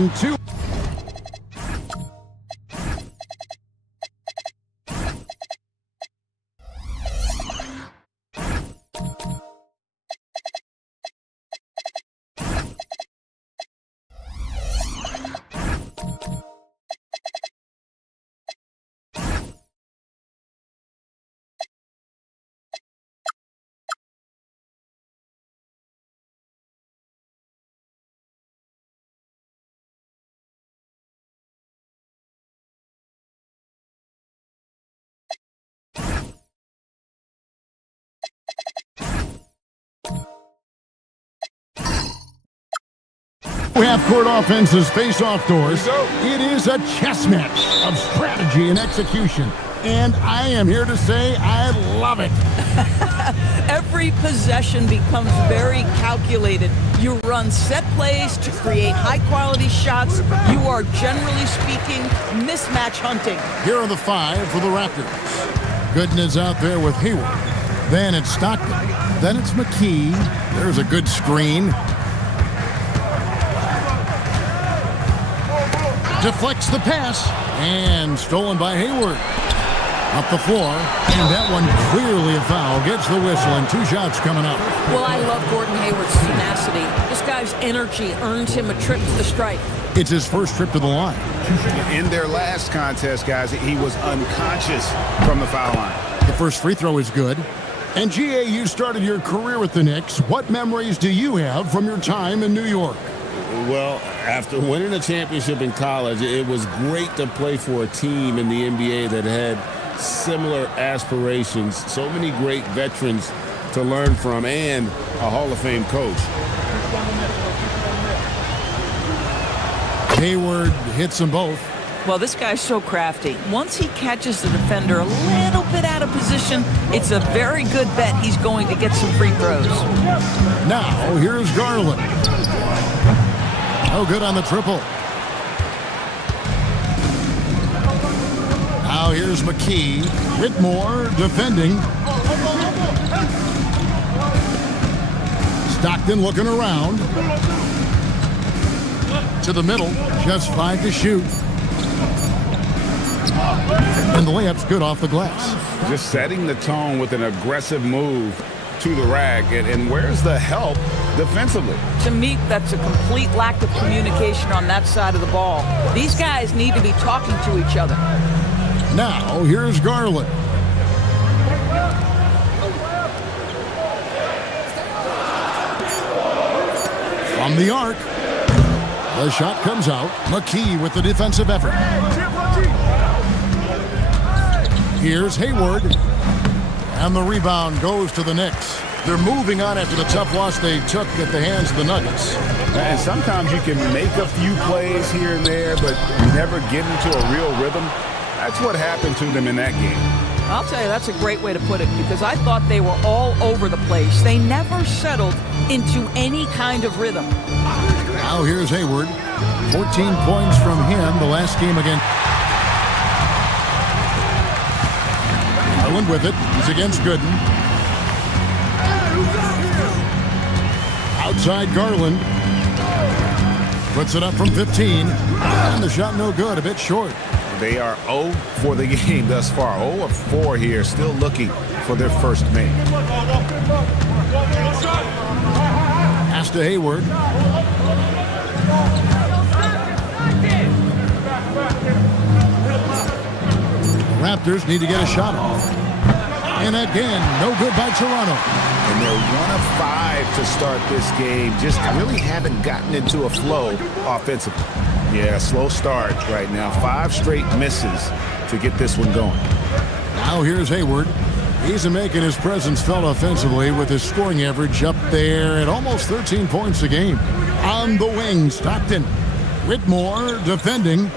and 2. We have court offenses face off doors. It is a chess match of strategy and execution. And I am here to say I love it. Every possession becomes very calculated. You run set plays to create high-quality shots. You are, generally speaking, mismatch hunting. Here are the 5 for the Raptors. Gooden is out there with Hayward. Then it's Stockton. Then it's McKee. There's a good screen. Deflects the pass, and stolen by Hayward. Up the floor, and that one clearly a foul. Gets the whistle, and 2 shots coming up. Well, I love Gordon Hayward's tenacity. This guy's energy earns him a trip to the stripe. It's his first trip to the line. In their last contest, guys, he was unconscious from the foul line. The first free throw is good. And GA, you started your career with the Knicks. What memories do you have from your time in New York? Well, after winning a championship in college, it was great to play for a team in the NBA that had similar aspirations, so many great veterans to learn from, and a Hall of Fame coach. Hayward hits them both. Well, this guy's so crafty. Once he catches the defender a little bit out of position, it's a very good bet he's going to get some free throws. Now, here's Garland. No good on the triple. Now here's McKee. Whitmore defending. Stockton looking around. To the middle. Just 5 to shoot. And the layup's good off the glass. Just setting the tone with an aggressive move to the rack. And where's the help defensively? To me, that's a complete lack of communication on that side of the ball. These guys need to be talking to each other. Now, here's Garland. From the arc. The shot comes out. McKee with the defensive effort. Here's Hayward. And the rebound goes to the Knicks. They're moving on after the tough loss they took at the hands of the Nuggets. And sometimes you can make a few plays here and there, but never get into a real rhythm. That's what happened to them in that game. I'll tell you, that's a great way to put it, because I thought they were all over the place. They never settled into any kind of rhythm. Now here's Hayward. 14 points from him the last game again. Garland with it. He's against Gooden. Outside Garland. Puts it up from 15. And the shot no good, a bit short. They are 0 for the game thus far. 0 of 4 here, still looking for their first make. Pass to Hayward. Raptors need to get a shot off. And again, no good by Toronto. And they're 1 of 5 to start this game. Just really haven't gotten into a flow offensively. Yeah, slow start right now. 5 straight misses to get this one going. Now here's Hayward. He's making his presence felt offensively with his scoring average up there at almost 13 points a game. On the wing, Stockton. Whitmore defending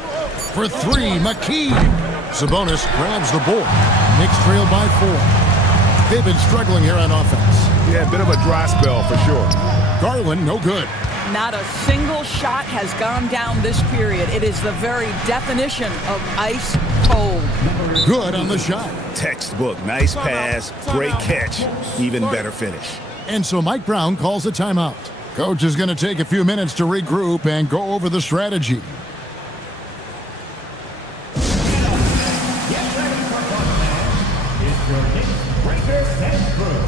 for 3. McKee. Sabonis grabs the board. Knicks trail by 4. They've been struggling here on offense. Yeah, a bit of a dry spell for sure. Garland, no good. Not a single shot has gone down this period. It is the very definition of ice cold. Good on the shot. Textbook. Nice pass. Great catch. Even better finish. And so Mike Brown calls a timeout. Coach is going to take a few minutes to regroup and go over the strategy. Get ready for PorVsLaL. It's your next breaker and crew.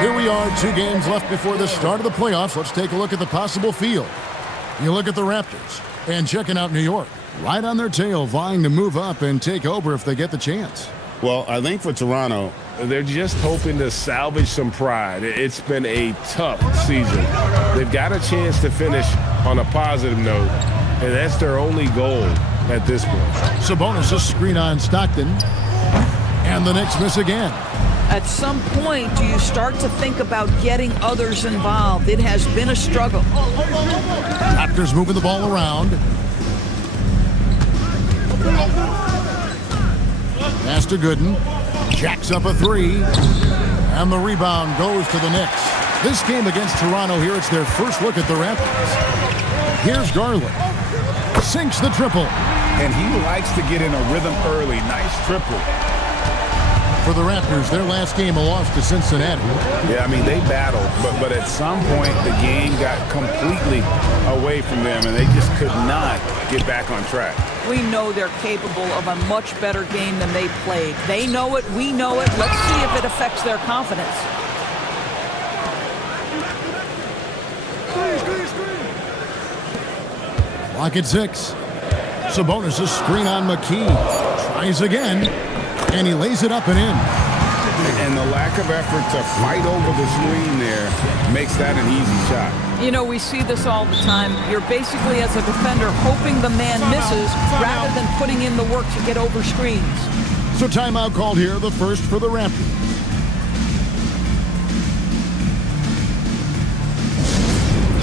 Here we are, 2 games left before the start of the playoffs. Let's take a look at the possible field. You look at the Raptors and checking out New York. Right on their tail, vying to move up and take over if they get the chance. Well, I think for Toronto, they're just hoping to salvage some pride. It's been a tough season. They've got a chance to finish on a positive note, and that's their only goal at this point. Sabonis, a screen on Stockton. And the Knicks miss again. At some point, do you start to think about getting others involved? It has been a struggle. Raptors moving the ball around. Pass to Gooden. Jacks up a 3. And the rebound goes to the Knicks. This game against Toronto here, it's their first look at the Raptors. Here's Garland. Sinks the triple. And he likes to get in a rhythm early. Nice triple. For the Raptors, their last game a loss to Cincinnati. Yeah, I mean, they battled, but at some point the game got completely away from them, and they just could not get back on track. We know they're capable of a much better game than they played. They know it, we know it. Let's see if it affects their confidence. Clock at 6. Sabonis, a screen on McKee. Tries again. And he lays it up and in. And the lack of effort to fight over the screen there makes that an easy shot. You know, we see this all the time. You're basically, as a defender, hoping the man misses rather than putting in the work to get over screens. So timeout called here, the first for the Raptors.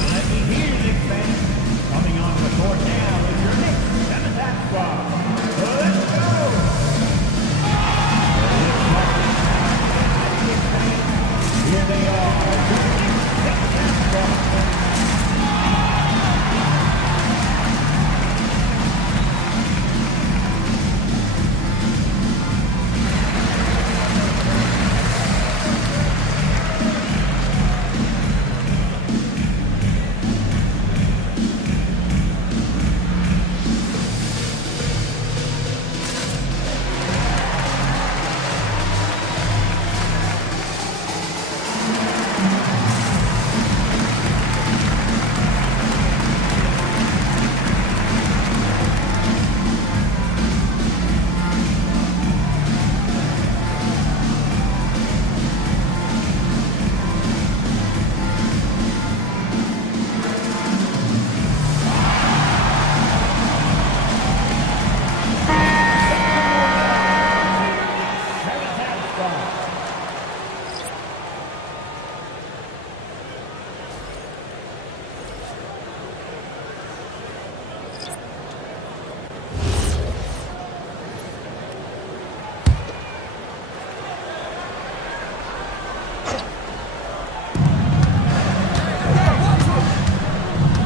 Let me hear you, Knicks fans. Coming on the court now is your Knicks 7-man squad. Let's go! Here they are.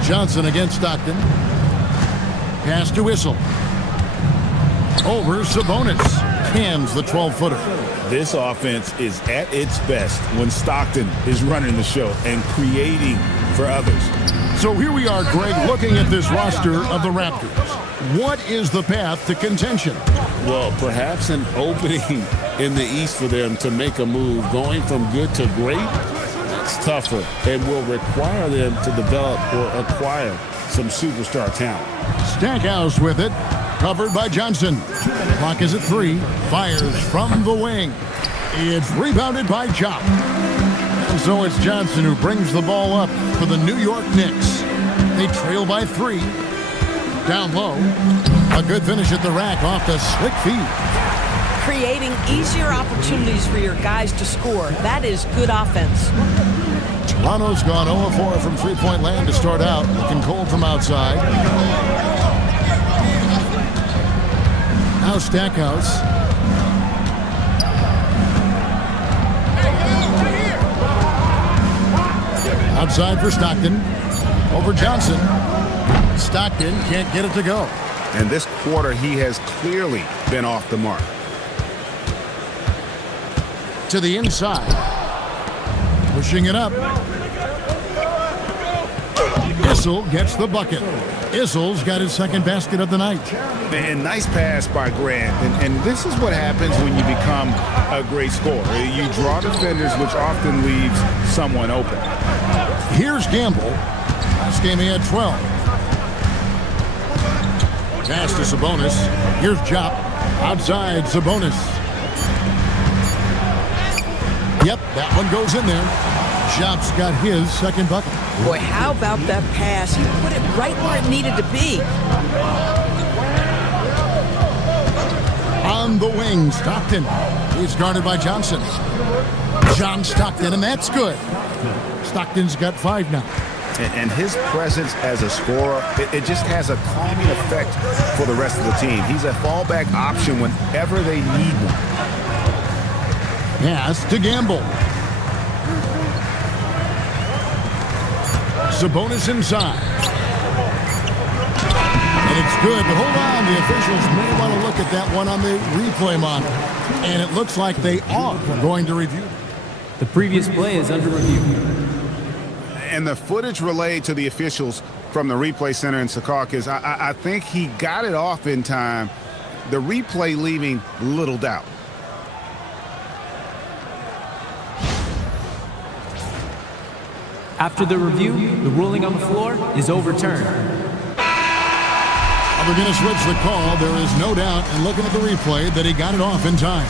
Johnson against Stockton. Pass to Whistle. Over Sabonis. Cans the 12-footer. This offense is at its best when Stockton is running the show and creating for others. So here we are, Greg, looking at this roster of the Raptors. What is the path to contention? Well, perhaps an opening in the East for them to make a move. Going from good to great, It's tougher and will require them to develop or acquire some superstar talent. Stackhouse with it. Covered by Johnson. Clock is at 3. Fires from the wing. It's rebounded by Chop. And so it's Johnson who brings the ball up for the New York Knicks. They trail by 3. Down low. A good finish at the rack off the slick feed. Creating easier opportunities for your guys to score. That is good offense. Toronto's gone 0-4 from three-point land to start out. Looking cold from outside. Now Stackhouse. Outside for Stockton. Over Johnson. Stockton can't get it to go. And this quarter, he has clearly been off the mark. To the inside. Pushing it up. Issel gets the bucket. Issel's got his second basket of the night. And nice pass by Grant. And this is what happens when you become a great scorer. You draw defenders, which often leaves someone open. Here's Gamble. Last game he had 12. Pass to Sabonis. Here's Jop. Outside Sabonis. Yep, that one goes in there. Jop's got his second bucket. Boy, how about that pass? He put it right where it needed to be. On the wing, Stockton. He's guarded by Johnson. John Stockton, and that's good. Stockton's got 5 now. And his presence as a scorer, it just has a calming effect for the rest of the team. He's a fallback option whenever they need one. Pass to Gamble. Sabonis inside. And it's good, but hold on. The officials may want to look at that one on the replay monitor. And it looks like they are going to review. The previous play is under review. And the footage relayed to the officials from the replay center in Secaucus, I think he got it off in time. The replay leaving little doubt. After the review, the ruling on the floor is overturned. We're going to switch the call. There is no doubt, and looking at the replay, that he got it off in time.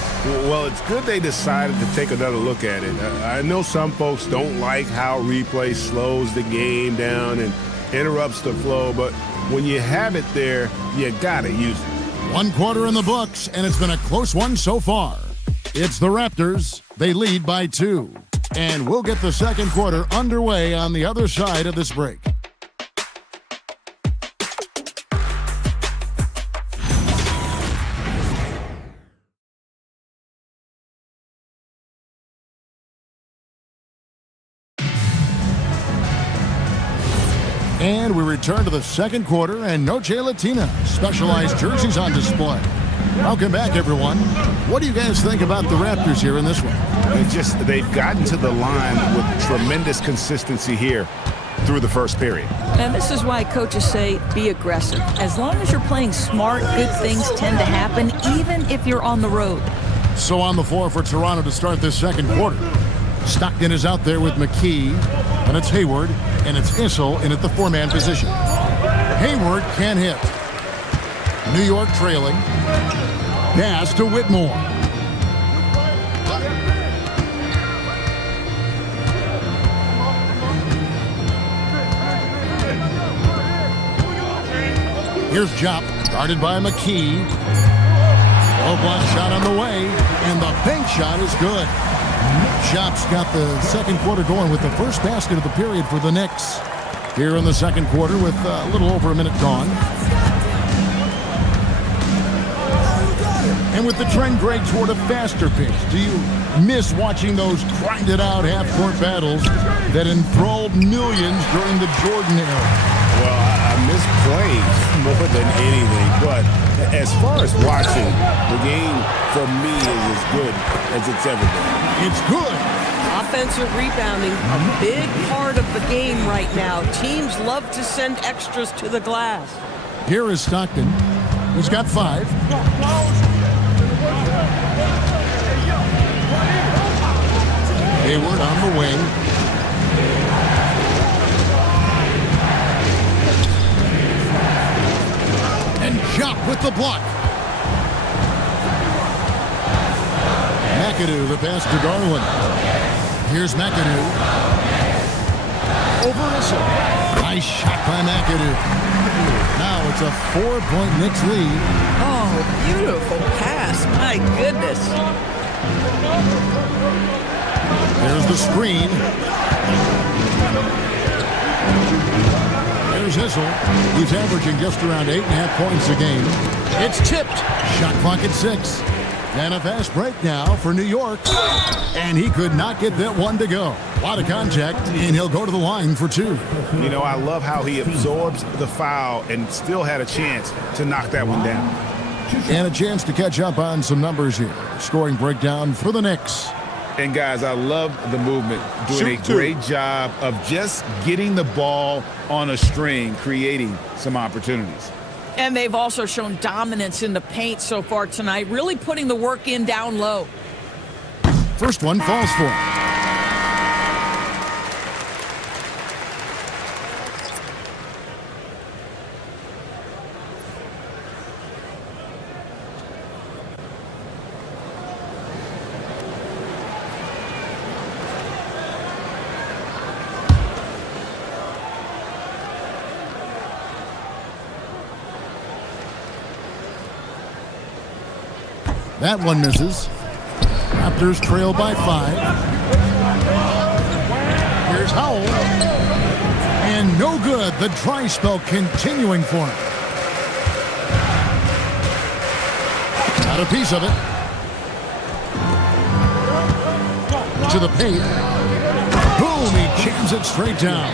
Well, it's good they decided to take another look at it. I know some folks don't like how replay slows the game down and interrupts the flow, but when you have it there, you got to use it. 1 quarter in the books, and it's been a close one so far. It's the Raptors. They lead by 2. And we'll get the second quarter underway on the other side of this break. And we return to the second quarter, and Noche Latina specialized jerseys on display. Welcome back, everyone. What do you guys think about the Raptors here in this one? They've gotten to the line with tremendous consistency here through the first period. And this is why coaches say be aggressive. As long as you're playing smart, good things tend to happen, even if you're on the road. So on the floor for Toronto to start this second quarter. Stockton is out there with McKee, and it's Hayward, and it's Issel in at the 4-man position. Hayward can't hit. New York trailing. Pass to Whitmore. Here's Jop, guarded by McKee. Low block shot on the way, and the bank shot is good. Jop's got the second quarter going with the first basket of the period for the Knicks. Here in the second quarter with a little over a minute gone. And with the trend great toward a faster pace, do you miss watching those grinded-out half-court battles that enthralled millions during the Jordan era? Well, I miss playing more than anything, but as far as watching, the game for me is as good as it's ever been. It's good. Offensive rebounding, a big part of the game right now. Teams love to send extras to the glass. Here is Stockton. He's got 5. Hayward on the wing. Chop with the block. McAdoo, the pass to Garland. Here's McAdoo. Over Issel. Nice shot by McAdoo. Now it's a 4-point Knicks lead. Oh, beautiful pass. My goodness. There's the screen. There's Issel. He's averaging just around 8.5 points a game. It's tipped. Shot clock at 6. And a fast break now for New York. And he could not get that one to go. A lot of contact, and he'll go to the line for 2. You know, I love how he absorbs the foul and still had a chance to knock that one down. And a chance to catch up on some numbers here. Scoring breakdown for the Knicks. And guys, I love the movement, doing a great job of just getting the ball on a string, creating some opportunities. And they've also shown dominance in the paint so far tonight, really putting the work in down low. First one falls for him. That one misses. Raptors trail by 5. Here's Howell. And no good. The dry spell continuing for him. Got a piece of it. To the paint. Boom, he jams it straight down.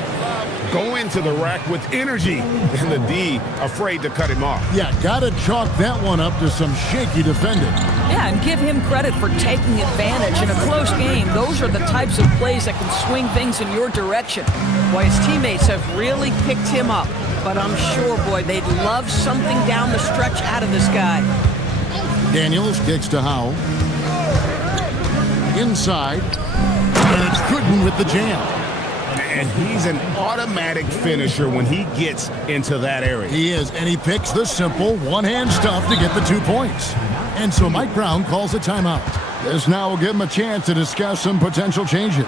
Go into the rack with energy, and the D afraid to cut him off. Yeah, gotta chalk that one up to some shaky defending. Yeah, and give him credit for taking advantage in a close game. Those are the types of plays that can swing things in your direction. Boy, his teammates have really picked him up. But I'm sure, boy, they'd love something down the stretch out of this guy. Daniels kicks to Howell. Inside. And it's Gooden with the jam. And he's an automatic finisher when he gets into that area. He is, and he picks the simple one-hand stuff to get the 2 points. And so Mike Brown calls a timeout. This now will give him a chance to discuss some potential changes.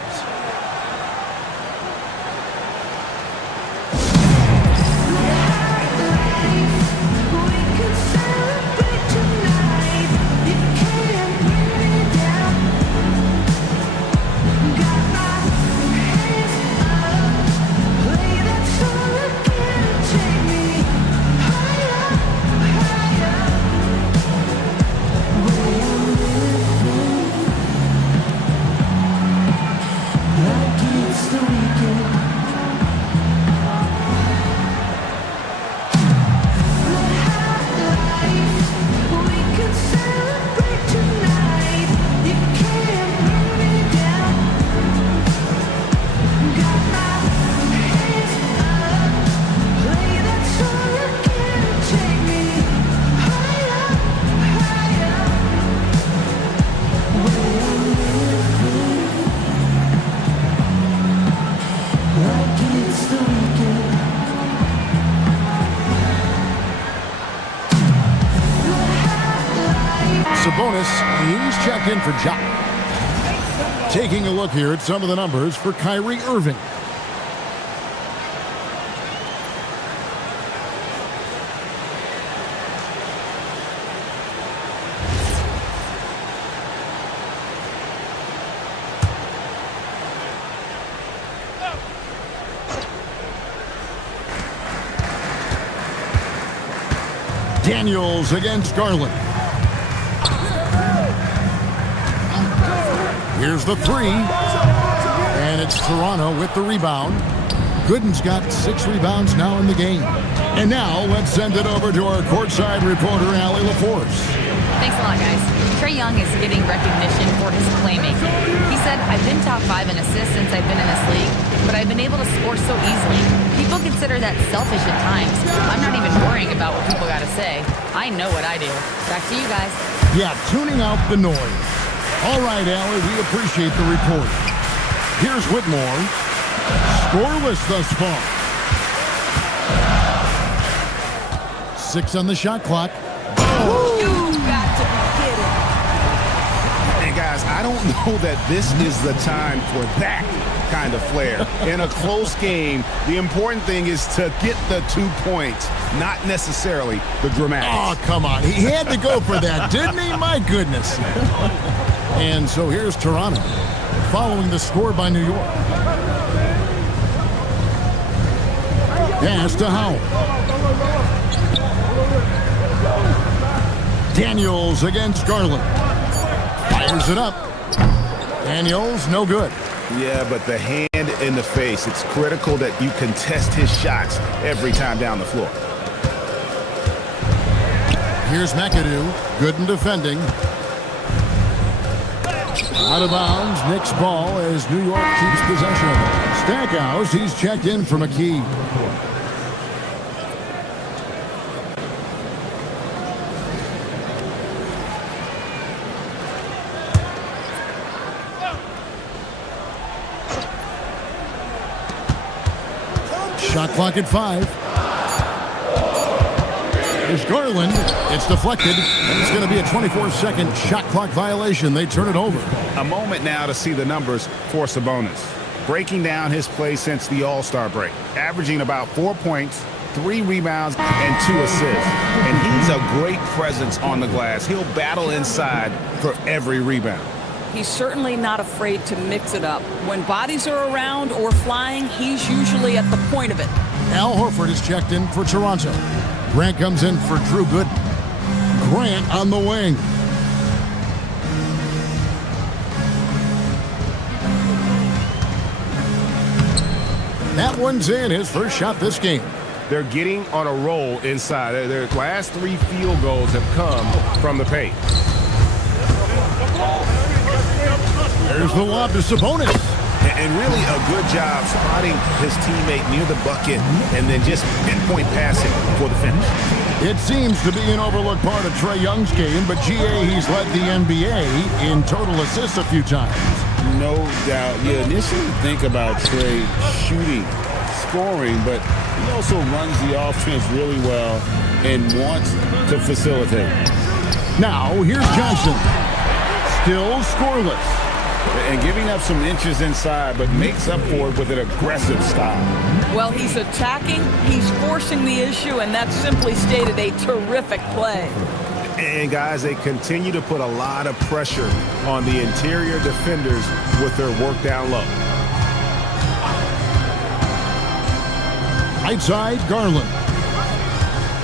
He's checked in for Jock. Taking a look here at some of the numbers for Kyrie Irving. Daniels against Garland. Here's the 3. And it's Toronto with the rebound. Gooden's got 6 rebounds now in the game. And now let's send it over to our courtside reporter, Allie LaForce. Thanks a lot, guys. Trae Young is getting recognition for his playmaking. He said, "I've been top 5 in assists since I've been in this league, but I've been able to score so easily. People consider that selfish at times. I'm not even worrying about what people got to say. I know what I do." Back to you guys. Yeah, tuning out the noise. All right, Allie, we appreciate the report. Here's Whitmore. Scoreless thus far. 6 on the shot clock. You got to be kidding. And guys, I don't know that this is the time for that kind of flair. In a close game, the important thing is to get the 2 points, not necessarily the dramatics. Oh, come on. He had to go for that, didn't he? My goodness. And so here's Toronto, following the score by New York. Pass to Howell. Daniels against Garland. Fires it up. Daniels, no good. Yeah, but the hand in the face, it's critical that you contest his shots every time down the floor. Here's McAdoo, good in defending. Out of bounds, Knicks ball as New York keeps possession. Stackhouse, he's checked in for McKee. Shot clock at 5. There's Garland. It's deflected. And it's going to be a 24-second shot clock violation. They turn it over. A moment now to see the numbers for Sabonis. Breaking down his play since the All-Star break. Averaging about 4 points, 3 rebounds, and 2 assists. And he's a great presence on the glass. He'll battle inside for every rebound. He's certainly not afraid to mix it up. When bodies are around or flying, he's usually at the point of it. Al Horford is checked in for Toronto. Grant comes in for Drew Gooden. Grant on the wing. That one's in, his first shot this game. They're getting on a roll inside. Their last 3 field goals have come from the paint. There's the lob to Sabonis. And really a good job spotting his teammate near the bucket and then just pinpoint passing for the finish. It seems to be an overlooked part of Trae Young's game, but GA, he's led the NBA in total assists a few times. No doubt. You initially think about Trae shooting, scoring, but he also runs the offense really well and wants to facilitate. Now, here's Johnson. Still scoreless. And giving up some inches inside, but makes up for it with an aggressive style. Well, he's attacking, he's forcing the issue, and that's simply stated a terrific play. And guys, they continue to put a lot of pressure on the interior defenders with their work down low. Right side, Garland.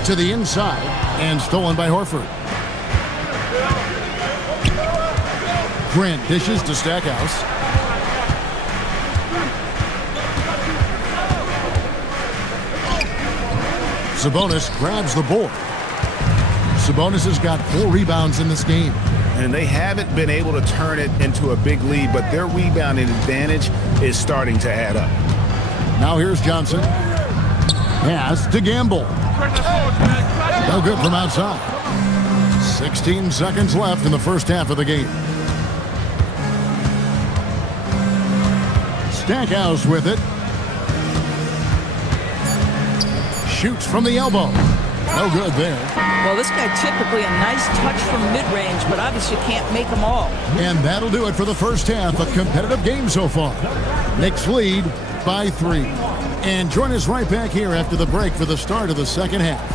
To the inside, and stolen by Horford. Grant dishes to Stackhouse. Sabonis grabs the board. Sabonis has got 4 rebounds in this game. And they haven't been able to turn it into a big lead, but their rebounding advantage is starting to add up. Now here's Johnson. Pass to Gamble. No good from outside. 16 seconds left in the first half of the game. Stackhouse with it. Shoots from the elbow. No good there. Well, this guy typically a nice touch from mid-range, but obviously can't make them all. And that'll do it for the first half. A competitive game so far. Knicks lead by 3. And join us right back here after the break for the start of the second half.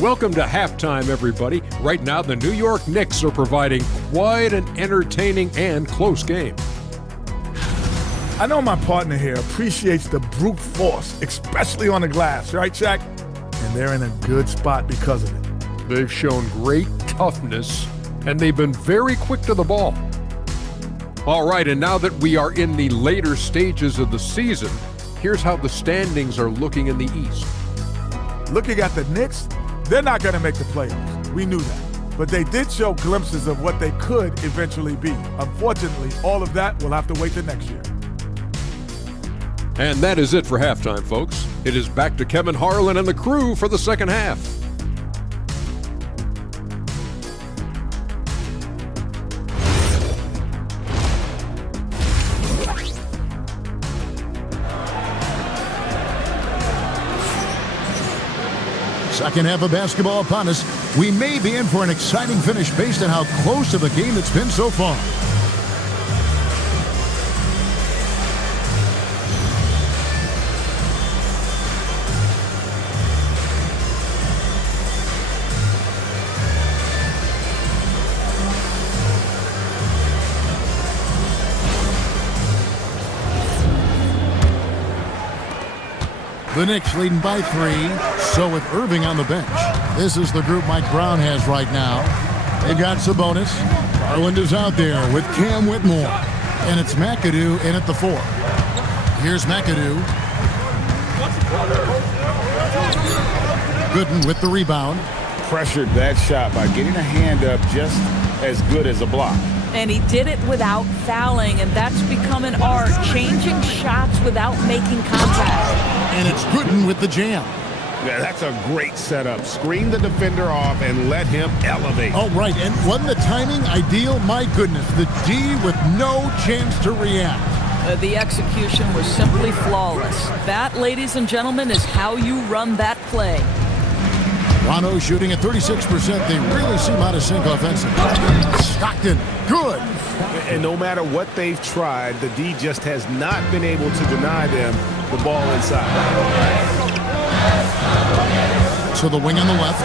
Welcome to halftime, everybody. Right now, the New York Knicks are providing quite an entertaining and close game. I know my partner here appreciates the brute force, especially on the glass, right, Shaq? And they're in a good spot because of it. They've shown great toughness, and they've been very quick to the ball. All right, and now that we are in the later stages of the season, here's how the standings are looking in the East. Looking at the Knicks, they're not going to make the playoffs. We knew that. But they did show glimpses of what they could eventually be. Unfortunately, all of that will have to wait till next year. And that is it for halftime, folks. It is back to Kevin Harlan and the crew for the second half. Second half of basketball upon us. We may be in for an exciting finish based on how close of a game it's been so far. The Knicks leading by 3. So with Irving on the bench, this is the group Mike Brown has right now. They've got Sabonis. Garland is out there with Cam Whitmore. And it's McAdoo in at the 4. Here's McAdoo. Gooden with the rebound. Pressured that shot by getting a hand up just as good as a block. And he did it without fouling, and that's become an art, changing shots without making contact. And it's Gooden with the jam. Yeah, that's a great setup. Screen the defender off and let him elevate. Oh, right. And wasn't the timing ideal? My goodness. The D with no chance to react. The execution was simply flawless. That, ladies and gentlemen, is how you run that play. Rondo shooting at 36%. They really seem out of sync offensively. Stockton, good. And no matter what they've tried, the D just has not been able to deny them the ball inside. To the wing on the left.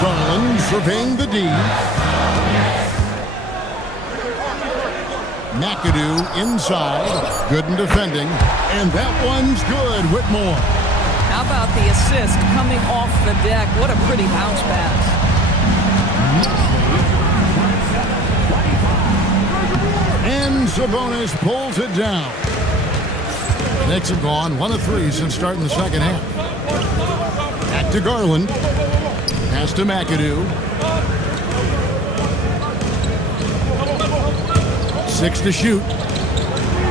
Garland surveying the D. McAdoo inside. Gooden defending. And that one's good. Whitmore. How about the assist coming off the deck? What a pretty bounce pass. And Sabonis pulls it down. Knicks have gone 1 of 3 since starting the second half. Back to Garland. Pass to McAdoo. 6 to shoot.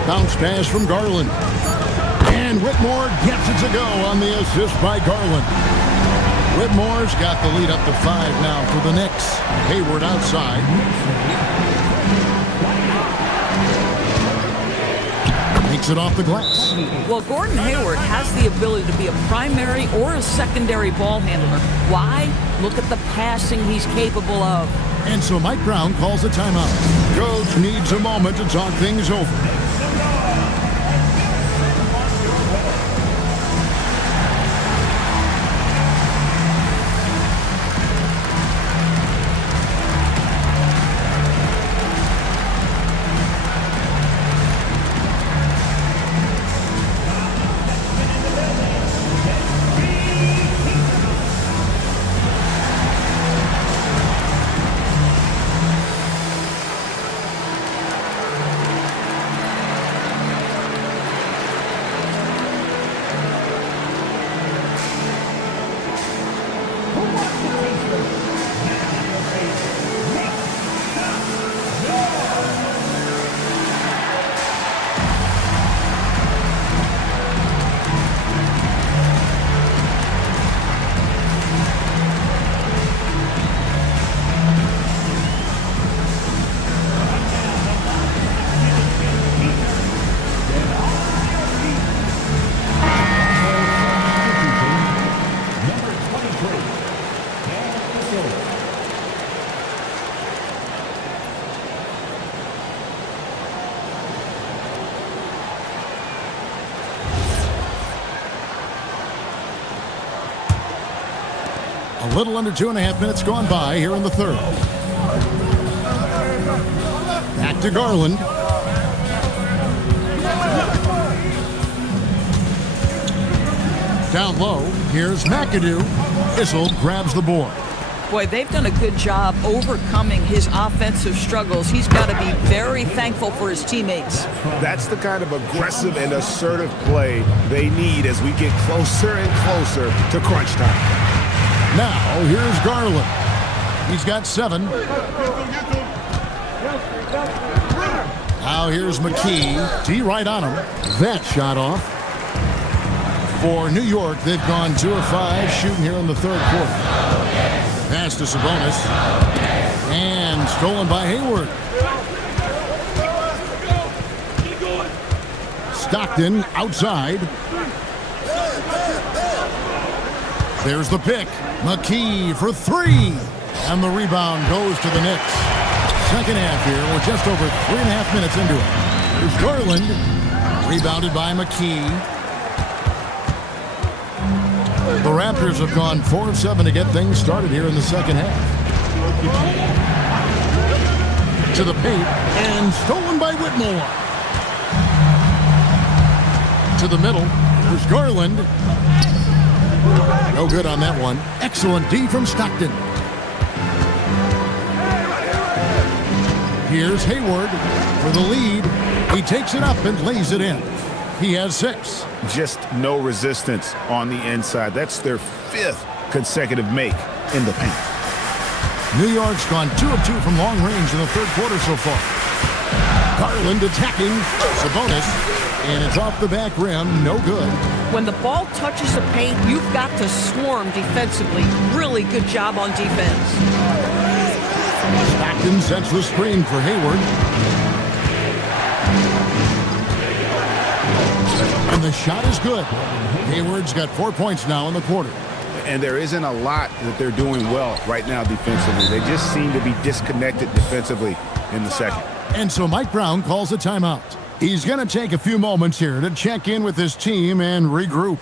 Bounce pass from Garland. And Whitmore gets it to go on the assist by Garland. Whitmore's got the lead up to 5 now for the Knicks. Hayward outside. Takes it off the glass. Well, Gordon Hayward has the ability to be a primary or a secondary ball handler. Why? Look at the passing he's capable of. And so Mike Brown calls a timeout. Coach needs a moment to talk things over. A little under 2.5 minutes gone by here in the third. Back to Garland. Down low, here's McAdoo. Issel grabs the board. Boy, they've done a good job overcoming his offensive struggles. He's got to be very thankful for his teammates. That's the kind of aggressive and assertive play they need as we get closer and closer to crunch time. Now, here's Garland. He's got 7. Now here's McKee. D right on him. That shot off. For New York, they've gone 2 of 5 shooting here in the third quarter. Pass to Sabonis. And stolen by Hayward. Stockton outside. There's the pick. McKee for 3. And the rebound goes to the Knicks. Second half here. We're just over 3.5 minutes into it. Here's Garland. Rebounded by McKee. The Raptors have gone 4 of 7 to get things started here in the second half. To the paint. And stolen by Whitmore. To the middle. There's Garland. No good on that one. Excellent D from Stockton. Here's Hayward for the lead. He takes it up and lays it in. He has 6. Just no resistance on the inside. That's their 5th consecutive make in the paint. New York's gone 2 of 2 from long range in the third quarter so far. Garland attacking. Sabonis. And it's off the back rim. No good. When the ball touches the paint, you've got to swarm defensively. Really good job on defense. Stockton sets the screen for Hayward. And the shot is good. Hayward's got 4 points now in the quarter. And there isn't a lot that they're doing well right now defensively. They just seem to be disconnected defensively in the second. And so Mike Brown calls a timeout. He's going to take a few moments here to check in with his team and regroup.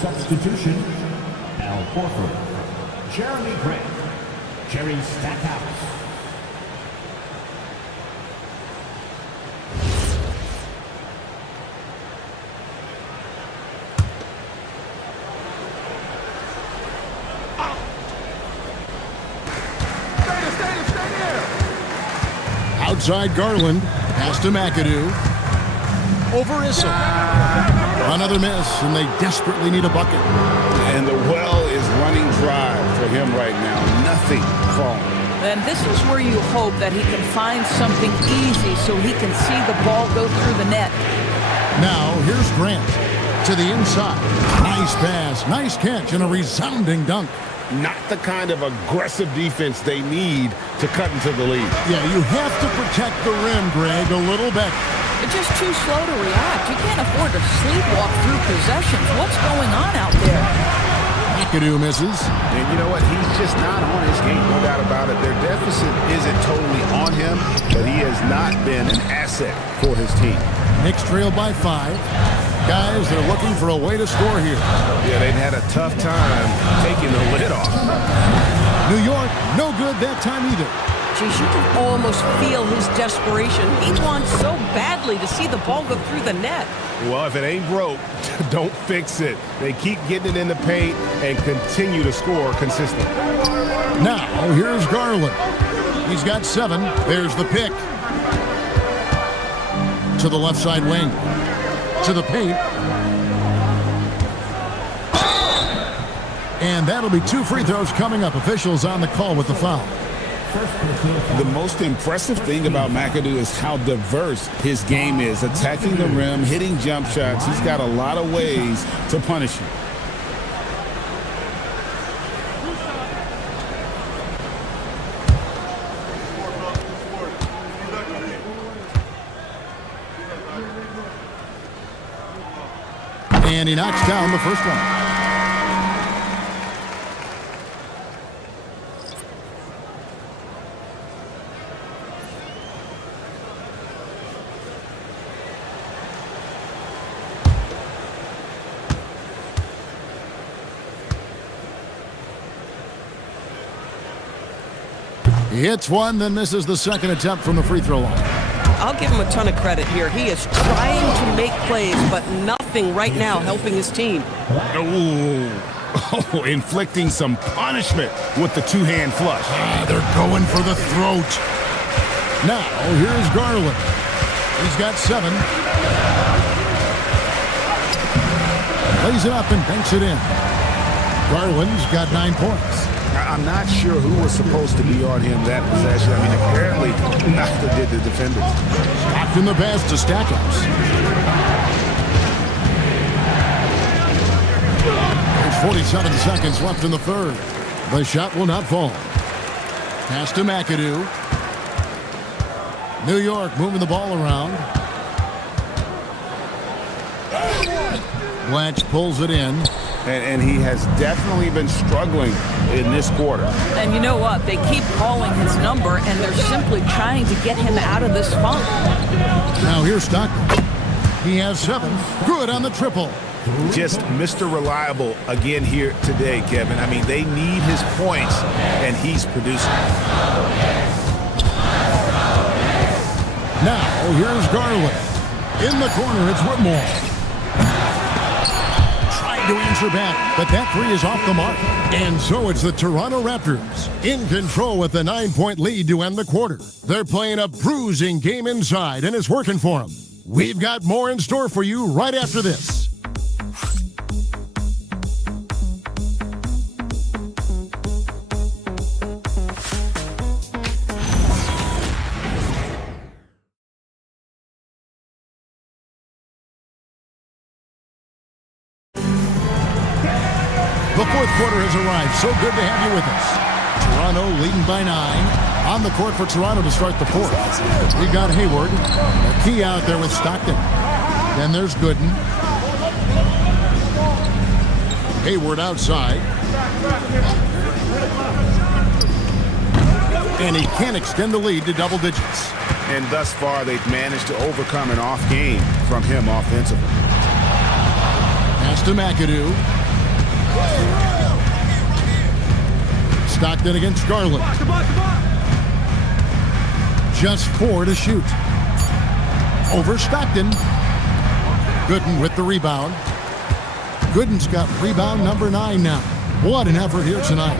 Substitution, Al Horford, Jeremy Grant, Jerry Stackhouse. Outside Garland, pass to McAdoo. Over Issel. Another miss, and they desperately need a bucket. And the well is running dry for him right now. Nothing falling. And this is where you hope that he can find something easy so he can see the ball go through the net. Now, here's Grant to the inside. Nice pass, nice catch, and a resounding dunk. Not the kind of aggressive defense they need to cut into the lead. Yeah, you have to protect the rim, Greg, a little better. They're just too slow to react. You can't afford to sleepwalk through possessions. What's going on out there? McAdoo misses. And you know what? He's just not on his game, no doubt about it. Their deficit isn't totally on him, but he has not been an asset for his team. Knicks trail by 5. Guys, they're looking for a way to score here. Yeah, they've had a tough time taking the lid off. New York, no good that time either. Geez, you can almost feel his desperation. He wants so badly to see the ball go through the net. Well, if it ain't broke, don't fix it. They keep getting it in the paint and continue to score consistently. Now, here's Garland. He's got 7. There's the pick. To the left side wing. To the paint. And that'll be 2 free throws coming up. Officials on the call with the foul. The most impressive thing about McAdoo is how diverse his game is. Attacking the rim, hitting jump shots. He's got a lot of ways to punish you. And he knocks down the first one. He hits one, then misses the second attempt from the free throw line. I'll give him a ton of credit here. He is trying to make plays, but nothing right now helping his team. Oh, inflicting some punishment with the two-hand flush. They're going for the throat. Now, here's Garland. He's got 7. Lays it up and banks it in. Garland's got 9 points. I'm not sure who was supposed to be on him that possession. I mean, apparently neither did the defenders. Stockton the pass to Stackhouse. There's 47 seconds left in the third. The shot will not fall. Pass to McAdoo. New York moving the ball around. Blanche pulls it in. And he has definitely been struggling in this quarter. And you know what? They keep calling his number, and they're simply trying to get him out of this funk. Now here's Stockton. He has 7. Good on the triple. Just Mr. Reliable again here today, Kevin. I mean, they need his points, and he's producing. Now here's Garland. In the corner, it's Whitmore. To answer back, but that 3 is off the mark. And so it's the Toronto Raptors in control with the 9-point lead to end the quarter. They're playing a bruising game inside, and it's working for them. We've got more in store for you right after this. The fourth quarter has arrived. So good to have you with us. Toronto leading by 9. On the court for Toronto to start the fourth. We've got Hayward. A key out there with Stockton. Then there's Gooden. Hayward outside. And he can extend the lead to double digits. And thus far, they've managed to overcome an off game from him offensively. Pass to McAdoo. Stockton against Garland. Just 4 to shoot. Over Stockton. Gooden with the rebound. Gooden's got rebound number 9 now. What an effort here tonight.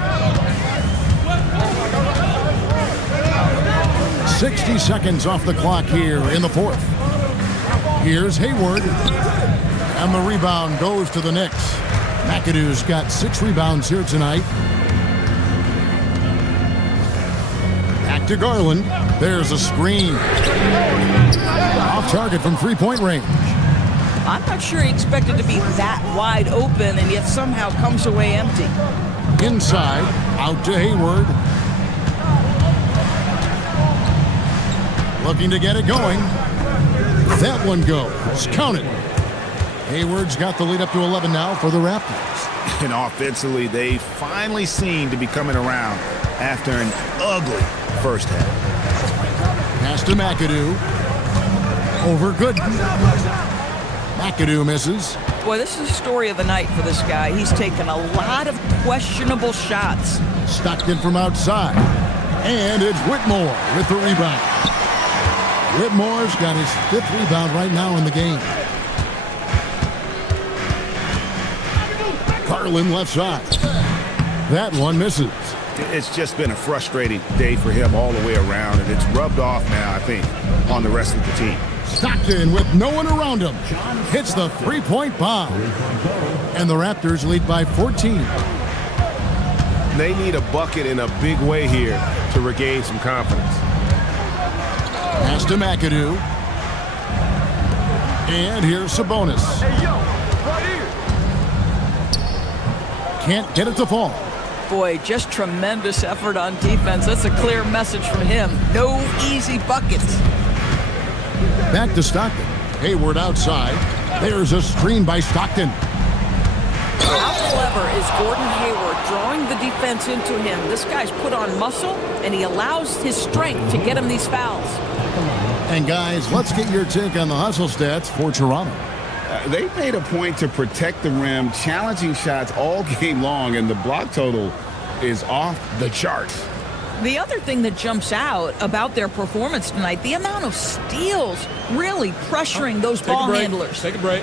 60 seconds off the clock here in the fourth. Here's Hayward. And the rebound goes to the Knicks. McAdoo's got 6 rebounds here tonight. Back to Garland. There's a screen. Off target from 3-point range. I'm not sure he expected to be that wide open and yet somehow comes away empty. Inside, out to Hayward. Looking to get it going. That one goes. Count it. Hayward's got the lead up to 11 now for the Raptors. And offensively, they finally seem to be coming around after an ugly first half. Pass to McAdoo. Over Gooden. McAdoo misses. Boy, this is the story of the night for this guy. He's taken a lot of questionable shots. Stockton from outside. And it's Whitmore with the rebound. Whitmore's got his 5th rebound right now in the game. Garland left side. That one misses. It's just been a frustrating day for him all the way around, and it's rubbed off now, I think, on the rest of the team. Stockton with no one around him. Hits the 3-point bomb. And the Raptors lead by 14. They need a bucket in a big way here to regain some confidence. Pass to McAdoo. And here's Sabonis. Can't get it to fall. Boy, just tremendous effort on defense. That's a clear message from him. No easy buckets. Back to Stockton. Hayward outside. There's a screen by Stockton. How clever is Gordon Hayward drawing the defense into him? This guy's put on muscle, and he allows his strength to get him these fouls. And guys, let's get your take on the hustle stats for Toronto. They made a point to protect the rim, challenging shots all game long, and the block total is off the charts. The other thing that jumps out about their performance tonight, the amount of steals really pressuring those ball handlers. Take a break.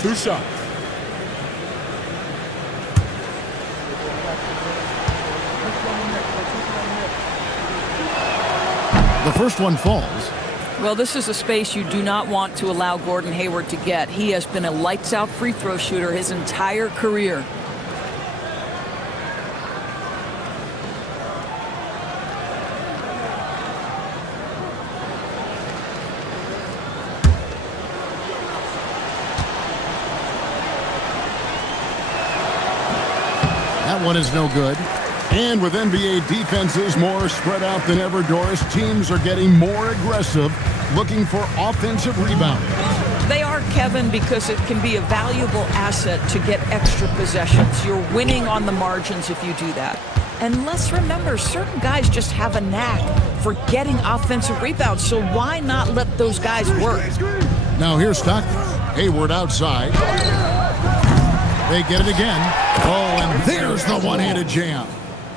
2 shots. The first one falls. Well, this is a space you do not want to allow Gordon Hayward to get. He has been a lights-out free throw shooter his entire career. That one is no good. And with NBA defenses more spread out than ever, Doris, teams are getting more aggressive, looking for offensive rebounds. They are, Kevin, because it can be a valuable asset to get extra possessions. You're winning on the margins if you do that. And let's remember, certain guys just have a knack for getting offensive rebounds, so why not let those guys work? Now here's Stockton. Hayward outside. They get it again. Oh, and there's the one-handed jam.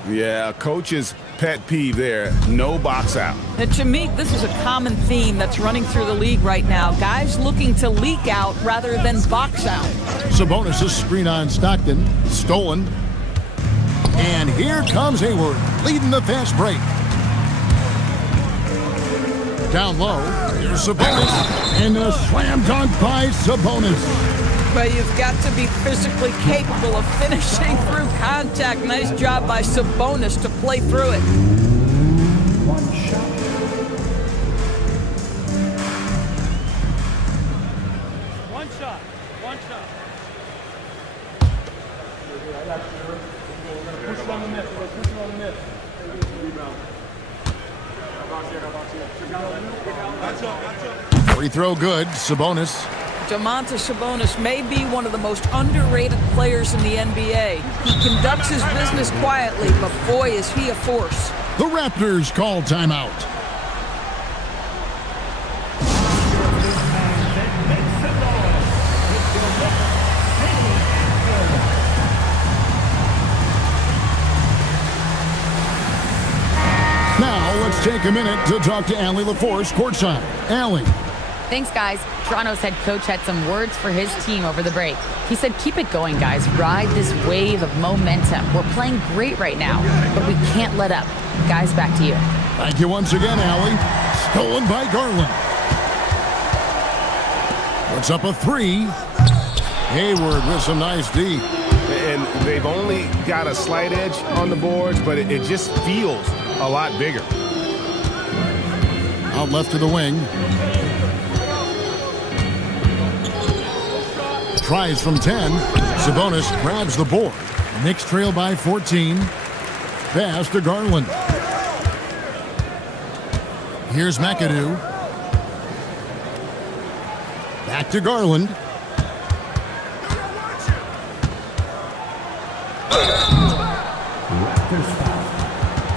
Yeah, coach's pet peeve there. No box out. And to me, this is a common theme that's running through the league right now. Guys looking to leak out rather than box out. Sabonis' screen on Stockton. Stolen. And here comes Hayward, leading the fast break. Down low, here's Sabonis. And a slam dunk by Sabonis. But you've got to be physically capable of finishing through contact. Nice job by Sabonis to play through it. One shot. One shot. One shot. Push it on the net. Push it on the net. Free throw good, Sabonis. Domantas Sabonis may be one of the most underrated players in the NBA. He conducts his business quietly, but boy, is he a force. The Raptors call timeout. Now, let's take a minute to talk to Allie LaForce courtside. Allie. Thanks, guys. Toronto's head coach had some words for his team over the break. He said, keep it going, guys. Ride this wave of momentum. We're playing great right now, but we can't let up. Guys, back to you. Thank you once again, Allie. Stolen by Garland. Puts up a three. Hayward with some nice D. And they've only got a slight edge on the boards, but it just feels a lot bigger. Out left to the wing. Tries from 10. Sabonis grabs the board. Knicks trail by 14. Pass to Garland. Here's McAdoo. Back to Garland. Raptors foul.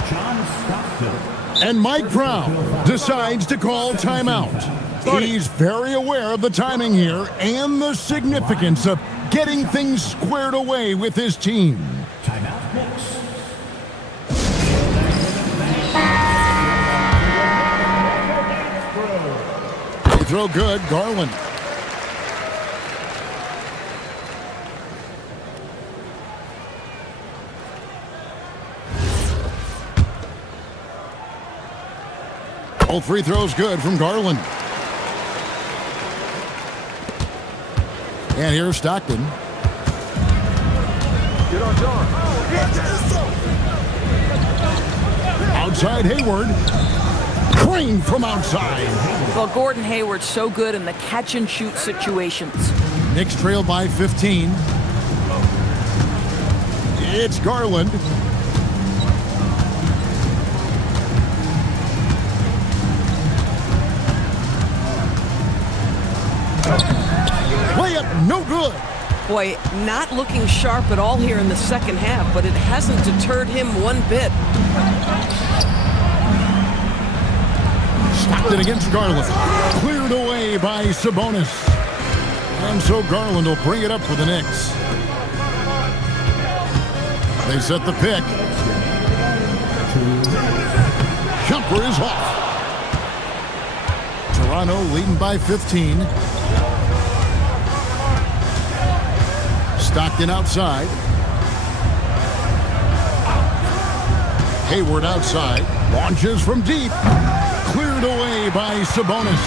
John Stockton. And Mike Brown decides to call timeout. He's very aware of the timing here and the significance of getting things squared away with his team. Timeout Knicks. Free throw good, Garland. All free throws good from Garland. And here's Stockton. outside Hayward. Crane from outside. Well, Gordon Hayward's so good in the catch-and-shoot situations. Knicks trail by 15. It's Garland. Layup, no good. Boy, not looking sharp at all here in the second half, but it hasn't deterred him one bit. Stockton against Garland. Cleared away by Sabonis. And so Garland will bring it up for the Knicks. They set the pick. Jumper is off. Toronto leading by 15. Stockton outside. Hayward outside. Launches from deep. Cleared away by Sabonis.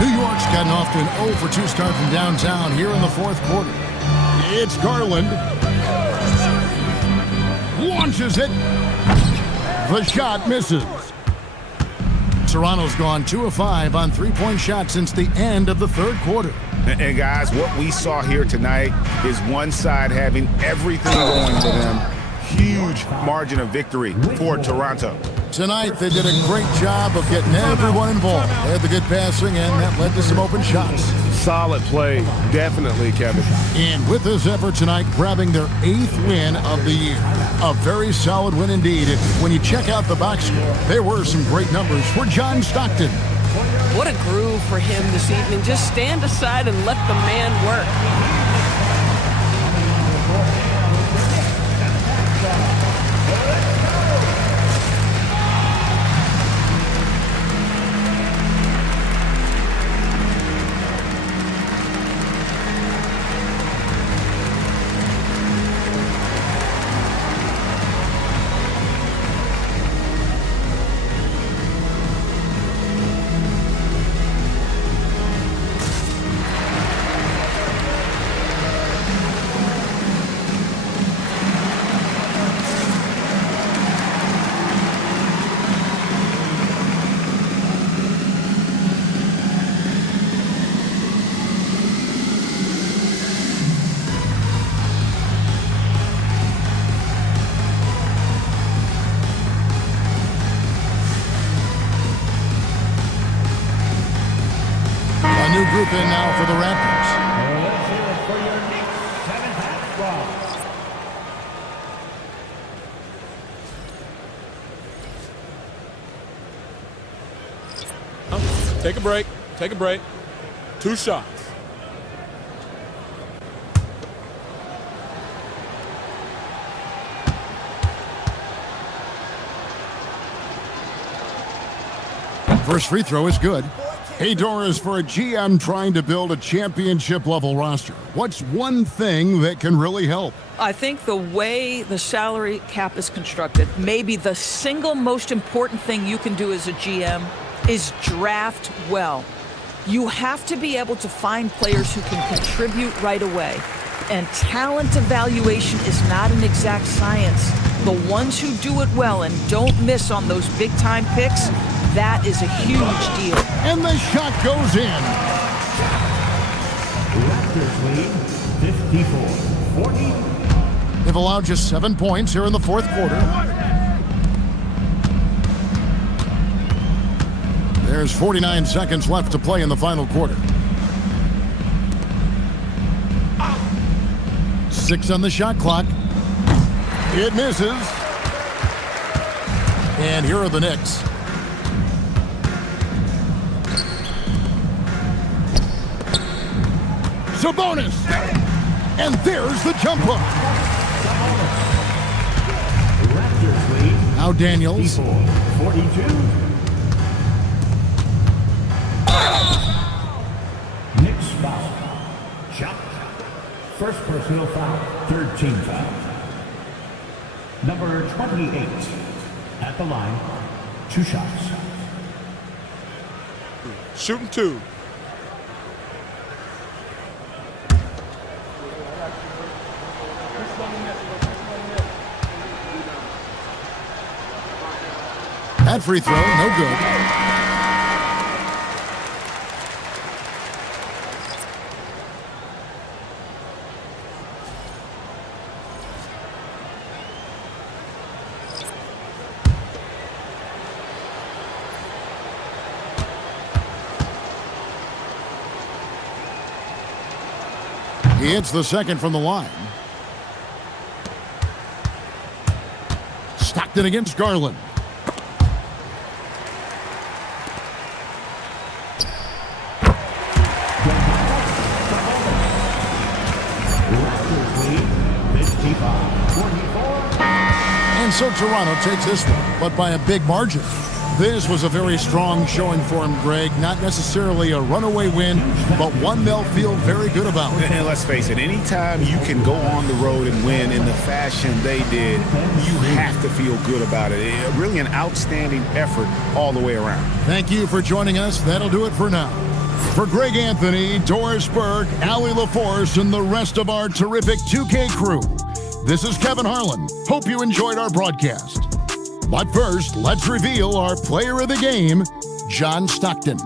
New York's gotten off to an 0 for 2 start from downtown here in the fourth quarter. It's Garland. Launches it. The shot misses. Toronto's gone 2 of 5 on three-point shots since the end of the third quarter. And guys, what we saw here tonight is one side having everything going for them. Huge margin of victory for Toronto. Tonight, they did a great job of getting everyone involved. They had the good passing, and that led to some open shots. Solid play, definitely, Kevin. And with this effort tonight, grabbing their 8th win of the year. A very solid win indeed. And when you check out the box score, there were some great numbers for John Stockton. What a groove for him this evening. Just stand aside and let the man work. New group in now for the Raptors. Let's hear it for your Knicks 7th half squad. Take a break. Take a break. 2 shots. First free throw is good. Hey, Doris, for a GM trying to build a championship-level roster, what's one thing that can really help? I think the way the salary cap is constructed, maybe the single most important thing you can do as a GM is draft well. You have to be able to find players who can contribute right away. And talent evaluation is not an exact science. The ones who do it well and don't miss on those big-time picks, that is a huge deal. And the shot goes in. Raptors lead 54-40. They've allowed just 7 points here in the fourth quarter. There's 49 seconds left to play in the final quarter. 6 on the shot clock. It misses. And here are the Knicks. Sabonis! And there's the jumper. Now Daniels. 42. Knicks foul. Shot. First personal foul. Third team foul. Number 28 at the line. 2 shots. Shooting 2. That free throw, no good. He hits the second from the line. Stockton against Garland. And so Toronto takes this one, but by a big margin. This was a very strong showing for him, Greg. Not necessarily a runaway win, but one they'll feel very good about. And let's face it, anytime you can go on the road and win in the fashion they did, you have to feel good about it. Really an outstanding effort all the way around. Thank you for joining us. That'll do it for now. For Greg Anthony, Doris Burke, Allie LaForce, and the rest of our terrific 2K crew, this is Kevin Harlan. Hope you enjoyed our broadcast. But first, let's reveal our player of the game, John Stockton.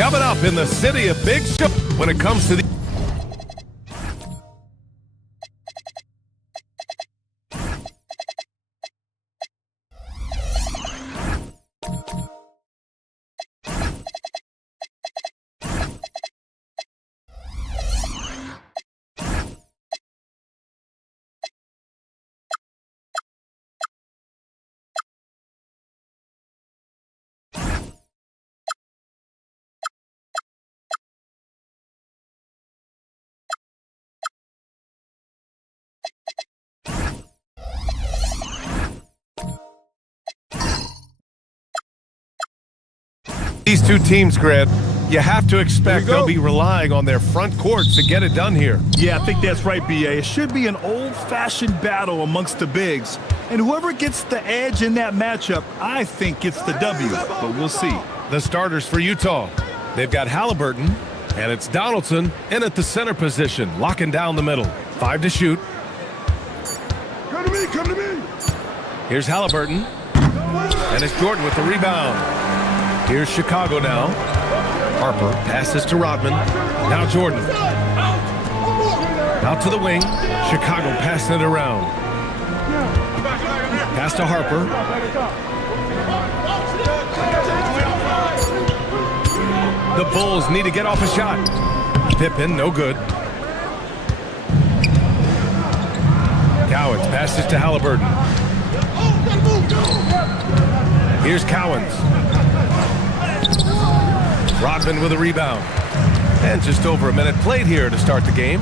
Coming up in the city of Big Show when it comes to the... These two teams, Grant, you have to expect they'll be relying on their front courts to get it done here. Yeah, I think that's right, B.A. It should be an old-fashioned battle amongst the bigs. And whoever gets the edge in that matchup, I think gets the W. But we'll see. The starters for Utah. They've got Halliburton, and it's Donaldson in at the center position, locking down the middle. 5 to shoot. Come to me, come to me. Here's Halliburton, and it's Jordan with the rebound. Here's Chicago now. Harper passes to Rodman. Now Jordan. Out to the wing. Chicago passing it around. Pass to Harper. The Bulls need to get off a shot. Pippen, no good. Cowens passes to Halliburton. Here's Cowens. Rodman with a rebound. And just over a minute played here to start the game.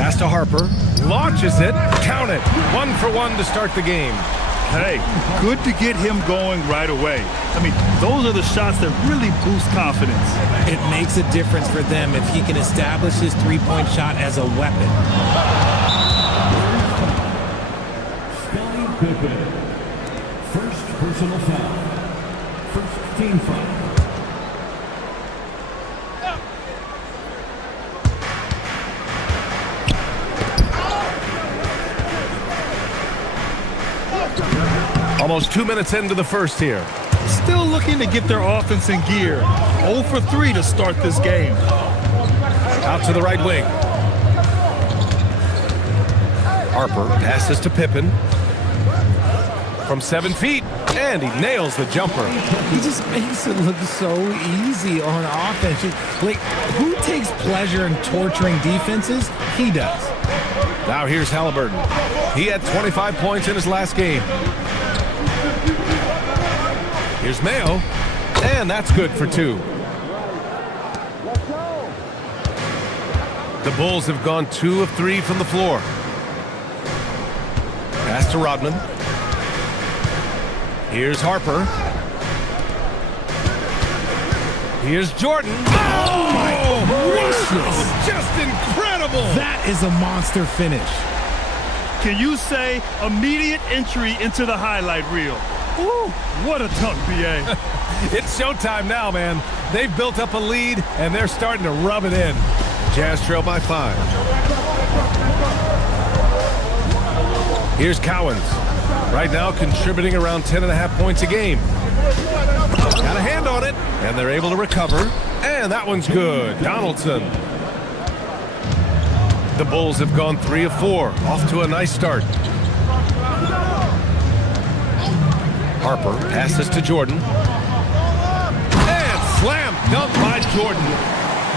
Pass to Harper. Launches it. Count it. 1 for 1 to start the game. Hey, good to get him going right away. I mean, those are the shots that really boost confidence. It makes a difference for them if he can establish his three-point shot as a weapon. First personal foul. First team foul. Almost 2 minutes into the first here. Still looking to get their offense in gear. 0 for 3 to start this game. Out to the right wing. Harper passes to Pippen. From 7 feet, and he nails the jumper. He just makes it look so easy on offense. Like, who takes pleasure in torturing defenses? He does. Now here's Halliburton. He had 25 points in his last game. Here's Mayo, and that's good for 2. The Bulls have gone 2 of 3 from the floor. Pass to Rodman. Here's Harper. Here's Jordan. Oh my gracious! Just incredible! That is a monster finish. Can you say immediate entry into the highlight reel? Ooh, what a dunk, B.A. It's showtime now, man. They've built up a lead, and they're starting to rub it in. Jazz trail by 5. Here's Cowens. Right now contributing around 10.5 points a game. Got a hand on it, and they're able to recover. And that one's good. Donaldson. The Bulls have gone 3 of 4. Off to a nice start. Harper passes to Jordan. And slam dunk by Jordan.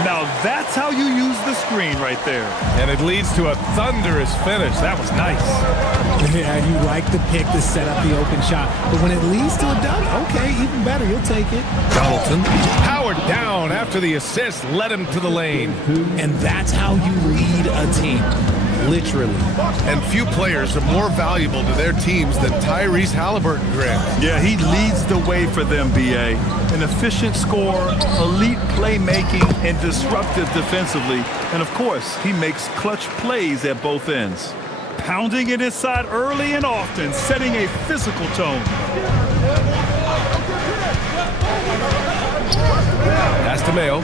Now that's how you use the screen right there. And it leads to a thunderous finish. That was nice. Yeah, you like the pick to set up the open shot. But when it leads to a dunk, okay, even better. You'll take it. Donaldson powered down after the assist led him to the lane. And that's how you lead a team. Literally. And few players are more valuable to their teams than Tyrese Halliburton, Grant. Yeah, he leads the way for them, B.A. An efficient scorer, elite playmaking, and disruptive defensively. And, of course, he makes clutch plays at both ends. Pounding it inside early and often, setting a physical tone. Pass to Mayo.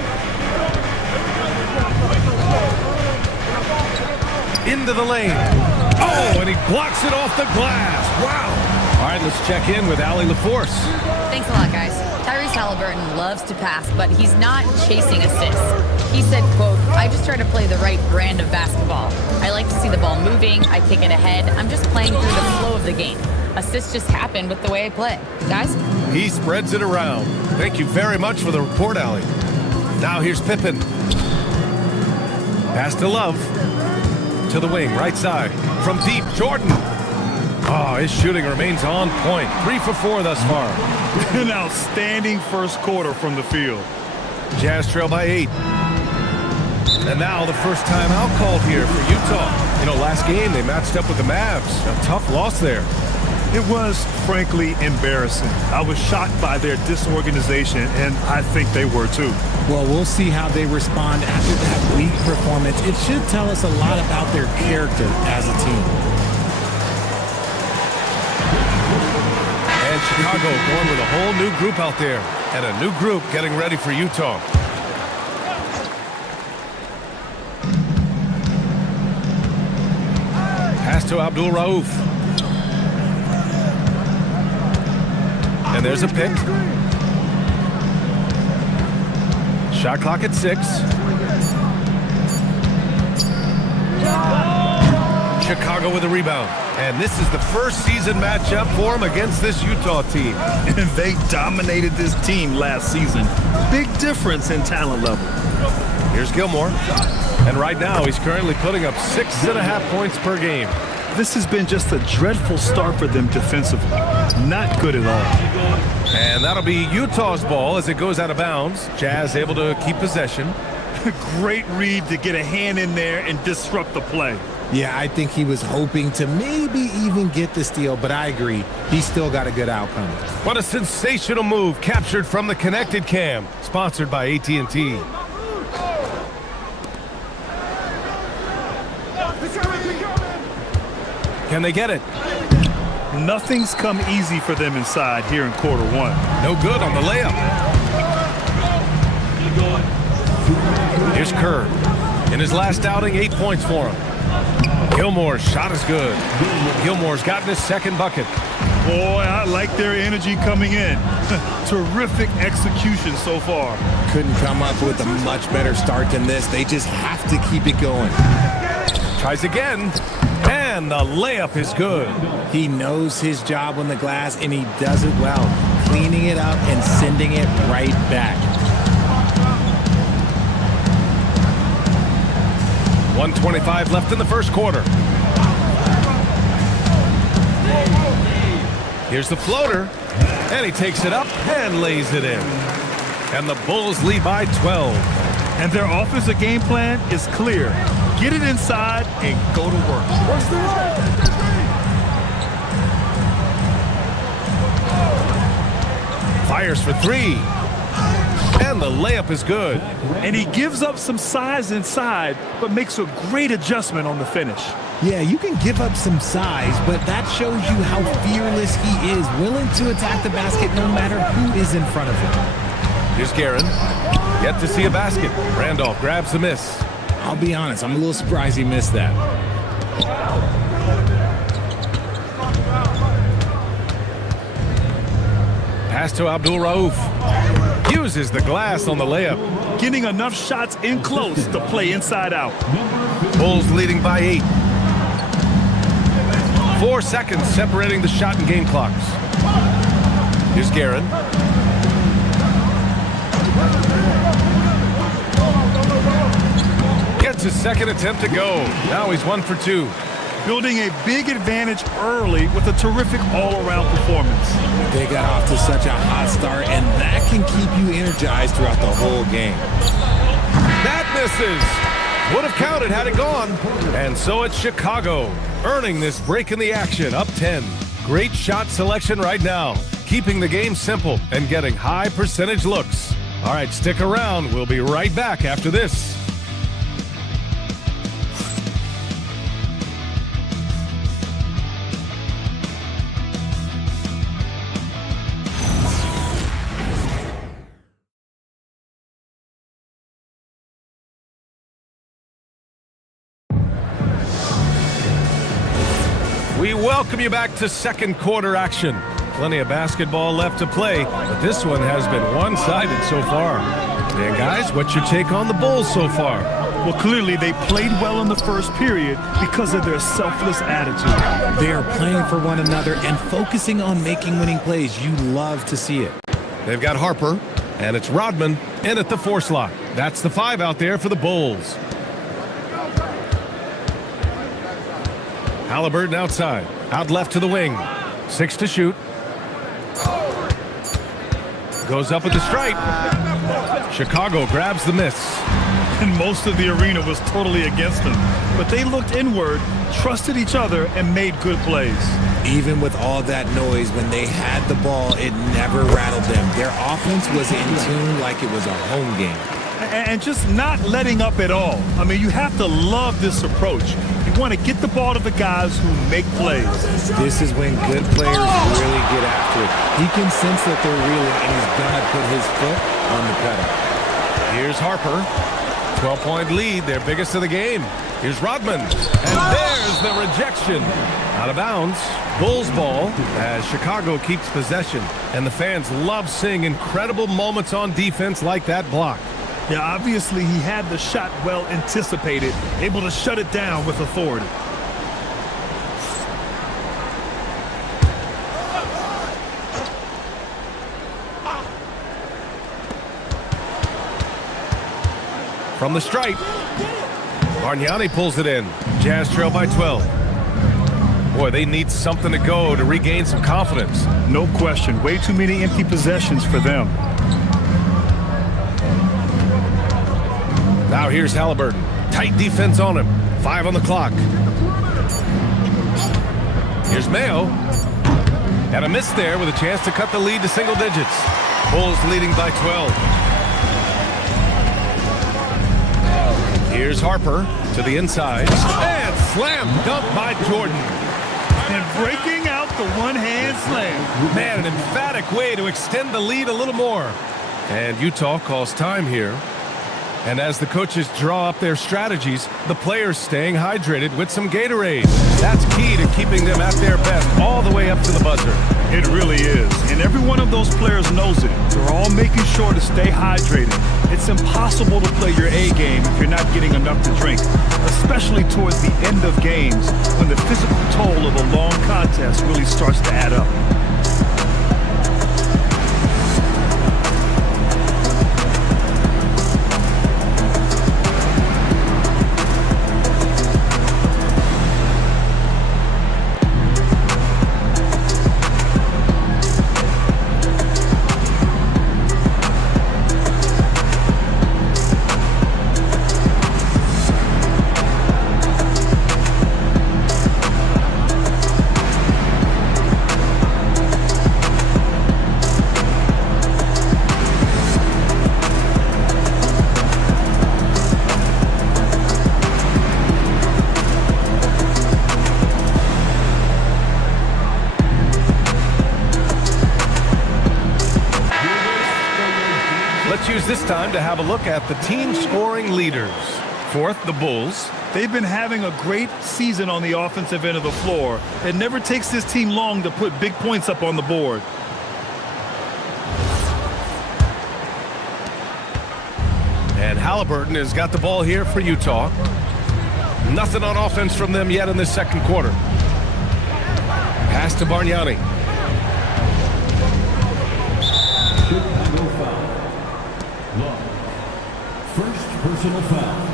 Into the lane. Oh, and he blocks it off the glass. Wow. All right, let's check in with Allie LaForce. Thanks a lot, guys. Tyrese Halliburton loves to pass, but he's not chasing assists. He said, quote, "I just try to play the right brand of basketball. I like to see the ball moving. I kick it ahead. I'm just playing through the flow of the game. Assists just happen with the way I play." Guys? He spreads it around. Thank you very much for the report, Allie. Now here's Pippen. Pass to Love. To the wing, right side. From deep, Jordan. Oh, his shooting remains on point. 3 for 4 thus far. An outstanding first quarter from the field. Jazz trail by 8. And now the first timeout called here for Utah. You know, last game they matched up with the Mavs. A tough loss there. It was, frankly, embarrassing. I was shocked by their disorganization, and I think they were too. Well, we'll see how they respond after that weak performance. It should tell us a lot about their character as a team. And Chicago going with a whole new group out there. And a new group getting ready for Utah. Pass to Abdul Rauf. And there's a pick. Shot clock at 6. Chicago with a rebound. And this is the first season matchup for him against this Utah team. And they dominated this team last season. Big difference in talent level. Here's Gilmore. And right now he's currently putting up 6.5 points per game. This has been just a dreadful start for them defensively. Not good at all. And that'll be Utah's ball as it goes out of bounds. Jazz able to keep possession. Great read to get a hand in there and disrupt the play. Yeah, I think he was hoping to maybe even get the steal, but I agree. He still got a good outcome. What a sensational move captured from the connected cam. Sponsored by AT&T. Can they get it? Nothing's come easy for them inside here in quarter 1. No good on the layup. Here's Kerr. In his last outing, 8 points for him. Gilmore's shot is good. Gilmore's gotten his second bucket. Boy, I like their energy coming in. Terrific execution so far. Couldn't come up with a much better start than this. They just have to keep it going. Tries again. And the layup is good. He knows his job on the glass, and he does it well. Cleaning it up and sending it right back. 1:25 left in the first quarter. Here's the floater. And he takes it up and lays it in. And the Bulls lead by 12. And their offensive game plan is clear. Get it inside and go to work. Fires for 3. And the layup is good. And he gives up some size inside, but makes a great adjustment on the finish. Yeah, you can give up some size, but that shows you how fearless he is, willing to attack the basket no matter who is in front of him. Here's Guerin. Yet to see a basket. Randolph grabs the miss. I'll be honest, I'm a little surprised he missed that. Pass to Abdul Rauf. Uses the glass on the layup. Getting enough shots in close to play inside out. Bulls leading by 8. 4 seconds separating the shot and game clocks. Here's Guerin. Gets his second attempt to go. Now he's 1 for 2. Building a big advantage early with a terrific all-around performance. They got off to such a hot start, and that can keep you energized throughout the whole game. That misses. Would have counted had it gone. And so it's Chicago, earning this break in the action, up 10. Great shot selection right now, keeping the game simple and getting high percentage looks. All right, stick around. We'll be right back after this. We welcome you back to second quarter action. Plenty of basketball left to play, but this one has been one-sided so far. And guys, what's your take on the Bulls so far? Well, clearly they played well in the first period because of their selfless attitude. They are playing for one another and focusing on making winning plays. You love to see it. They've got Harper, and it's Rodman in at the 4 slot. That's the 5 out there for the Bulls. Halliburton outside, out left to the wing. 6 to shoot. Goes up with the strike. Chicago grabs the miss. And most of the arena was totally against them. But they looked inward, trusted each other, and made good plays. Even with all that noise, when they had the ball, it never rattled them. Their offense was in tune like it was a home game. And just not letting up at all. I mean, you have to love this approach. You want to get the ball to the guys who make plays. This is when good players really get after it. He can sense that they're reeling, and he's going to put his foot on the pedal. Here's Harper. 12-point lead, their biggest of the game. Here's Rodman. And there's the rejection. Out of bounds. Bulls ball as Chicago keeps possession. And the fans love seeing incredible moments on defense like that block. Yeah, obviously he had the shot well anticipated, able to shut it down with authority. From the stripe, Bargnani pulls it in. Jazz trail by 12. Boy, they need something to go to regain some confidence. No question. Way too many empty possessions for them. Now here's Halliburton. Tight defense on him. 5 on the clock. Here's Mayo. And a miss there with a chance to cut the lead to single digits. Bulls leading by 12. Here's Harper to the inside. And slam dunk by Jordan. And breaking out the one-hand slam. Man, an emphatic way to extend the lead a little more. And Utah calls time here. And as the coaches draw up their strategies, the players staying hydrated with some Gatorade. That's key to keeping them at their best all the way up to the buzzer. It really is. And every one of those players knows it. They're all making sure to stay hydrated. It's impossible to play your A game if you're not getting enough to drink, especially towards the end of games when the physical toll of a long contest really starts to add up. This time to have a look at the team scoring leaders. 4th, the Bulls. They've been having a great season on the offensive end of the floor. It never takes this team long to put big points up on the board. And Halliburton has got the ball here for Utah. Nothing on offense from them yet in this second quarter. Pass to Bargnani. First personal foul.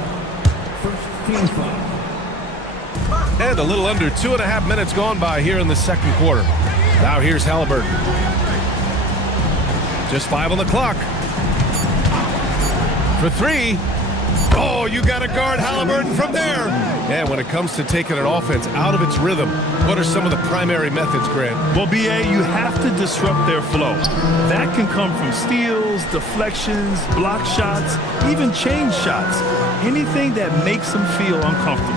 First team foul. And a little under 2.5 minutes gone by here in the second quarter. Now here's Halliburton. Just 5 on the clock. For 3. Oh, you got to guard Halliburton from there. And when it comes to taking an offense out of its rhythm, what are some of the primary methods, Grant? Well, BA, you have to disrupt their flow. That can come from steals, deflections, block shots, even change shots. Anything that makes them feel uncomfortable.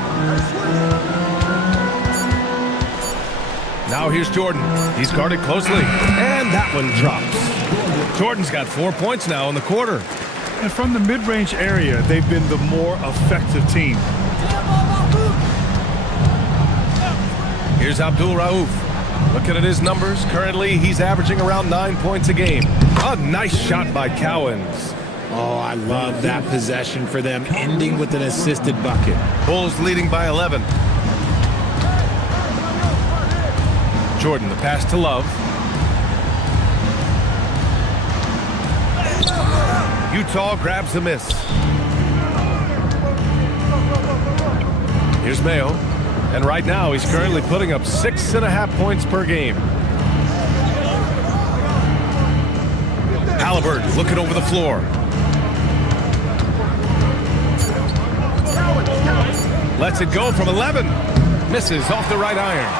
Now here's Jordan. He's guarded closely. And that one drops. Jordan's got 4 points now in the quarter. And from the mid-range area, they've been the more effective team. Here's Abdul Rauf. Looking at his numbers, currently he's averaging around 9 points a game. A nice shot by Cowens. Oh, I love that possession for them, ending with an assisted bucket. Bulls leading by 11. Jordan, the pass to Love. Utah grabs the miss. Here's Mayo. And right now, he's currently putting up 6.5 points per game. Halliburton looking over the floor. Lets it go from 11. Misses off the right iron.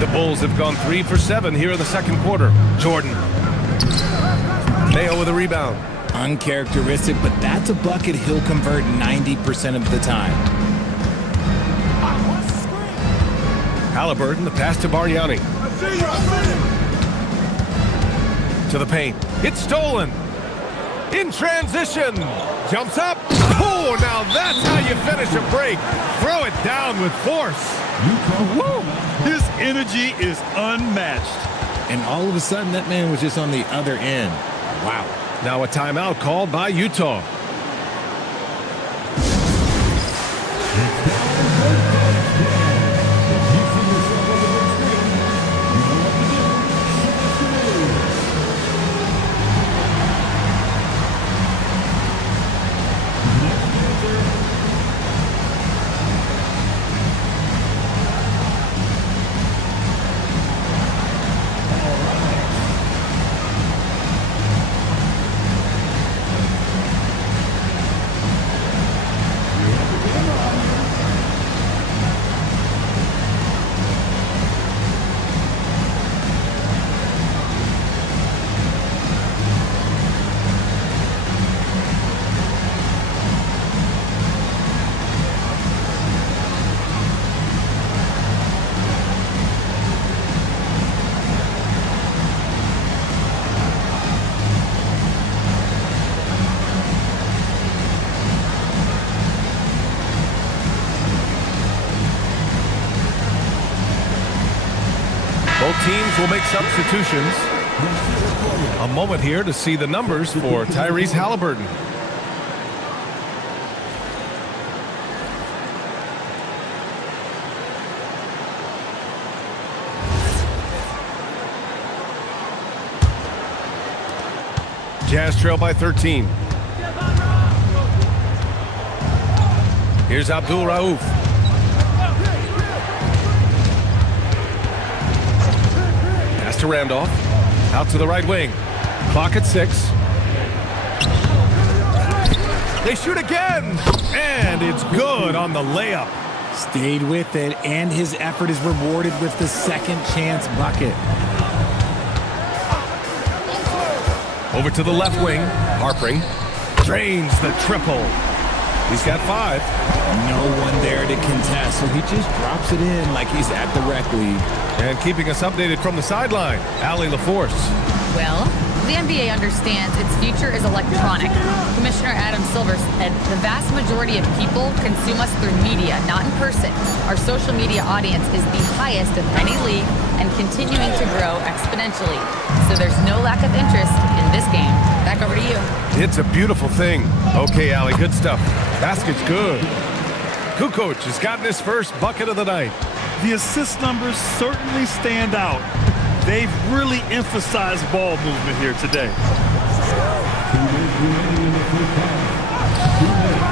The Bulls have gone 3 for 7 here in the second quarter. Jordan. Mayo with a rebound. Uncharacteristic, but that's a bucket he'll convert 90% of the time. Halliburton, the pass to Bargnani. To the paint. It's stolen. In transition. Jumps up. Oh, now that's how you finish a break. Throw it down with force. Woo! His energy is unmatched. And all of a sudden, that man was just on the other end. Wow. Now a timeout called by Utah. Both teams will make substitutions. A moment here to see the numbers for Tyrese Halliburton. Jazz trail by 13. Here's Abdul Rauf. Pass to Randolph. Out to the right wing. Clock at 6. They shoot again. And it's good on the layup. Stayed with it, and his effort is rewarded with the second chance bucket. Over to the left wing. Harpring drains the triple. He's got 5. No one there to contest, so he just drops it in like he's at the rec league. And keeping us updated from the sideline, Allie LaForce. Well, the NBA understands its future is electronic. Commissioner Adam Silver said the vast majority of people consume us through media, not in person. Our social media audience is the highest of any league and continuing to grow exponentially. So there's no lack of interest in this game. Back over to you. It's a beautiful thing. Okay, Allie, good stuff. Basket's good. Kukoc has gotten his first bucket of the night. The assist numbers certainly stand out. They've really emphasized ball movement here today.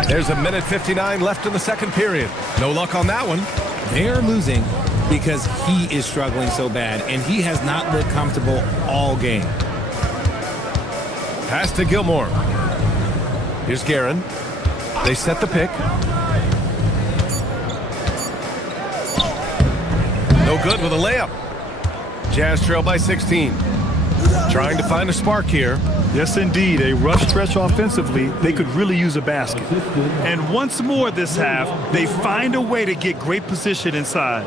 There's a minute 59 left in the second period. No luck on that one. They're losing because he is struggling so bad, and he has not looked comfortable all game. Pass to Gilmore. Here's Guerin. They set the pick. No good with a layup. Jazz trail by 16. Trying to find a spark here. Yes, indeed. A rough stretch offensively. They could really use a basket. And once more this half, they find a way to get great position inside.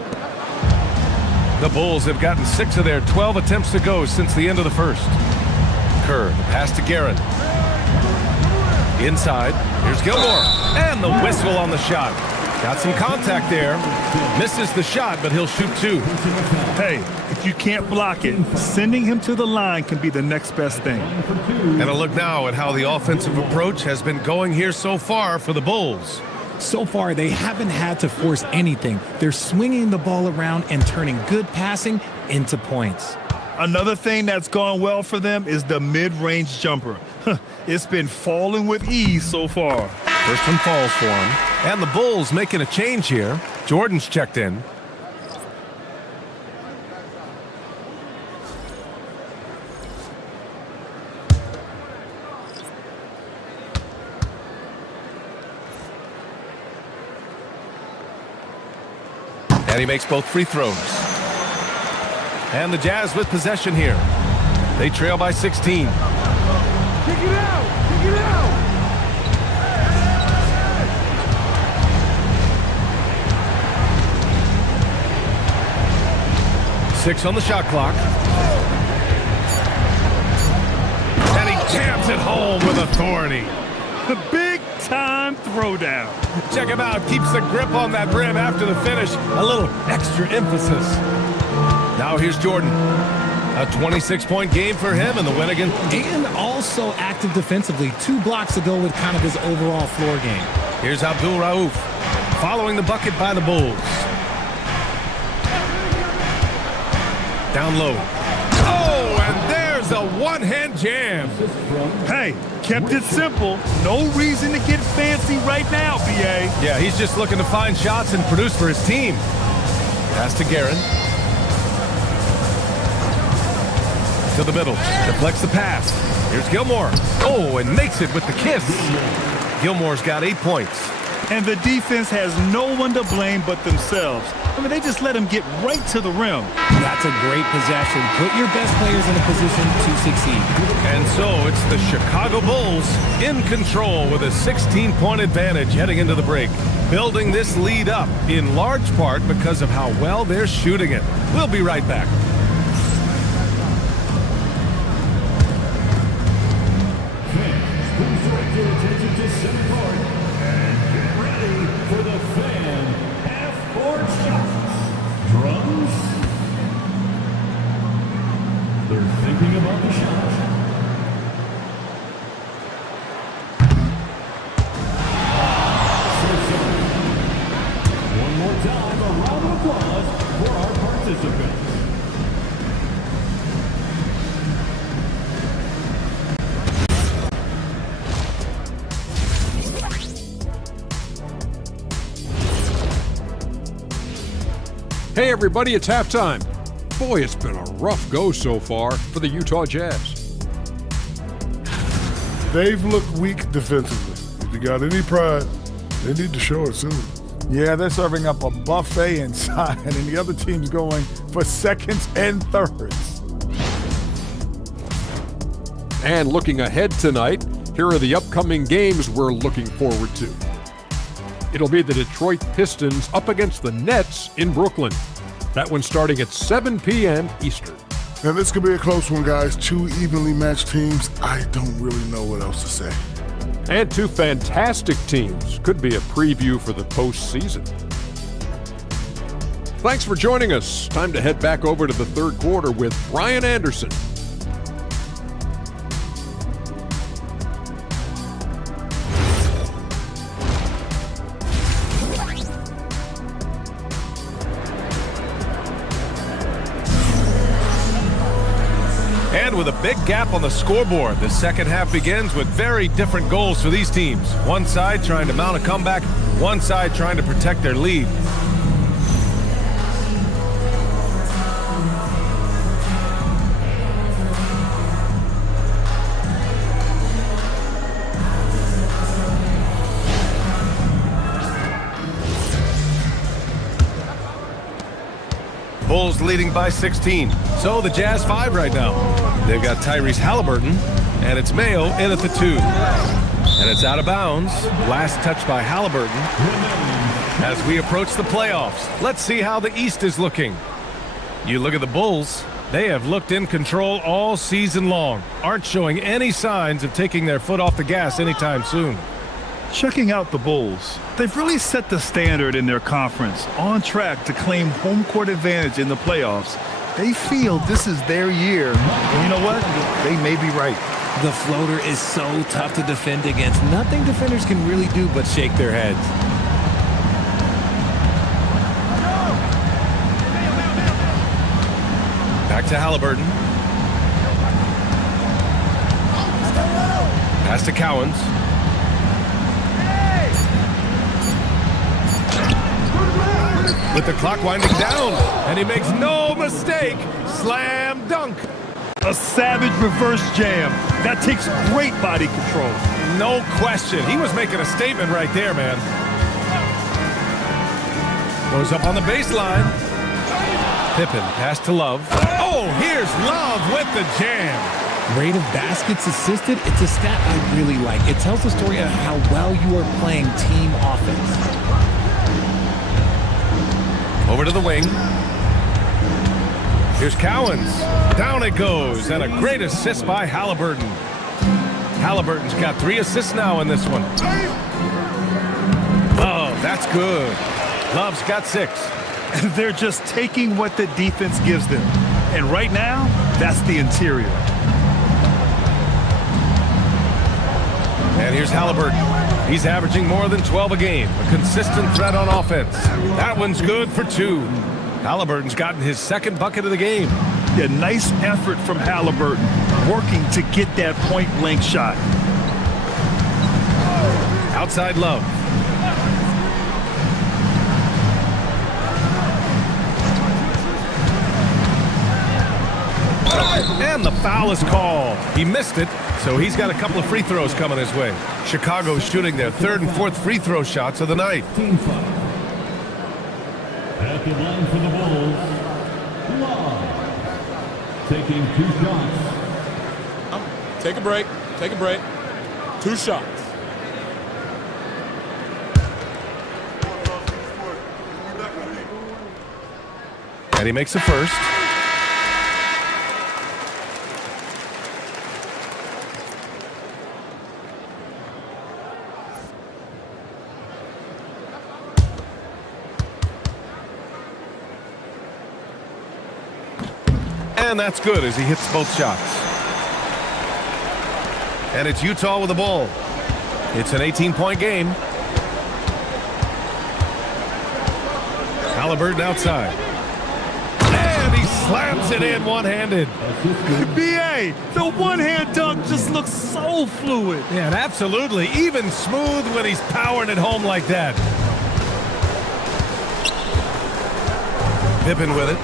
The Bulls have gotten 6 of their 12 attempts to go since the end of the first. Kerr, the pass to Guerin. Inside. Here's Gilmore. And the whistle on the shot. Got some contact there. Misses the shot, but he'll shoot 2. Hey, if you can't block it, sending him to the line can be the next best thing. And a look now at how the offensive approach has been going here so far for the Bulls. So far, they haven't had to force anything. They're swinging the ball around and turning good passing into points. Another thing that's gone well for them is the mid-range jumper. It's been falling with ease so far. First one falls for him. And the Bulls making a change here. Jordan's checked in. And he makes both free throws. And the Jazz with possession here. They trail by 16. Kick it out! Kick it out! 6 on the shot clock. And he jams it home with authority. The big-time throwdown. Check him out. Keeps the grip on that rim after the finish. A little extra emphasis. Now here's Jordan. A 26-point game for him in the win again. And also active defensively. 2 blocks to go with kind of his overall floor game. Here's Abdul Rauf following the bucket by the Bulls. Down low. Oh, and there's a one-hand jam. Hey, kept it simple. No reason to get fancy right now, B.A. Yeah, he's just looking to find shots and produce for his team. Pass to Guerin. To the middle. Deflects the pass. Here's Gilmore. Oh, and makes it with the kiss. Gilmore's got 8 points. And the defense has no one to blame but themselves. I mean, they just let him get right to the rim. That's a great possession. Put your best players in a position to succeed. And so it's the Chicago Bulls in control with a 16-point advantage heading into the break. Building this lead up in large part because of how well they're shooting it. We'll be right back. Please direct your attention to center court and get ready for the fan half-court shots. Drums. They're thinking about the shot. One more time, a round of applause for our participants. Hey everybody, it's halftime. Boy, it's been a rough go so far for the Utah Jazz. They've looked weak defensively. If you got any pride, they need to show it soon. Yeah, they're serving up a buffet inside, and the other team's going for seconds and thirds. And looking ahead tonight, here are the upcoming games we're looking forward to. It'll be the Detroit Pistons up against the Nets in Brooklyn. That one's starting at 7 p.m. Eastern. Now, this could be a close one, guys. 2 evenly matched teams. I don't really know what else to say. And 2 fantastic teams. Could be a preview for the postseason. Thanks for joining us. Time to head back over to the third quarter with Brian Anderson. And with a big gap on the scoreboard, the second half begins with very different goals for these teams. One side trying to mount a comeback, one side trying to protect their lead. Bulls leading by 16. So the Jazz 5 right now. They've got Tyrese Halliburton, and it's Mayo in at the 2. And it's out of bounds. Last touch by Halliburton. As we approach the playoffs, let's see how the East is looking. You look at the Bulls. They have looked in control all season long. Aren't showing any signs of taking their foot off the gas anytime soon. Checking out the Bulls, they've really set the standard in their conference, on track to claim home court advantage in the playoffs. They feel this is their year, and you know what? They may be right. The floater is so tough to defend against. Nothing defenders can really do but shake their heads. Back to Halliburton. Pass to Cowens. With the clock winding down, and he makes no mistake. Slam dunk. A savage reverse jam. That takes great body control. No question. He was making a statement right there, man. Goes up on the baseline. Pippen, pass to Love. Oh, here's Love with the jam. Rate of baskets assisted, it's a stat I really like. It tells the story of how well you are playing team offense. Over to the wing. Here's Cowens. Down it goes, and a great assist by Halliburton. Halliburton's got 3 assists now in this one. Oh, that's good. Love's got 6. They're just taking what the defense gives them. And right now, that's the interior. And here's Halliburton. He's averaging more than 12 a game. A consistent threat on offense. That one's good for 2. Halliburton's gotten his 2nd bucket of the game. Yeah, nice effort from Halliburton, working to get that point-blank shot. Outside Love. And the foul is called. He missed it, so he's got a couple of free throws coming his way. Chicago's shooting their 3rd and 4th free throw shots of the night. At the line for the Bulls, Love. Taking 2 shots. Take a break. Take a break. 2 shots. And he makes the first. And that's good as he hits both shots. And it's Utah with the ball. It's an 18-point game. Halliburton outside. And he slams it in one-handed. B.A., the one-hand dunk just looks so fluid. Yeah, and absolutely. Even smooth when he's powering it home like that. Pippen with it.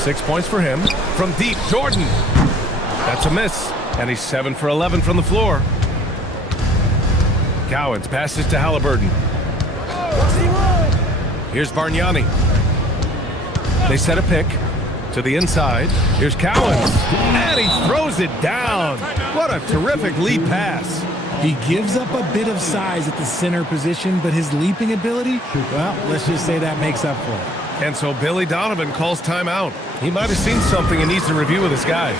6 points for him. From deep, Jordan. That's a miss. And he's 7 for 11 from the floor. Cowens passes to Halliburton. Here's Bargnani. They set a pick to the inside. Here's Cowens. And he throws it down. What a terrific lead pass. He gives up a bit of size at the center position, but his leaping ability, well, let's just say that makes up for it. And so Billy Donovan calls timeout. He might have seen something and needs to review with his guys.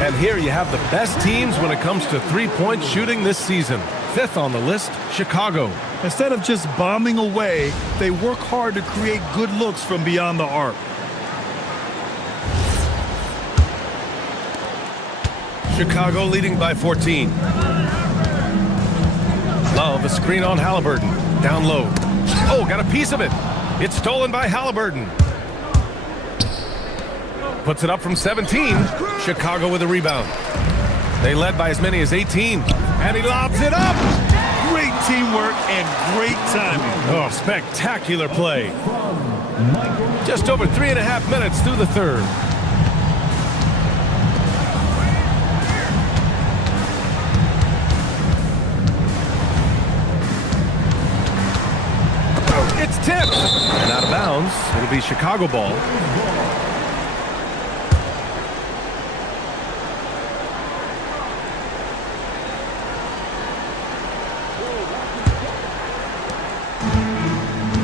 And here you have the best teams when it comes to three-point shooting this season. 5th on the list, Chicago. Instead of just bombing away, they work hard to create good looks from beyond the arc. Chicago leading by 14. Love, a screen on Halliburton. Down low. Oh, got a piece of it. It's stolen by Halliburton. Puts it up from 17. Chicago with a rebound. They led by as many as 18. And he lobs it up. Great teamwork and great timing. Oh, spectacular play. Just over 3.5 minutes through the third. It's tipped. And out of bounds. It'll be Chicago ball.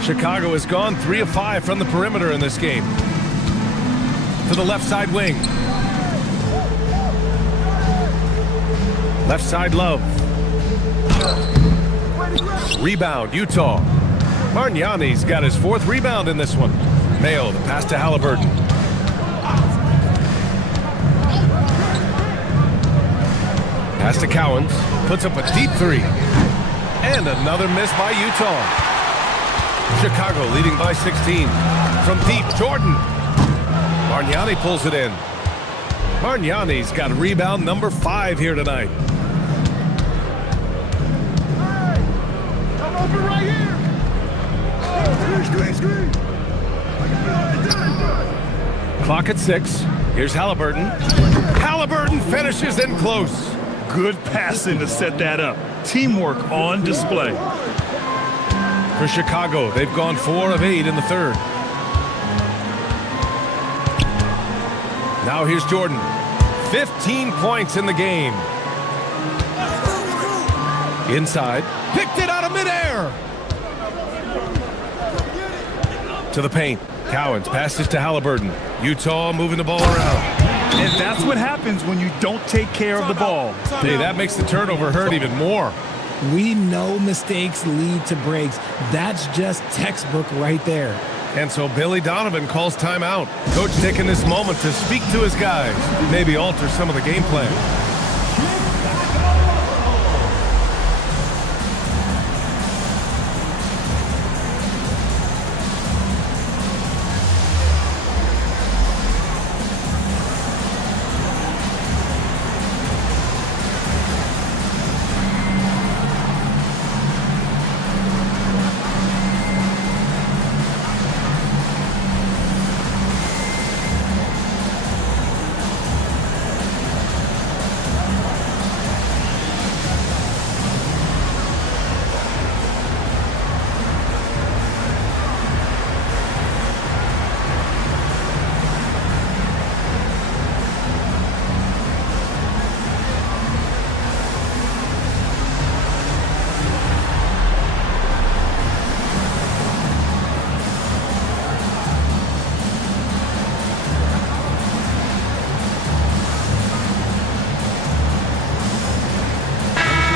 Chicago has gone 3 of 5 from the perimeter in this game. To the left side wing. Left side Love. Rebound, Utah. Margnani's got his 4th rebound in this one. Mayo, the pass to Halliburton. Pass to Cowens. Puts up a deep 3. And another miss by Utah. Chicago leading by 16. From deep, Jordan. Margnani pulls it in. Margnani's got rebound number 5 here tonight. I'm open right here. Screen. Clock at 6. Here's Halliburton. Halliburton finishes in close. Good passing to set that up. Teamwork on display. For Chicago, they've gone 4 of 8 in the third. Now here's Jordan. 15 points in the game. Inside. Picked it out of midair. To the paint. Cowens passes to Halliburton. Utah moving the ball around. And that's what happens when you don't take care of the ball. Hey, that makes the turnover hurt even more. We know mistakes lead to breaks. That's just textbook right there. And so Billy Donovan calls timeout. Coach taking this moment to speak to his guys. Maybe alter some of the game plan.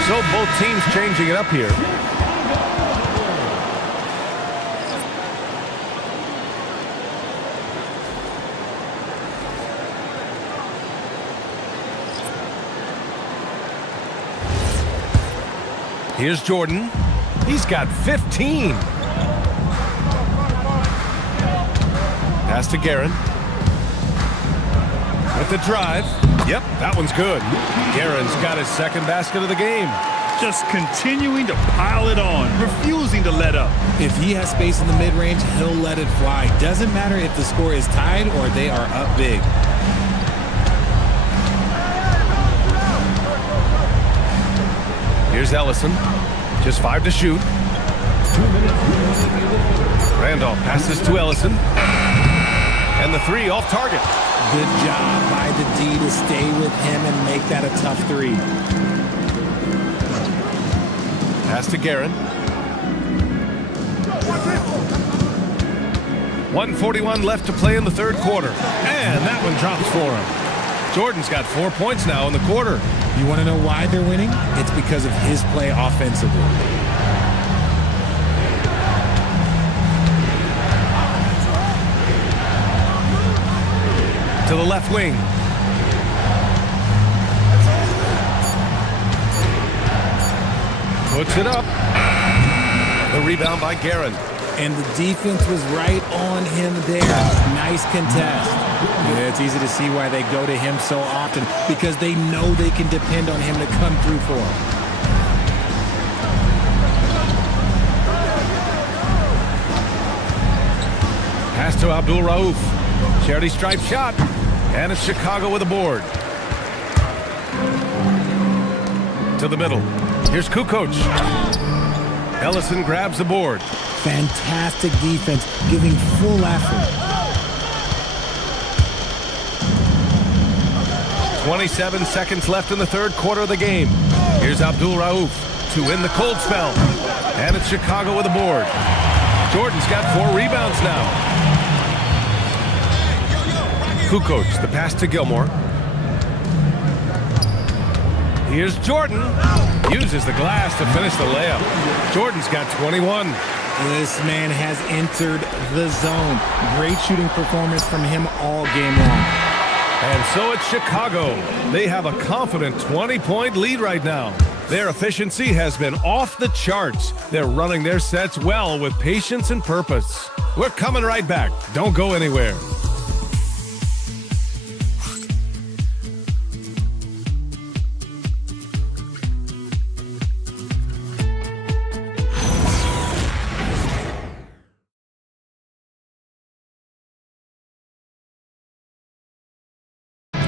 So both teams changing it up here. Here's Jordan. He's got 15. Pass to Guerin. With the drive. Yep, that one's good. Guerin's got his 2nd basket of the game. Just continuing to pile it on, refusing to let up. If he has space in the mid-range, he'll let it fly. Doesn't matter if the score is tied or they are up big. Here's Ellison. Just 5 to shoot. Randolph passes to Ellison. And the 3 off target. Good job by the D to stay with him and make that a tough 3. Pass to Guerin. 1:41 left to play in the third quarter. And that one drops for him. Jordan's got 4 points now in the quarter. You want to know why they're winning? It's because of his play offensively. To the left wing. Puts it up. The rebound by Guerin. And the defense was right on him there. Nice contest. Yeah, it's easy to see why they go to him so often, because they know they can depend on him to come through for them. Pass to Abdul Rauf. Charity stripe shot. And it's Chicago with a board. To the middle. Here's Kukoc. Ellison grabs the board. Fantastic defense, giving full effort. 27 seconds left in the third quarter of the game. Here's Abdul Rauf to win the cold spell. And it's Chicago with a board. Jordan's got 4 rebounds now. Kukoc, the pass to Gilmore. Here's Jordan. Uses the glass to finish the layup. Jordan's got 21. This man has entered the zone. Great shooting performance from him all game long. And so it's Chicago. They have a confident 20-point lead right now. Their efficiency has been off the charts. They're running their sets well with patience and purpose. We're coming right back. Don't go anywhere.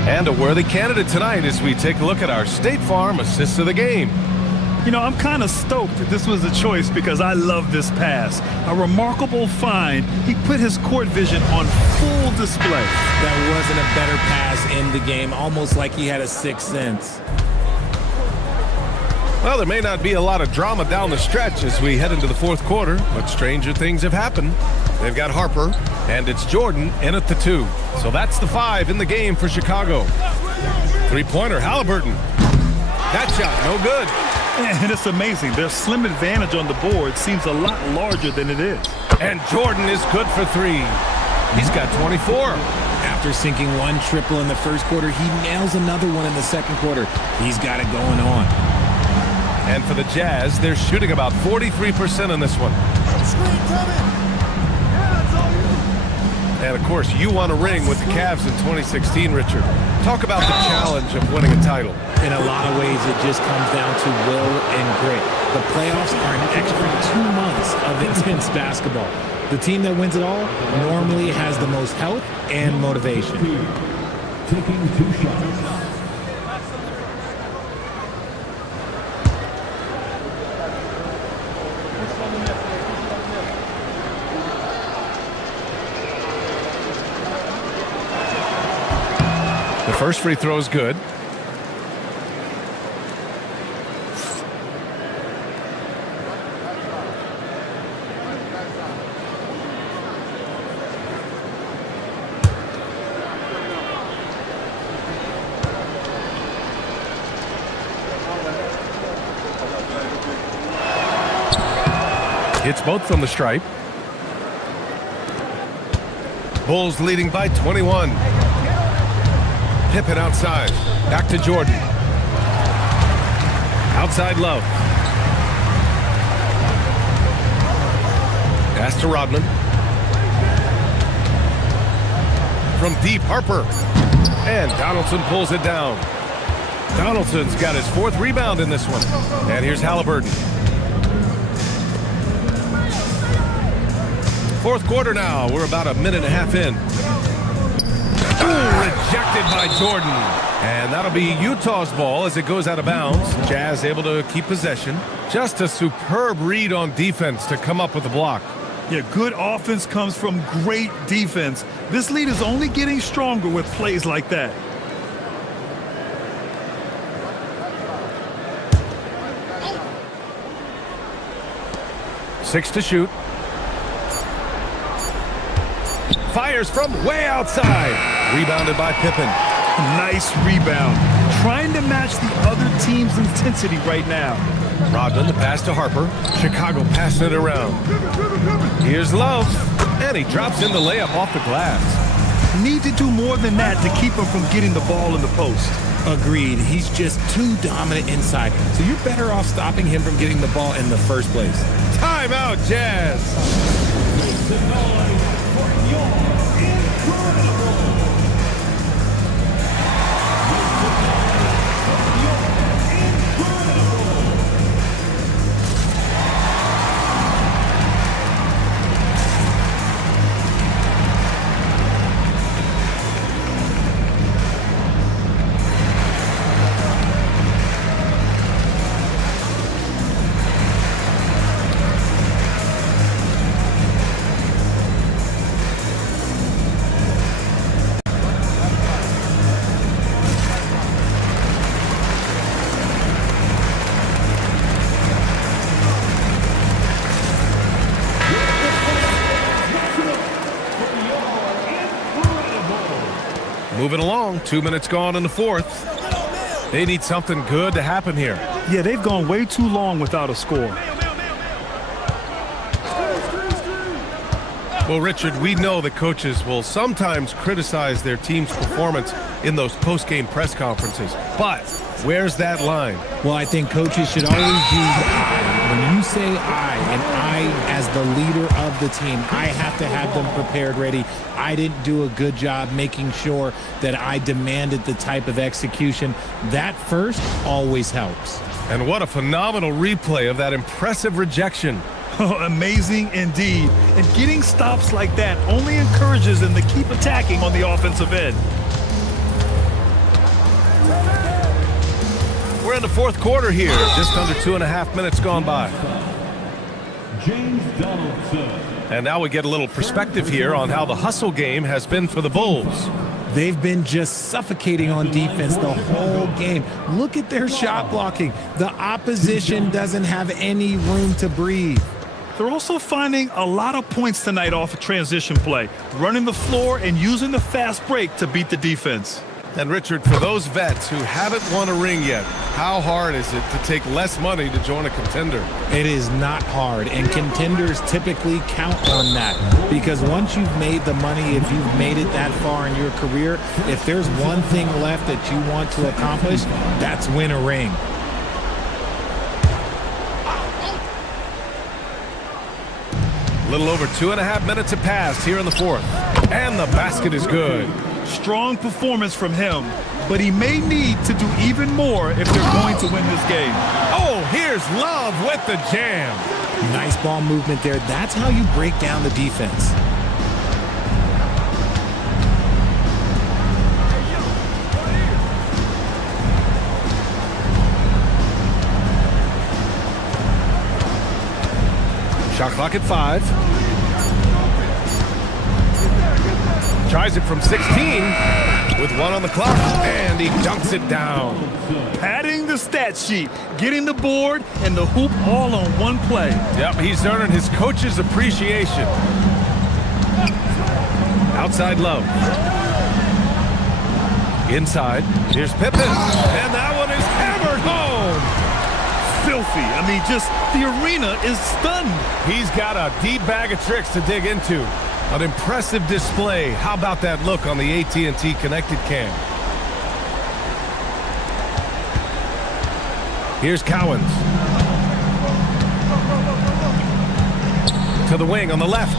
And a worthy candidate tonight as we take a look at our State Farm assists of the game. You know, I'm kind of stoked that this was a choice because I love this pass. A remarkable find. He put his court vision on full display. That wasn't a better pass in the game, almost like he had a sixth sense. Well, there may not be a lot of drama down the stretch as we head into the fourth quarter, but stranger things have happened. They've got Harper, and it's Jordan in at the 2. So that's the 5 in the game for Chicago. Three-pointer, Halliburton. That shot, no good. And it's amazing. Their slim advantage on the board seems a lot larger than it is. And Jordan is good for 3. He's got 24. After sinking 1 triple in the first quarter, he nails another one in the second quarter. He's got it going on. And for the Jazz, they're shooting about 43% on this one. And of course, you won a ring with the Cavs in 2016, Richard. Talk about the challenge of winning a title. In a lot of ways, it just comes down to will and grit. The playoffs are an extra 2 months of intense basketball. The team that wins it all normally has the most health and motivation. Taking 2 shots. The first free throw is good. Hits both from the stripe. Bulls leading by 21. Pippen outside. Back to Jordan. Outside Love. Pass to Rodman. From deep, Harper. And Donaldson pulls it down. Donaldson's got his 4th rebound in this one. And here's Halliburton. Fourth quarter now. We're about a minute and a half in. Rejected by Jordan. And that'll be Utah's ball as it goes out of bounds. Jazz able to keep possession. Just a superb read on defense to come up with the block. Yeah, good offense comes from great defense. This lead is only getting stronger with plays like that. Six to shoot. Fires from way outside. Rebounded by Pippen. Nice rebound. Trying to match the other team's intensity right now. Rodman, the pass to Harper. Chicago passing it around. Here's Love. And he drops in the layup off the glass. Need to do more than that to keep him from getting the ball in the post. Agreed. He's just too dominant inside. So you're better off stopping him from getting the ball in the first place. Timeout, Jazz. Moving along, 2 minutes gone in the fourth. They need something good to happen here. Yeah, they've gone way too long without a score. Well, Richard, we know that coaches will sometimes criticize their team's performance in those post-game press conferences. But where's that line? Well, I think coaches should always use I. When you say I, and I as the leader of the team, I have to have them prepared, ready. I didn't do a good job making sure that I demanded the type of execution. That first always helps. And what a phenomenal replay of that impressive rejection. Oh, amazing indeed. And getting stops like that only encourages them to keep attacking on the offensive end. We're in the fourth quarter here, just under 2.5 minutes gone by. And now we get a little perspective here on how the hustle game has been for the Bulls. They've been just suffocating on defense the whole game. Look at their shot blocking. The opposition doesn't have any room to breathe. They're also finding a lot of points tonight off of transition play, running the floor and using the fast break to beat the defense. And Richard, for those vets who haven't won a ring yet, how hard is it to take less money to join a contender? It is not hard, and contenders typically count on that, because once you've made the money, if you've made it that far in your career, if there's one thing left that you want to accomplish, that's win a ring. A little over 2.5 minutes have passed here in the fourth, and the basket is good. Strong performance from him, but he may need to do even more if they're going to win this game. Oh, here's Love with the jam. Nice ball movement there. That's how you break down the defense. Shot clock at 5. Tries it from 16 with 1 on the clock, and he dunks it down. Padding the stat sheet, getting the board and the hoop all on one play. Yep, he's earning his coach's appreciation. Outside Love. Inside, here's Pippen, and that one is hammered home. Filthy. I mean, just the arena is stunned. He's got a deep bag of tricks to dig into. An impressive display. How about that look on the AT&T connected cam? Here's Cowens. To the wing on the left.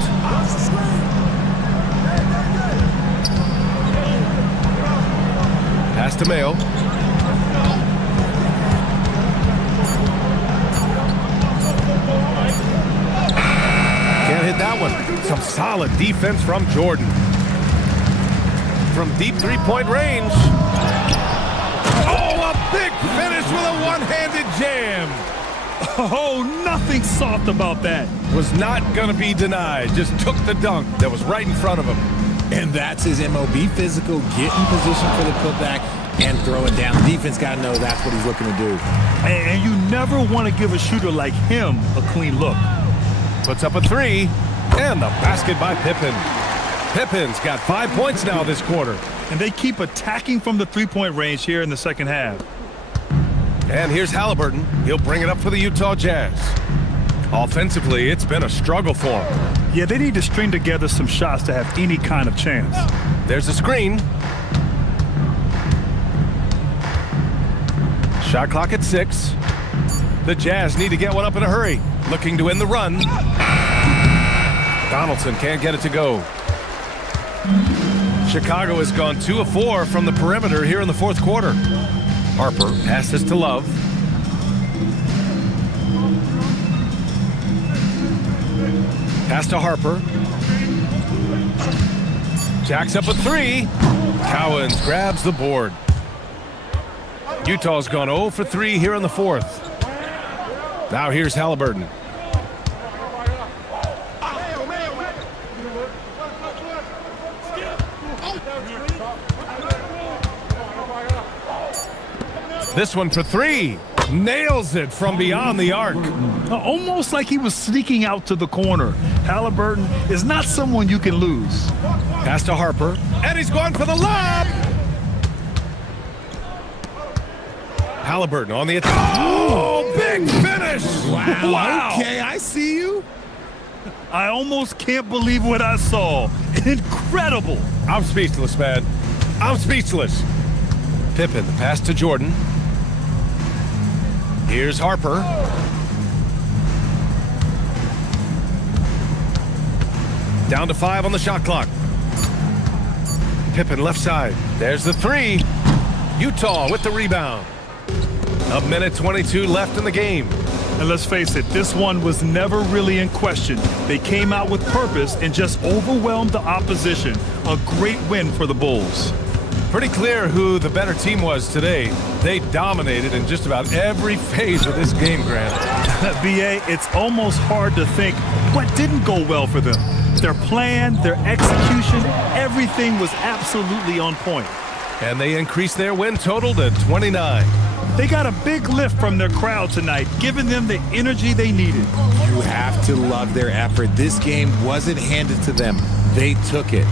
Pass to Mayo. Can't hit that one. Some solid defense from Jordan. From deep three-point range. Oh, a big finish with a one-handed jam. Oh, nothing soft about that. Was not going to be denied. Just took the dunk that was right in front of him. And that's his MOB physical. Get in position for the putback and throw it down. The defense got to know that's what he's looking to do. And you never want to give a shooter like him a clean look. Puts up a 3, and the basket by Pippen. Pippen's got 5 points now this quarter. And they keep attacking from the three-point range here in the second half. And here's Halliburton. He'll bring it up for the Utah Jazz. Offensively, it's been a struggle for him. Yeah, they need to string together some shots to have any kind of chance. There's a screen. Shot clock at 6. The Jazz need to get one up in a hurry. Looking to win the run. Donaldson can't get it to go. Chicago has gone 2 of 4 from the perimeter here in the fourth quarter. Harper passes to Love. Pass to Harper. Jacks up a 3. Cowens grabs the board. Utah's gone 0 for 3 here in the fourth. Now here's Halliburton. This one for 3. Nails it from beyond the arc. Almost like he was sneaking out to the corner. Halliburton is not someone you can lose. Pass to Harper, and he's going for the lob. Halliburton on the attack. Oh, big finish. Wow. Okay, I see you. I almost can't believe what I saw. Incredible. I'm speechless, man. I'm speechless. Pippen, the pass to Jordan. Here's Harper. Down to 5 on the shot clock. Pippen left side. There's the 3. Utah with the rebound. 1:22 left in the game. And let's face it, this one was never really in question. They came out with purpose and just overwhelmed the opposition. A great win for the Bulls. Pretty clear who the better team was today. They dominated in just about every phase of this game, Grant. BA, it's almost hard to think what didn't go well for them. Their plan, their execution, everything was absolutely on point. And they increased their win total to 29. They got a big lift from their crowd tonight, giving them the energy they needed. You have to love their effort. This game wasn't handed to them. They took it.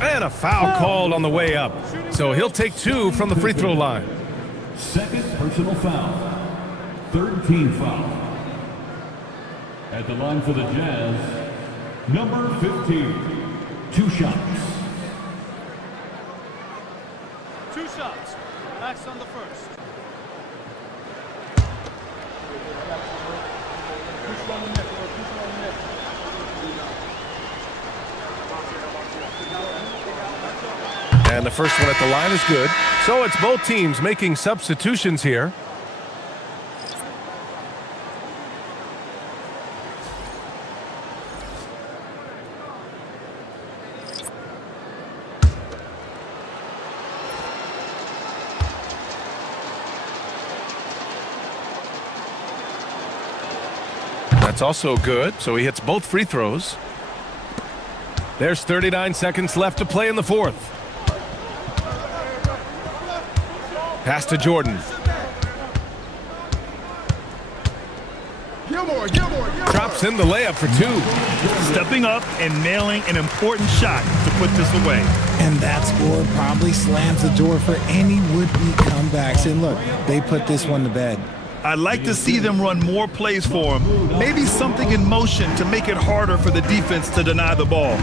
And a foul called on the way up. So he'll take 2 from the free throw line. Second personal foul. Third team foul. At the line for the Jazz, number 15. 2 shots. 2 shots. Max on the first. And the first one at the line is good. So it's both teams making substitutions here. That's also good. So he hits both free throws. There's 39 seconds left to play in the fourth. Pass to Jordan. Drops in the layup for 2. Stepping up and nailing an important shot to put this away. And that score probably slams the door for any would-be comebacks. And look, they put this one to bed. I'd like to see them run more plays for him. Maybe something in motion to make it harder for the defense to deny the ball.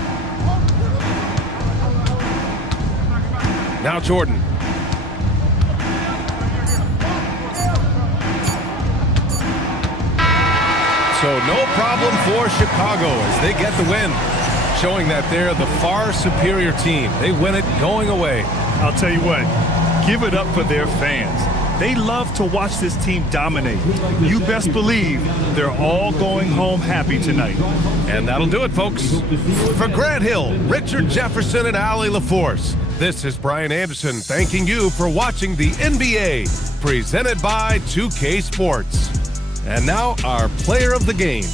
Now Jordan. So no problem for Chicago as they get the win, showing that they're the far superior team. They win it going away. I'll tell you what, give it up for their fans. They love to watch this team dominate. You best believe they're all going home happy tonight. And that'll do it, folks. For Grant Hill, Richard Jefferson, and Allie LaForce, this is Brian Anderson thanking you for watching the NBA, presented by 2K Sports. And now our player of the game.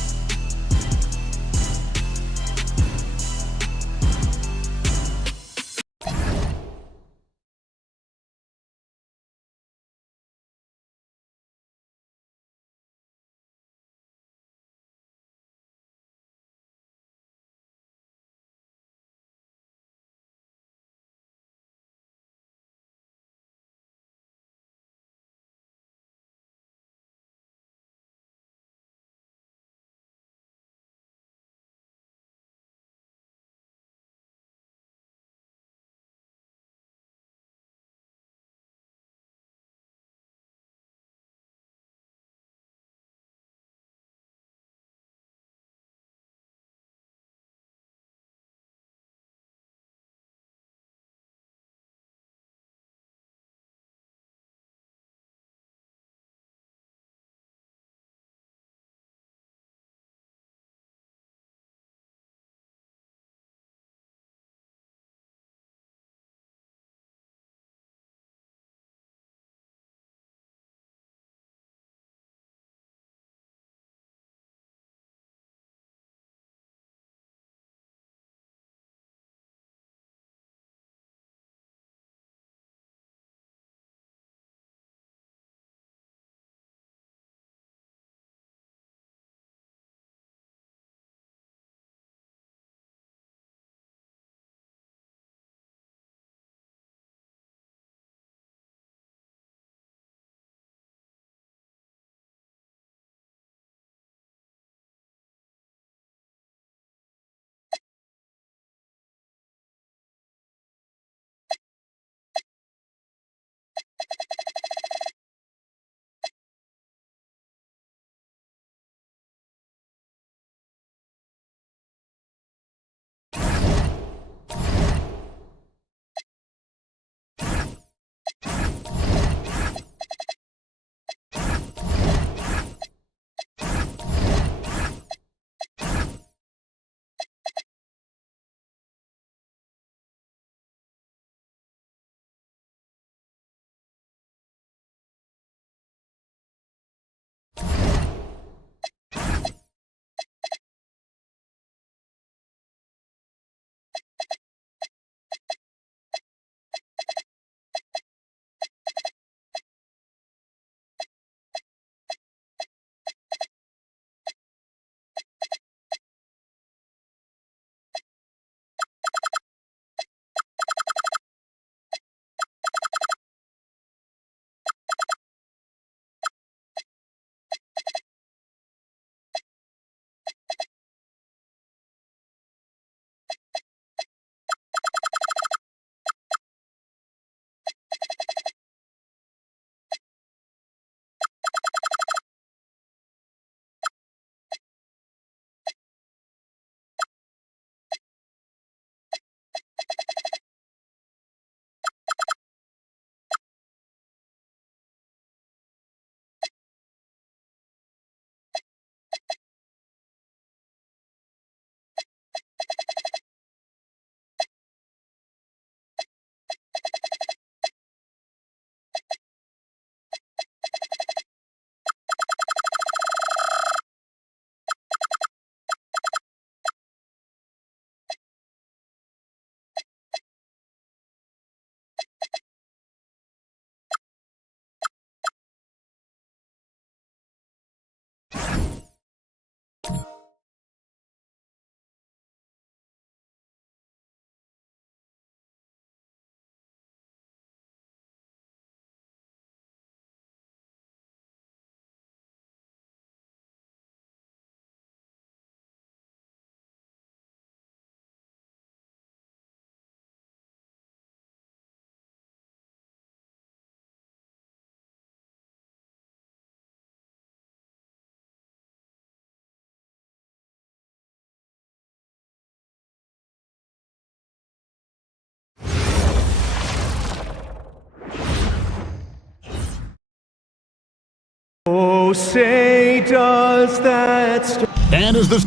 say does that And as the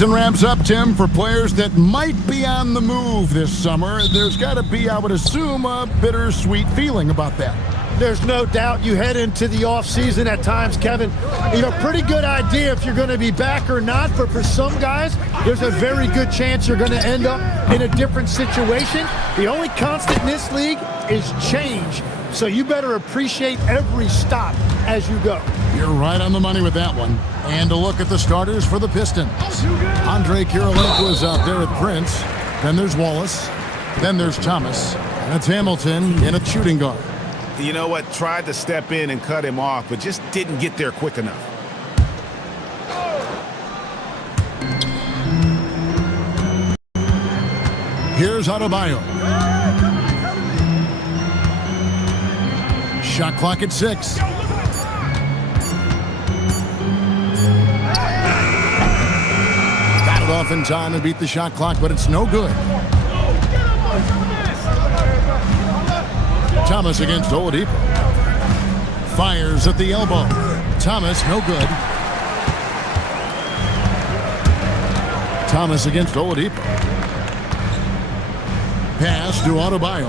season ramps up, Tim, for players that might be on the move this summer. There's got to be, I would assume, a bittersweet feeling about that. There's no doubt you head into the offseason at times, Kevin. You have a pretty good idea if you're going to be back or not, but for some guys, there's a very good chance you're going to end up in a different situation. The only constant in this league is change, so you better appreciate every stop as you go. You're right on the money with that one. And a look at the starters for the Pistons. Andre Kirilenko is out there at Prince. Then there's Wallace. Then there's Thomas. And it's Hamilton in a shooting guard. You know what? Tried to step in and cut him off, but just didn't get there quick enough. Here's Adebayo. Shot clock at 6. Got it off in time and beat the shot clock, but it's no good. Thomas against Oladipo. Fires at the elbow. Thomas, no good. Thomas against Oladipo. Pass to Adebayo.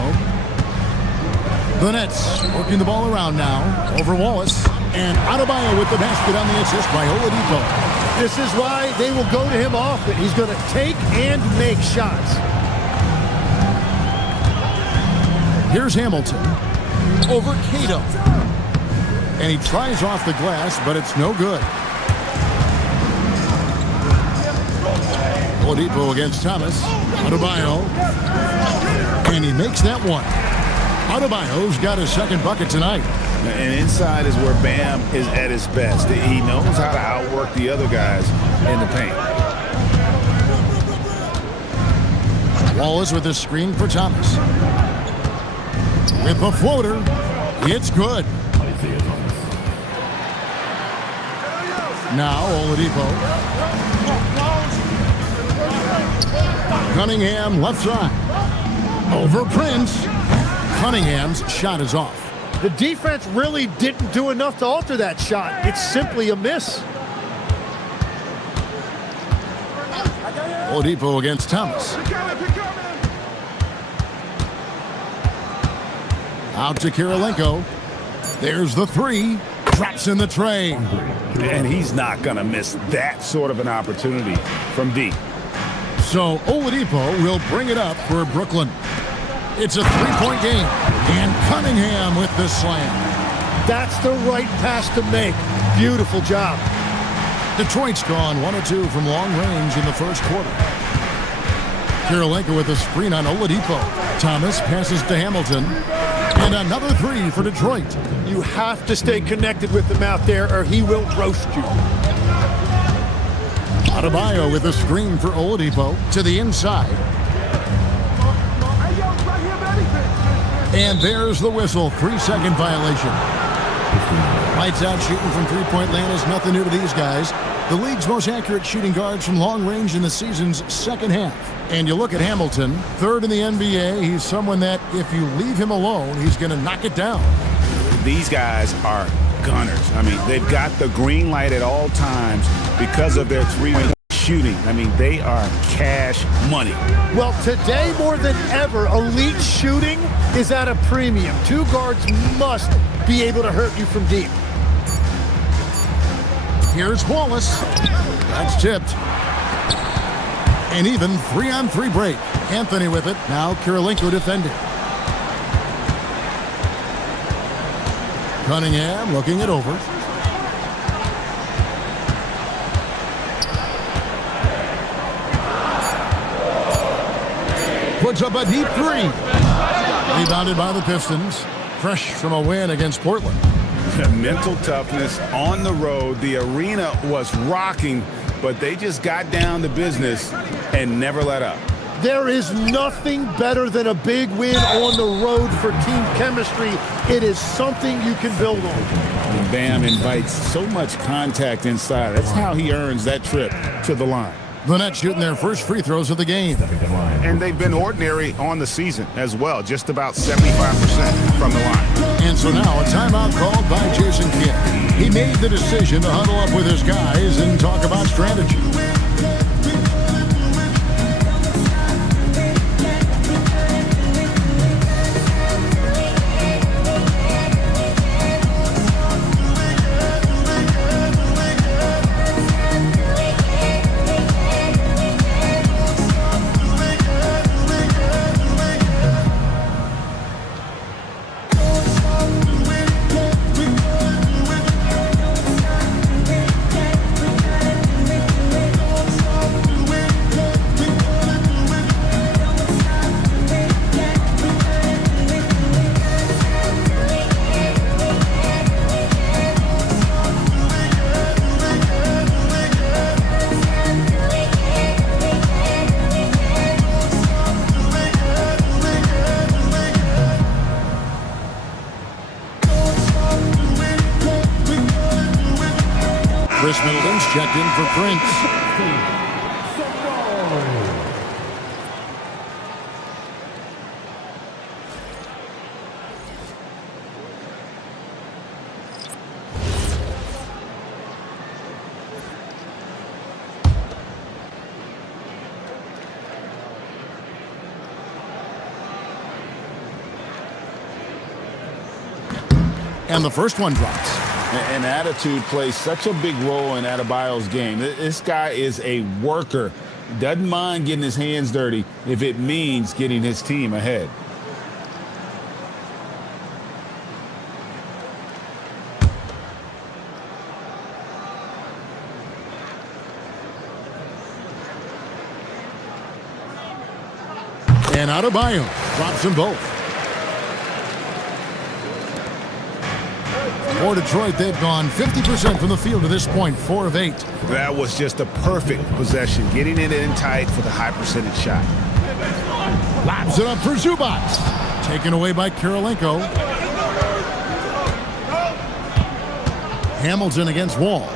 The Nets working the ball around now. Over Wallace. And Adebayo with the basket on the assist by Oladipo. This is why they will go to him often. He's going to take and make shots. Here's Hamilton over Cato. And he tries off the glass, but it's no good. Oladipo against Thomas. Adebayo. And he makes that one. Adebayo's got his second bucket tonight. And inside is where Bam is at his best. He knows how to outwork the other guys in the paint. Wallace with a screen for Thomas. With the floater, it's good. Now Oladipo. Cunningham left side. Over Prince. Cunningham's shot is off. The defense really didn't do enough to alter that shot. It's simply a miss. Oladipo against Thomas. Out to Kirilenko. There's the three. Drops in the tray. And he's not going to miss that sort of an opportunity from deep. So Oladipo will bring it up for Brooklyn. It's a three-point game. And Cunningham with the slam. That's the right pass to make. Beautiful job. Detroit's gone 1 of 2 from long range in the first quarter. Kirilenko with a screen on Oladipo. Thomas passes to Hamilton. And another three for Detroit. You have to stay connected with him out there or he will roast you. Adebayo with a screen for Oladipo to the inside. And there's the whistle. 3-second violation. Lights out shooting from three-point land is nothing new to these guys. The league's most accurate shooting guards from long range in the season's second half. And you look at Hamilton, third in the NBA. He's someone that if you leave him alone, he's going to knock it down. These guys are gunners. I mean, they've got the green light at all times because of their three-point shooting. I mean, they are cash money. Well, today more than ever, elite shooting is at a premium. Two guards must be able to hurt you from deep. Here's Wallace. That's tipped. And even 3-on-3 break. Anthony with it. Now Kirilenko defending. Cunningham looking it over. Puts up a deep three. Rebounded by the Pistons. Fresh from a win against Portland. Mental toughness on the road. The arena was rocking, but they just got down to business and never let up. There is nothing better than a big win on the road for team chemistry. It is something you can build on. And Bam invites so much contact inside. That's how he earns that trip to the line. The Nets shooting their first free throws of the game. And they've been ordinary on the season as well, just about 75% from the line. And so now a timeout called by Jason Kidd. He made the decision to huddle up with his guys and talk about strategy. Chris Middleton's checked in for Prince. And the first one drops. And attitude plays such a big role in Adebayo's game. This guy is a worker. Doesn't mind getting his hands dirty if it means getting his team ahead. And Adebayo drops them both. For Detroit, they've gone 50% from the field to this point, 4 of 8. That was just a perfect possession, getting it in tight for the high percentage shot. Lobs it up for Zubac. Taken away by Kirilenko. Hamilton against Wall.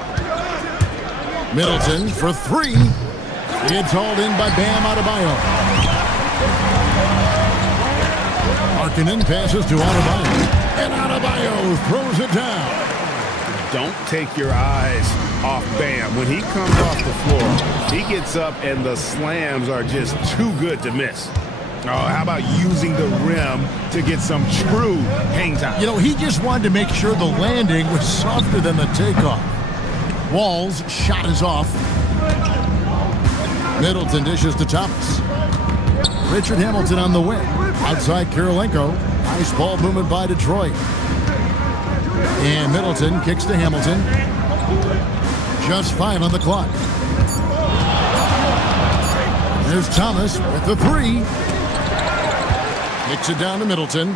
Middleton for 3. It's hauled in by Bam Adebayo. Markkanen passes to Adebayo. And Adebayo throws it down. Don't take your eyes off Bam. When he comes off the floor, he gets up and the slams are just too good to miss. Oh, how about using the rim to get some true hang time? You know, he just wanted to make sure the landing was softer than the takeoff. Wall's shot is off. Middleton dishes to Thomas. Richard Hamilton on the wing. Outside Kirilenko. Nice ball movement by Detroit. And Middleton kicks to Hamilton. Just 5 on the clock. There's Thomas with the 3. Kicks it down to Middleton.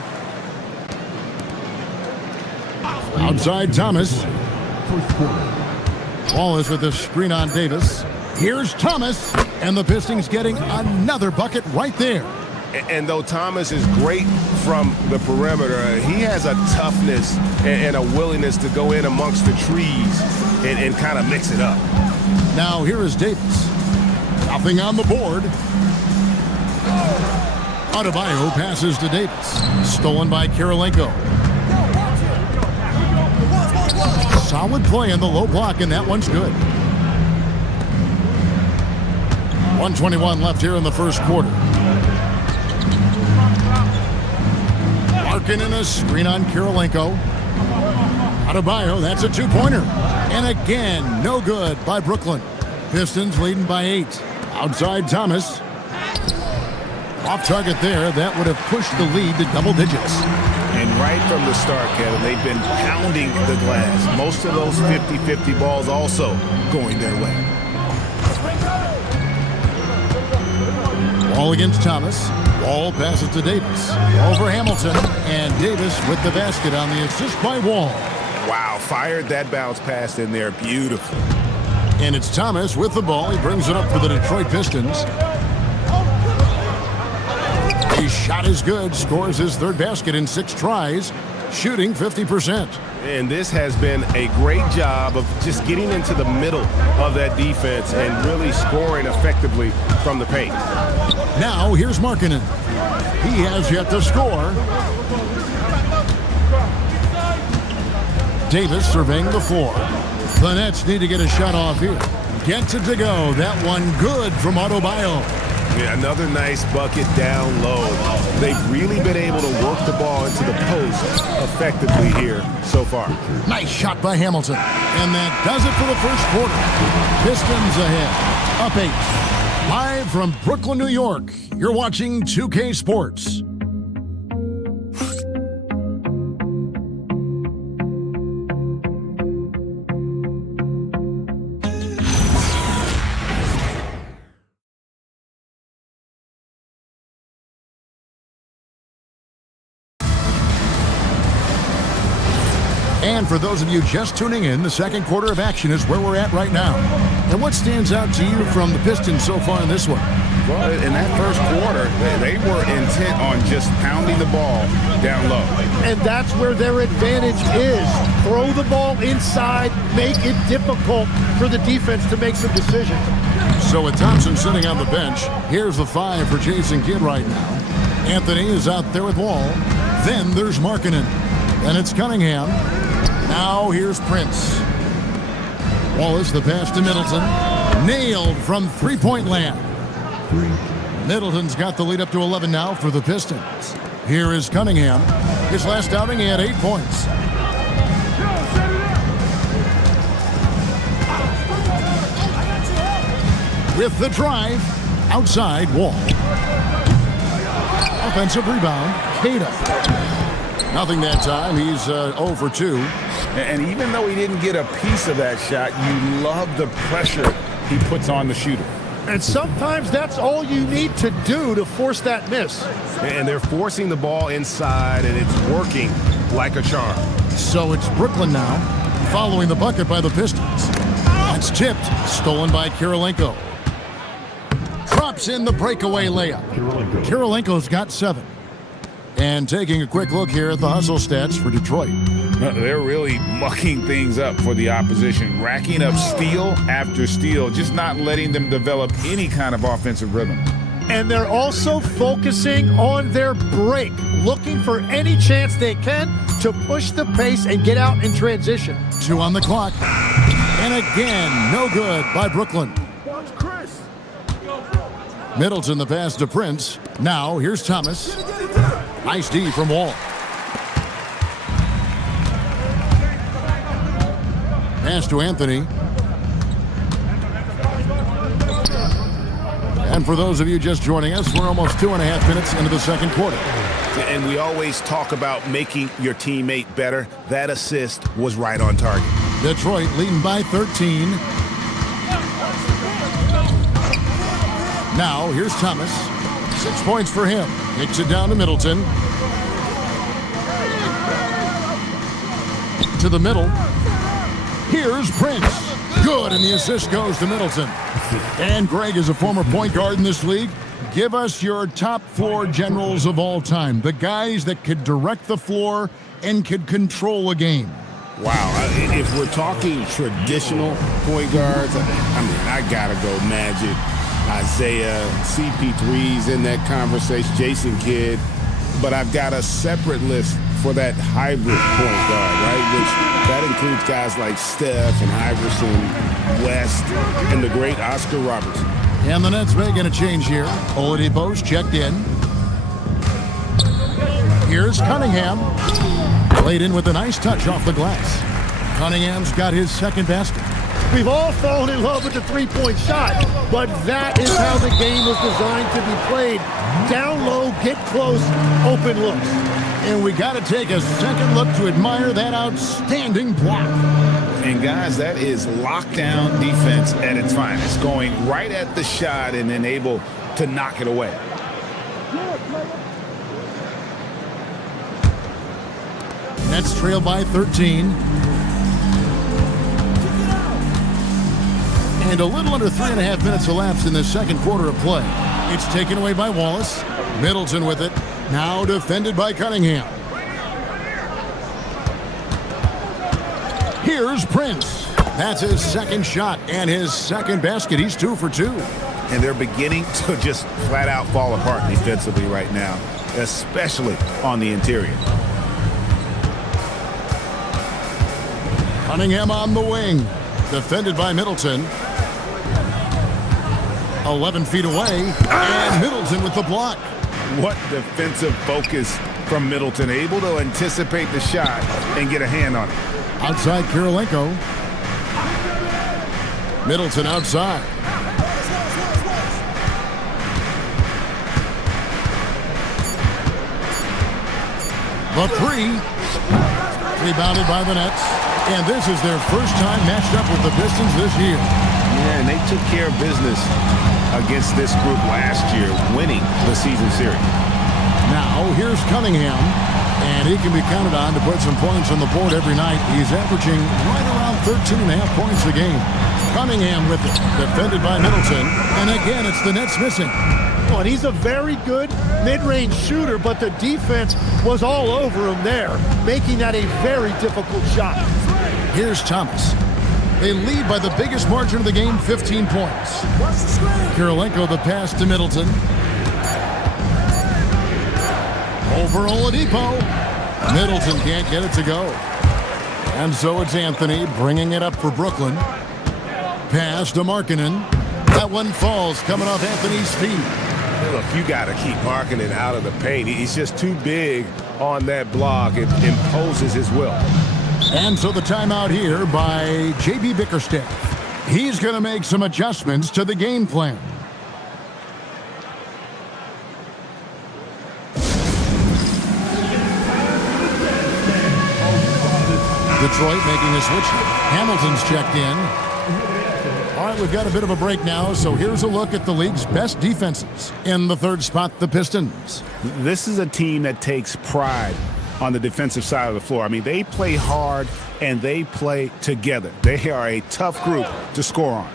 Outside Thomas. Wallace with the screen on Davis. Here's Thomas. And the Pistons getting another bucket right there. And though Thomas is great from the perimeter, he has a toughness and a willingness to go in amongst the trees and kind of mix it up. Now here is Davis. Nothing on the board. Adebayo passes to Davis. Stolen by Kirilenko. Solid play in the low block, and that one's good. 1:21 left here in the first quarter. Markkanen in a screen on Kirilenko. Adebayo, that's a 2-pointer. And again, no good by Brooklyn. Pistons leading by 8. Outside Thomas. Off target there. That would have pushed the lead to double digits. And right from the start, Kevin, they've been pounding the glass. Most of those 50-50 balls also going their way. Wall against Thomas. Wall passes to Davis. Over Hamilton. And Davis with the basket on the assist by Wall. Wow, fired that bounce pass in there. Beautiful. And it's Thomas with the ball. He brings it up for the Detroit Pistons. His shot is good. Scores his third basket in 6 tries. Shooting 50%. And this has been a great job of just getting into the middle of that defense and really scoring effectively from the paint. Now here's Markkanen. He has yet to score. Davis surveying the floor. The Nets need to get a shot off here. Gets it to go. That one good from Adebayo. Yeah, another nice bucket down low. They've really been able to work the ball into the post effectively here so far. Nice shot by Hamilton. And that does it for the first quarter. Pistons ahead. Up 8. Live from Brooklyn, New York. You're watching 2K Sports. And for those of you just tuning in, the second quarter of action is where we're at right now. And what stands out to you from the Pistons so far in this one? Well, in that first quarter, they were intent on just pounding the ball down low. And that's where their advantage is. Throw the ball inside, make it difficult for the defense to make some decisions. So with Thompson sitting on the bench, here's the 5 for Jason Kidd right now. Anthony is out there with Wall. Then there's Markkanen. And it's Cunningham. Now here's Prince. Wallace, the pass to Middleton. Nailed from three-point land. Middleton's got the lead up to 11 now for the Pistons. Here is Cunningham. His last outing, he had 8 points. With the drive, outside Wall. Offensive rebound, Cada. Nothing that time. He's 0 for 2. And even though he didn't get a piece of that shot, you love the pressure he puts on the shooter. And sometimes that's all you need to do to force that miss. And they're forcing the ball inside, and it's working like a charm. So it's Brooklyn now, following the bucket by the Pistons. That's tipped, stolen by Kirilenko. Drops in the breakaway layup. Kirilenko's got 7. And taking a quick look here at the hustle stats for Detroit. They're really mucking things up for the opposition, racking up steal after steal, just not letting them develop any kind of offensive rhythm. And they're also focusing on their break, looking for any chance they can to push the pace and get out in transition. 2 on the clock. And again, no good by Brooklyn. Middleton the pass to Prince. Now here's Thomas. Nice D from Wall. Pass to Anthony. And for those of you just joining us, we're almost 2.5 minutes into the second quarter. And we always talk about making your teammate better. That assist was right on target. Detroit leading by 13. Now here's Thomas. 6 points for him. Kicks it down to Middleton. To the middle. Here's Prince. Good, and the assist goes to Middleton. And Greg is a former point guard in this league. Give us your top 4 generals of all time. The guys that could direct the floor and could control a game. Wow, if we're talking traditional point guards, I gotta go Magic. Isaiah, CP3's in that conversation, Jason Kidd, but I've got a separate list for that hybrid point guard, right? Which that includes guys like Steph and Iverson, West, and the great Oscar Robertson. And the Nets making a change here. Oladipo's checked in. Here's Cunningham. Laid in with a nice touch off the glass. Cunningham's got his second basket. We've all fallen in love with the three-point shot, but that is how the game was designed to be played. Down low, get close, open looks. And we got to take a second look to admire that outstanding block. And guys, that is lockdown defense at its finest, going right at the shot and then able to knock it away. Nets trail by 13. And a little under 3.5 minutes elapsed in the second quarter of play. It's taken away by Wallace. Middleton with it. Now defended by Cunningham. Here's Prince. That's his second shot and his second basket. He's 2 for 2. And they're beginning to just flat out fall apart defensively right now, especially on the interior. Cunningham on the wing. Defended by Middleton. 11 feet away. And Middleton with the block. What defensive focus from Middleton. Able to anticipate the shot and get a hand on it. Outside Kirilenko. Middleton outside. The three. Rebounded by the Nets. And this is their first time matched up with the Pistons this year. Yeah, and they took care of business against this group last year, winning the season series. Now, here's Cunningham. And he can be counted on to put some points on the board every night. He's averaging right around 13.5 points a game. Cunningham with it, defended by Middleton. And again, it's the Nets missing. Well, and he's a very good mid-range shooter, but the defense was all over him there, making that a very difficult shot. Here's Thomas. They lead by the biggest margin of the game, 15 points. Kirilenko the pass to Middleton. Over Oladipo. Middleton can't get it to go. And so it's Anthony bringing it up for Brooklyn. Pass to Markkanen. That one falls coming off Anthony's feet. Look, you got to keep Markkanen out of the paint. He's just too big on that block. It imposes his will. And so the timeout here by J.B. Bickerstaff. He's going to make some adjustments to the game plan. Detroit making a switch. Hamilton's checked in. All right, we've got a bit of a break now, so here's a look at the league's best defenses. In the third spot, the Pistons. This is a team that takes pride on the defensive side of the floor. I mean, they play hard and they play together. They are a tough group to score on.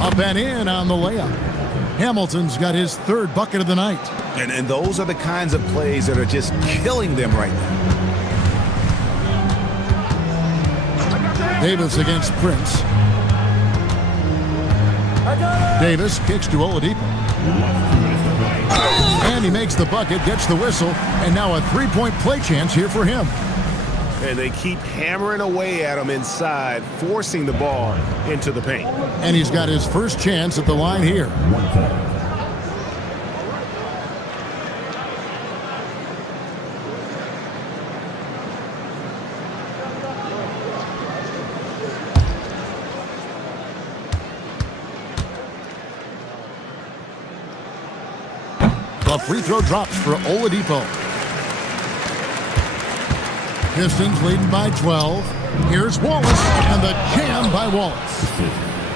Up and in on the layup. Hamilton's got his third bucket of the night. And those are the kinds of plays that are just killing them right now. Davis against Prince. Davis kicks to Oladipo. And he makes the bucket, gets the whistle, and now a three-point play chance here for him. And they keep hammering away at him inside, forcing the ball into the paint. And he's got his first chance at the line here. The free throw drops for Oladipo. Pistons leading by 12. Here's Wallace, and the jam by Wallace.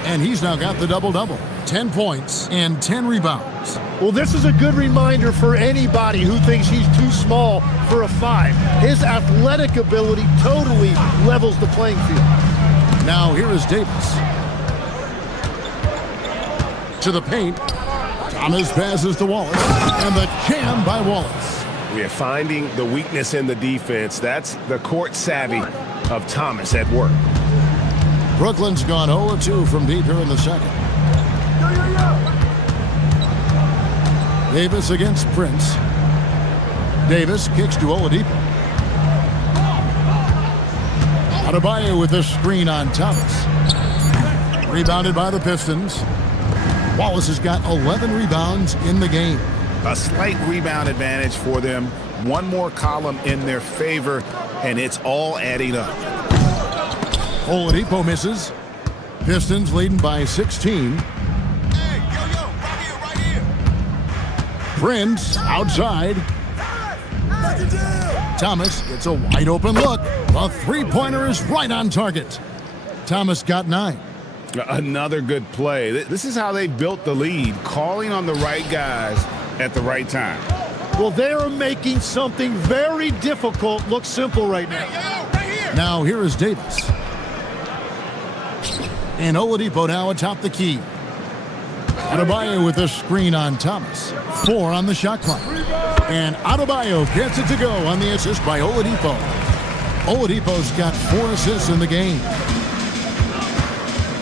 And he's now got the double-double. 10 points and 10 rebounds. Well, this is a good reminder for anybody who thinks he's too small for a 5. His athletic ability totally levels the playing field. Now here is Davis. To the paint. Thomas passes to Wallace, and the jam by Wallace. We are finding the weakness in the defense. That's the court savvy of Thomas at work. Brooklyn's gone 0-2 from deep here in the second. Davis against Prince. Davis kicks to Oladipo. Adebayo with a screen on Thomas. Rebounded by the Pistons. Wallace has got 11 rebounds in the game. A slight rebound advantage for them. One more column in their favor, and it's all adding up. Oladipo misses. Pistons leading by 16. Prince outside. Thomas gets a wide open look. The three-pointer is right on target. Thomas got 9. Another good play. This is how they built the lead, calling on the right guys at the right time. Well, they are making something very difficult look simple right now. Now here is Davis. And Oladipo now atop the key. Adebayo with a screen on Thomas. 4 on the shot clock. And Adebayo gets it to go on the assist by Oladipo. Oladipo's got 4 assists in the game.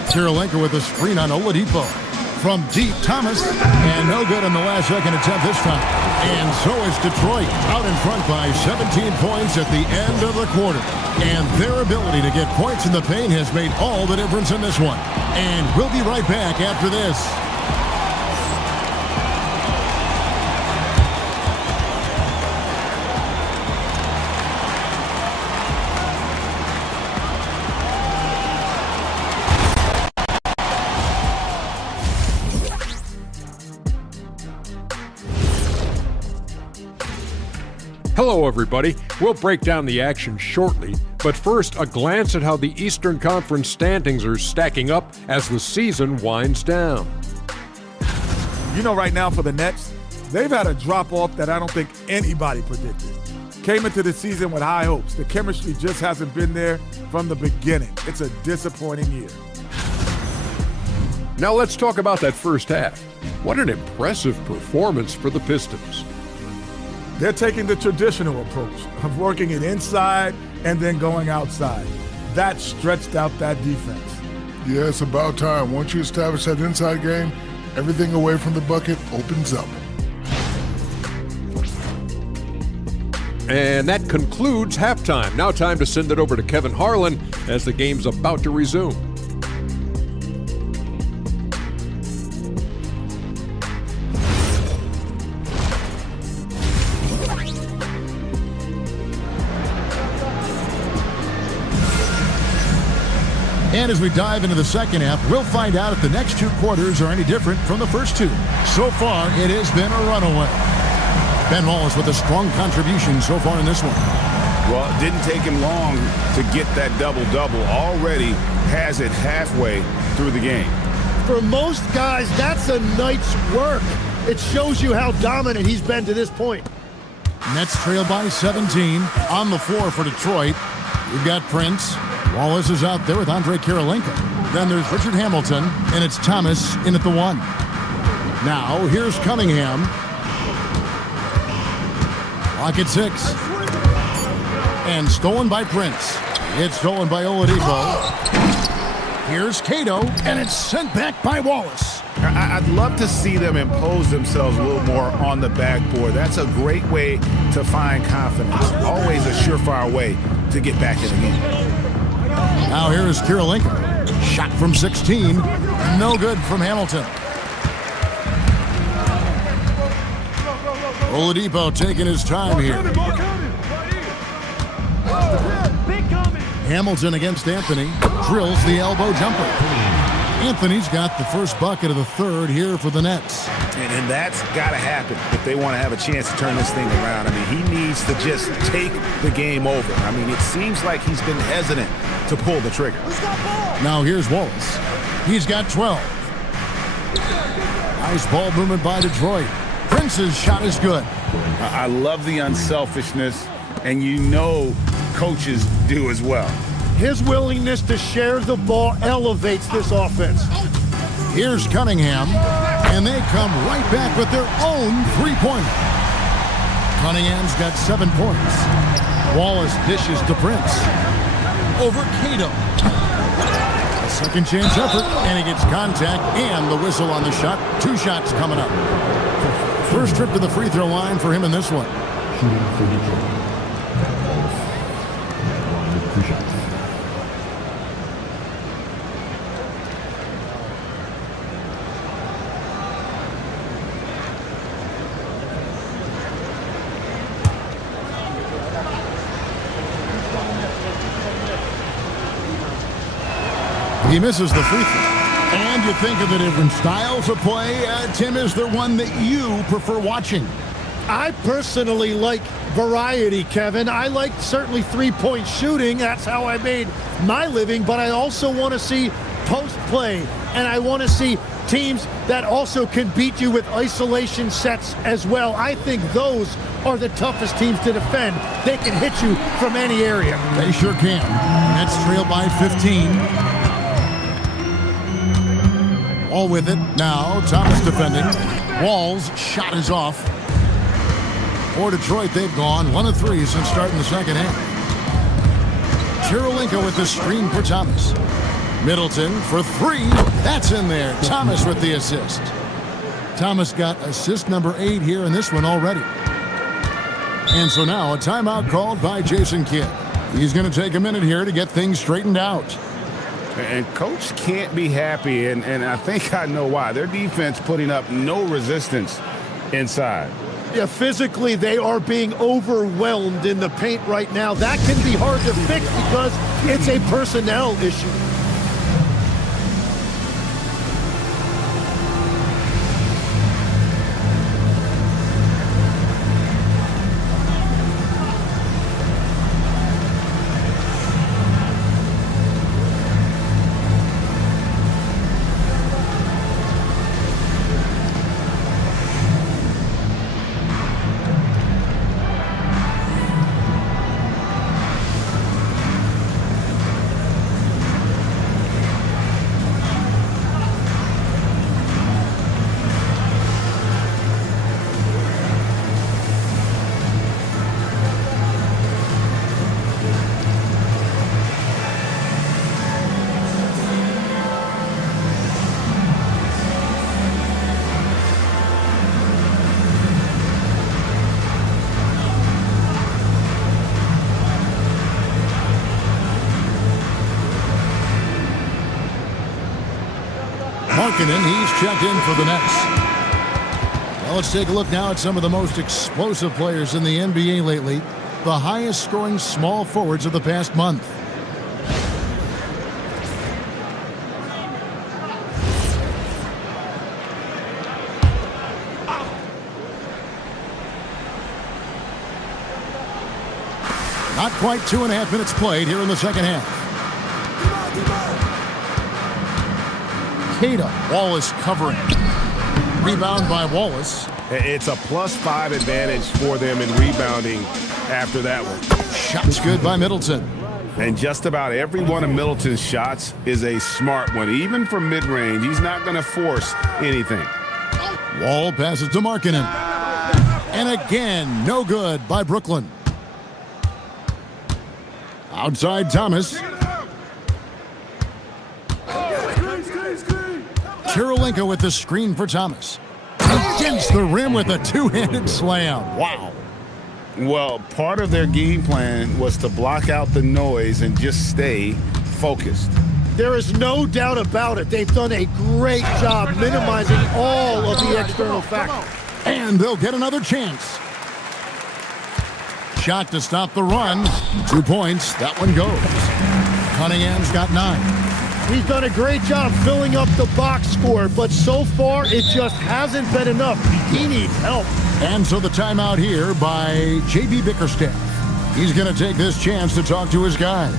Kirilenko with a screen on Oladipo. From deep, Thomas. And no good on the last second attempt this time. And so is Detroit out in front by 17 points at the end of the quarter. And their ability to get points in the paint has made all the difference in this one. And we'll be right back after this. Hello, everybody. We'll break down the action shortly, but first, a glance at how the Eastern Conference standings are stacking up as the season winds down. You know, right now for the Nets, they've had a drop-off that I don't think anybody predicted. Came into the season with high hopes. The chemistry just hasn't been there from the beginning. It's a disappointing year. Now let's talk about that first half. What an impressive performance for the Pistons. They're taking the traditional approach of working it inside and then going outside. That stretched out that defense. Yeah, it's about time. Once you establish that inside game, everything away from the bucket opens up. And that concludes halftime. Now time to send it over to Kevin Harlan as the game's about to resume. And as we dive into the second half, we'll find out if the next 2 quarters are any different from the first 2. So far, it has been a runaway. Ben Wallace with a strong contribution so far in this one. Well, it didn't take him long to get that double-double. Already has it halfway through the game. For most guys, that's a night's work. It shows you how dominant he's been to this point. Nets trail by 17 on the floor for Detroit. We've got Prince. Wallace is out there with Andre Kirilenko. Then there's Richard Hamilton, and it's Thomas in at the 1. Now, here's Cunningham. Clock at 6. And stolen by Prince. It's stolen by Oladipo. Here's Cato, and it's sent back by Wallace. I'd love to see them impose themselves a little more on the backboard. That's a great way to find confidence. Always a surefire way to get back in the game. Now here is Kirilenko. Shot from 16. No good from Hamilton. Oladipo taking his time here. Hamilton against Anthony. Drills the elbow jumper. Anthony's got the first bucket of the third here for the Nets. And that's got to happen if they want to have a chance to turn this thing around. I mean, he needs to just take the game over. I mean, it seems like he's been hesitant to pull the trigger. Now here's Wallace. He's got 12. Nice ball movement by Detroit. Prince's shot is good. I love the unselfishness, and you know coaches do as well. His willingness to share the ball elevates this offense. Here's Cunningham, and they come right back with their own three-pointer. Cunningham's got 7 points. Wallace dishes to Prince. Over Cato. A second chance effort, and he gets contact and the whistle on the shot. 2 shots coming up. First trip to the free throw line for him in this one. He misses the free throw. And you think of the different styles of play. Tim, is there one that you prefer watching? I personally like variety, Kevin. I like certainly three-point shooting. That's how I made my living. But I also want to see post play. And I want to see teams that also can beat you with isolation sets as well. I think those are the toughest teams to defend. They can hit you from any area. They sure can. Nets trail by 15. All with it. Now, Thomas defending. Wall's shot is off. For Detroit, they've gone 1 of 3 since starting the second half. Kirilenko with the screen for Thomas. Middleton for 3. That's in there. Thomas with the assist. Thomas got assist number 8 here in this one already. And so now a timeout called by Jason Kidd. He's going to take a minute here to get things straightened out. And Coach can't be happy, and I think I know why. Their defense putting up no resistance inside. Yeah, physically they are being overwhelmed in the paint right now. That can be hard to fix because it's a personnel issue. He's checked in for the Nets. Well, let's take a look now at some of the most explosive players in the NBA lately. The highest scoring small forwards of the past month. Not quite 2.5 minutes played here in the second half. Wallace covering. Rebound by Wallace. It's a +5 advantage for them in rebounding after that one. Shots good by Middleton. And just about every one of Middleton's shots is a smart one. Even from mid-range, he's not going to force anything. Wall passes to Markkanen. And again, no good by Brooklyn. Outside Thomas. Kirilenko with the screen for Thomas. Against the rim with a two-handed slam. Wow. Well, part of their game plan was to block out the noise and just stay focused. There is no doubt about it. They've done a great job minimizing all of the external factors. And they'll get another chance. Shot to stop the run. 2 points. That one goes. Cunningham's got 9. He's done a great job filling up the box score, but so far it just hasn't been enough. He needs help. And so the timeout here by J.B. Bickerstaff. He's going to take this chance to talk to his guys.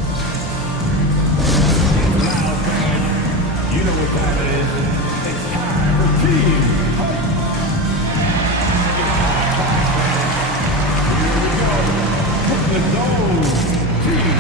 You know what time it is. It's time for team. Here we go. Brooklyn Gold team.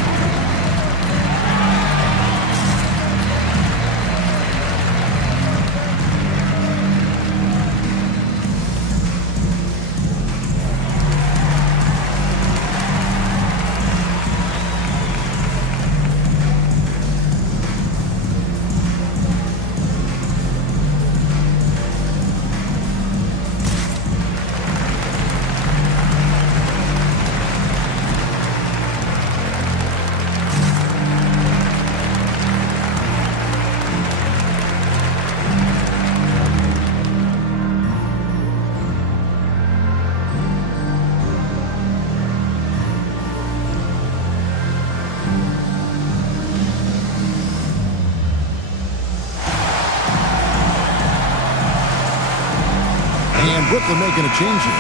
Brooklyn making a change here.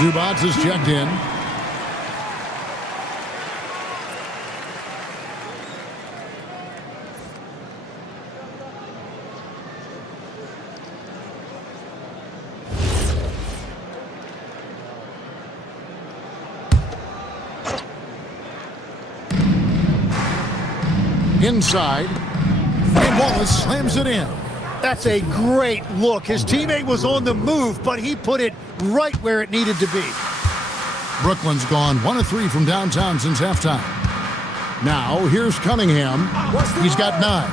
Zubac is checked in. Inside. And Wallace slams it in. That's a great look. His teammate was on the move, but he put it right where it needed to be. Brooklyn's gone 1 of 3 from downtown since halftime. Now, here's Cunningham. He's got 9.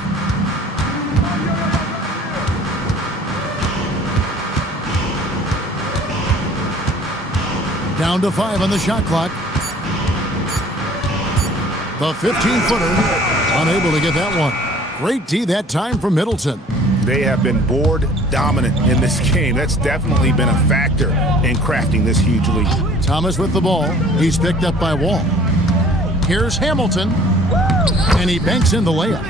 Down to 5 on the shot clock. The 15-footer, unable to get that one. Great D that time from Middleton. They have been board dominant in this game. That's definitely been a factor in crafting this huge lead. Thomas with the ball. He's picked up by Wall. Here's Hamilton. And he banks in the layup.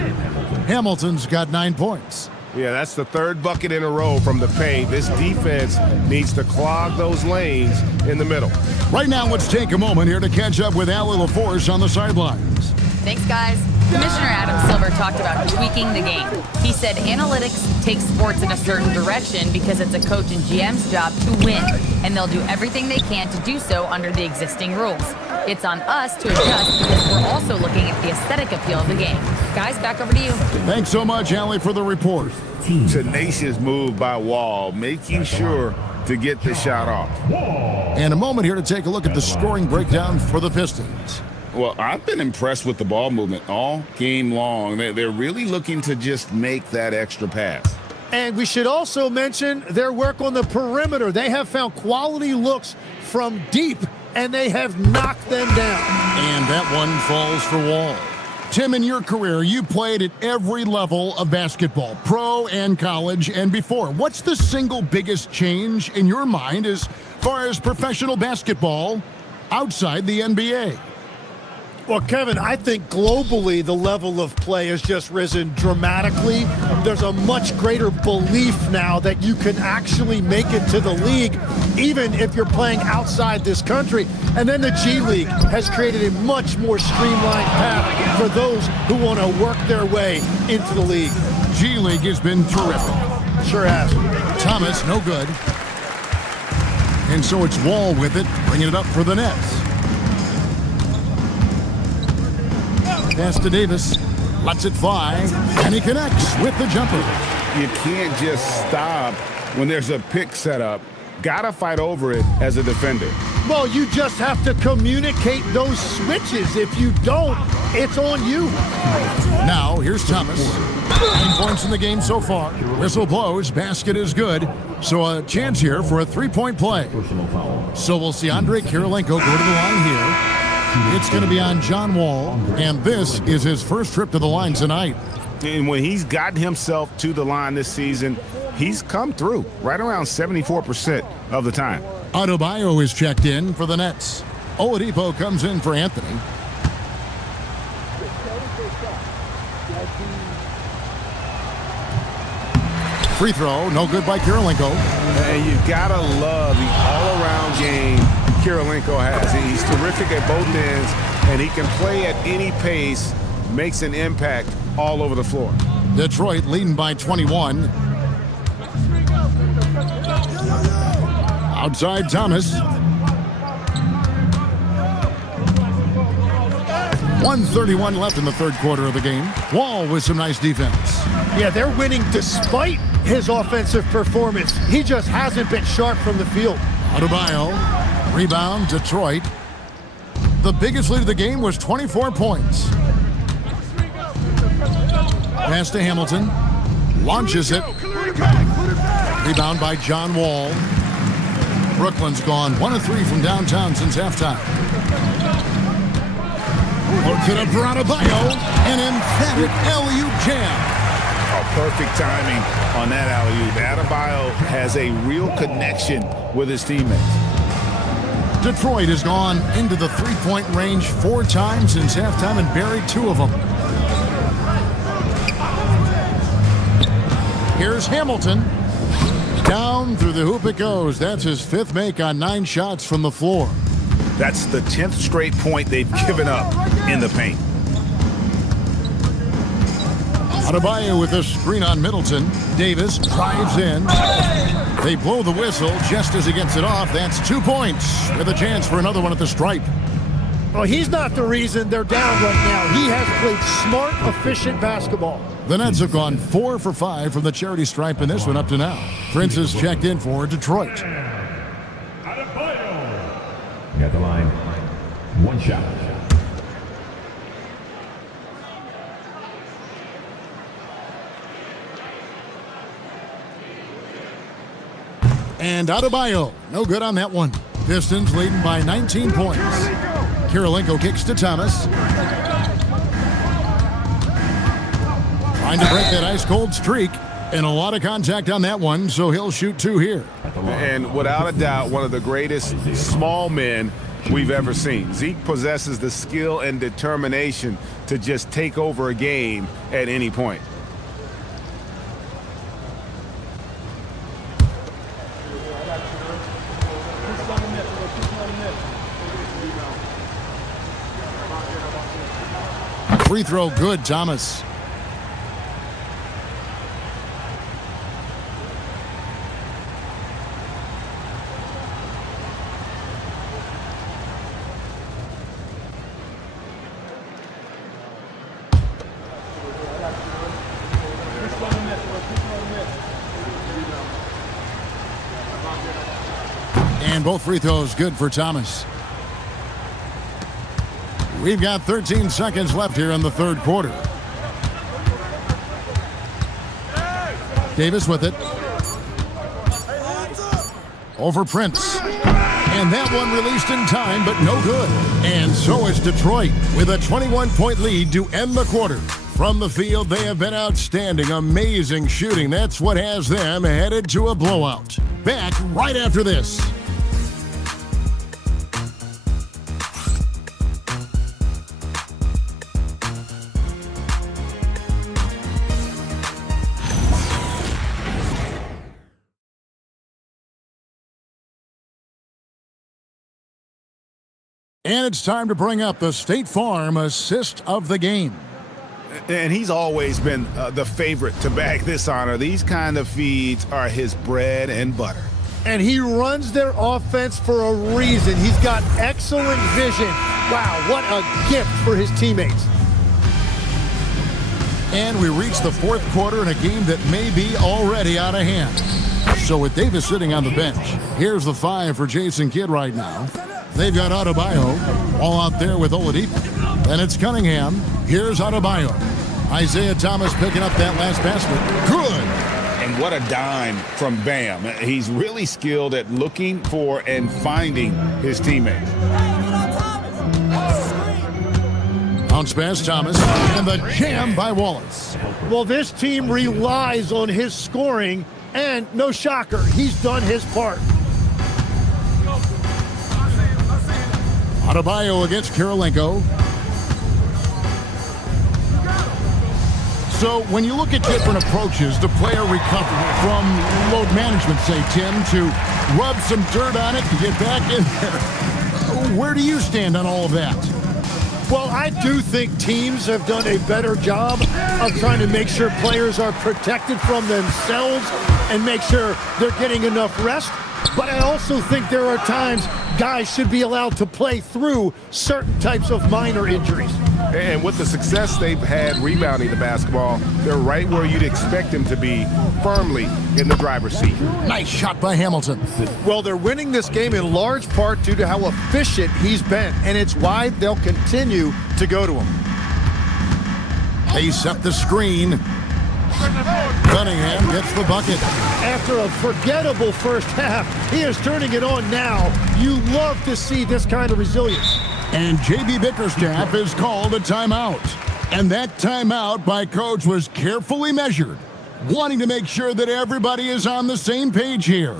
Hamilton's got 9 points. Yeah, that's the 3rd bucket in a row from the paint. This defense needs to clog those lanes in the middle. Right now, let's take a moment here to catch up with Allie LaForce on the sidelines. Thanks, guys. Commissioner Adam Silver talked about tweaking the game. He said analytics take sports in a certain direction because it's a coach and GM's job to win, and they'll do everything they can to do so under the existing rules. It's on us to adjust because we're also looking at the aesthetic appeal of the game. Guys, back over to you. Thanks so much, Allie, for the report. Tenacious move by Wall, making sure to get the shot off. And a moment here to take a look at the scoring breakdown for the Pistons. Well, I've been impressed with the ball movement all game long. They're really looking to just make that extra pass. And we should also mention their work on the perimeter. They have found quality looks from deep, and they have knocked them down. And that one falls for Wall. Tim, in your career, you played at every level of basketball, pro and college and before. What's the single biggest change in your mind as far as professional basketball outside the NBA? Well, Kevin, I think globally the level of play has just risen dramatically. There's a much greater belief now that you can actually make it to the league, even if you're playing outside this country. And then the G League has created a much more streamlined path for those who want to work their way into the league. G League has been terrific. Sure has. Thomas, no good. And so it's Wall with it, bringing it up for the Nets. Pass to Davis, lets it fly, and he connects with the jumper. You can't just stop when there's a pick set up. Gotta fight over it as a defender. Well, you just have to communicate those switches. If you don't, it's on you. Now, here's Thomas. 9 points in the game so far. Whistle blows, basket is good. So a chance here for a 3-point play. So we'll see Andrei Kirilenko go to the line here. It's going to be on John Wall, and this is his first trip to the line tonight. And when he's gotten himself to the line this season, he's come through right around 74% of the time. Adebayo is checked in for the Nets. Oladipo comes in for Anthony. Free throw, no good by Kirilenko. And you gotta love the all-around game Kirilenko has. He's terrific at both ends, and he can play at any pace, makes an impact all over the floor. Detroit leading by 21. Outside Thomas. 1:31 left in the 3rd quarter of the game. Wall with some nice defense. Yeah, they're winning despite his offensive performance. He just hasn't been sharp from the field. Adebayo, rebound, Detroit. The biggest lead of the game was 24 points. Pass to Hamilton. Launches it. Rebound by John Wall. Brooklyn's gone 1 of 3 from downtown since halftime. Works it up for Adebayo. An emphatic alley-oop jam. Perfect timing on that alley-oop. Adebayo has a real connection with his teammates. Detroit has gone into the 3-point range 4 times since halftime and buried 2 of them. Here's Hamilton. Down through the hoop it goes. That's his 5th make on 9 shots from the floor. That's the 10th straight point they've given up in the paint. Adebayo with a screen on Middleton. Davis drives in. They blow the whistle just as he gets it off. That's 2 points with a chance for another one at the stripe. Well, he's not the reason they're down right now. He has played smart, efficient basketball. The Nets have gone 4 for 5 from the charity stripe in this one up to now. Prince has checked in for Detroit. At the line, one shot. And Adebayo, no good on that one. Pistons leading by 19 points. Kirilenko kicks to Thomas. Trying to break that ice-cold streak. And a lot of contact on that one, so he'll shoot 2 here. And without a doubt, one of the greatest small men we've ever seen. Zeke possesses the skill and determination to just take over a game at any point. Free throw good, Thomas. And both free throws good for Thomas. We've got 13 seconds left here in the third quarter. Davis with it. Over Prince. And that one released in time, but no good. And so is Detroit with a 21-point lead to end the quarter. From the field, they have been outstanding. Amazing shooting. That's what has them headed to a blowout. Back right after this. And it's time to bring up the State Farm assist of the game. And he's always been the favorite to bag this honor. These kind of feeds are his bread and butter. And he runs their offense for a reason. He's got excellent vision. Wow, what a gift for his teammates. And we reach the fourth quarter in a game that may be already out of hand. So with Davis sitting on the bench, here's the 5 for Jason Kidd right now. They've got Adebayo all out there with Oladipo. Then it's Cunningham. Here's Adebayo. Isaiah Thomas picking up that last basket. Good. And what a dime from Bam. He's really skilled at looking for and finding his teammates. Bounce pass Thomas. And the jam by Wallace. Well, this team relies on his scoring. And no shocker, he's done his part. Adebayo against Kirilenko. So when you look at different approaches to player recovery, from load management, say, Tim, to rub some dirt on it and get back in there, where do you stand on all of that? Well, I do think teams have done a better job of trying to make sure players are protected from themselves and make sure they're getting enough rest. But I also think there are times guys should be allowed to play through certain types of minor injuries. And with the success they've had rebounding the basketball, they're right where you'd expect them to be, firmly in the driver's seat. Nice shot by Hamilton. Well, they're winning this game in large part due to how efficient he's been, and it's why they'll continue to go to him. They set the screen. Cunningham gets the bucket. After a forgettable first half, he is turning it on now. You love to see this kind of resilience. And J.B. Bickerstaff is called a timeout. And that timeout by Coach was carefully measured, wanting to make sure that everybody is on the same page here.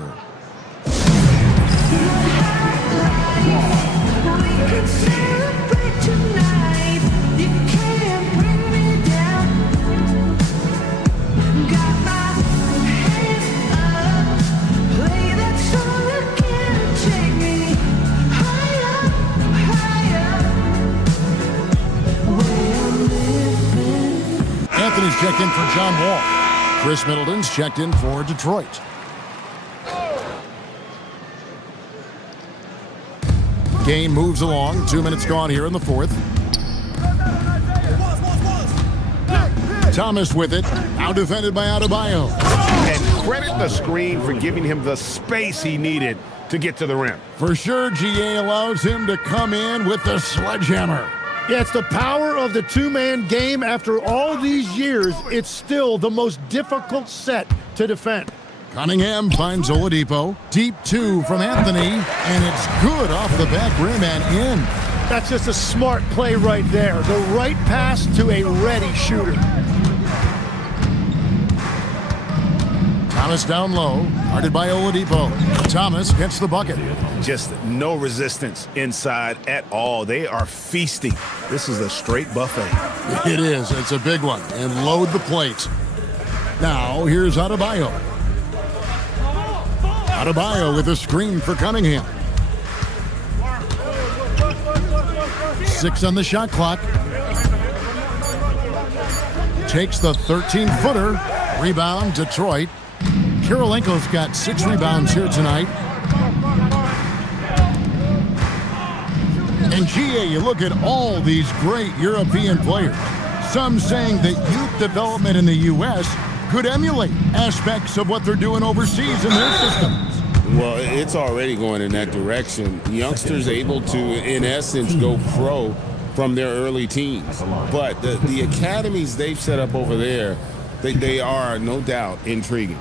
Anthony's checked in for John Wall. Chris Middleton's checked in for Detroit. Game moves along. 2 minutes gone here in the fourth. Thomas with it. Now defended by Adebayo. And credit the screen for giving him the space he needed to get to the rim. For sure, GA allows him to come in with the sledgehammer. Yeah, it's the power of the two-man game. After all these years, it's still the most difficult set to defend. Cunningham finds Oladipo. Deep two from Anthony, and it's good off the back rim and in. That's just a smart play right there. The right pass to a ready shooter. Thomas down low, guarded by Oladipo. Thomas gets the bucket. Just no resistance inside at all. They are feasting. This is a straight buffet. It is. It's a big one. And load the plate. Now, here's Adebayo. Adebayo with a screen for Cunningham. 6 on the shot clock. Takes the 13-footer. Rebound, Detroit. Kirilenko's got 6 rebounds here tonight. And GA, you look at all these great European players. Some saying that youth development in the U.S. could emulate aspects of what they're doing overseas in their systems. Well, it's already going in that direction. Youngsters able to, in essence, go pro from their early teens. But the academies they've set up over there, they are, no doubt, intriguing.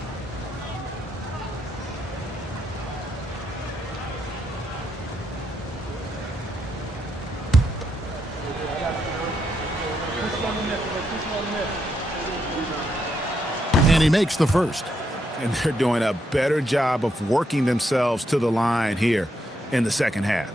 And he makes the first. And they're doing a better job of working themselves to the line here in the second half.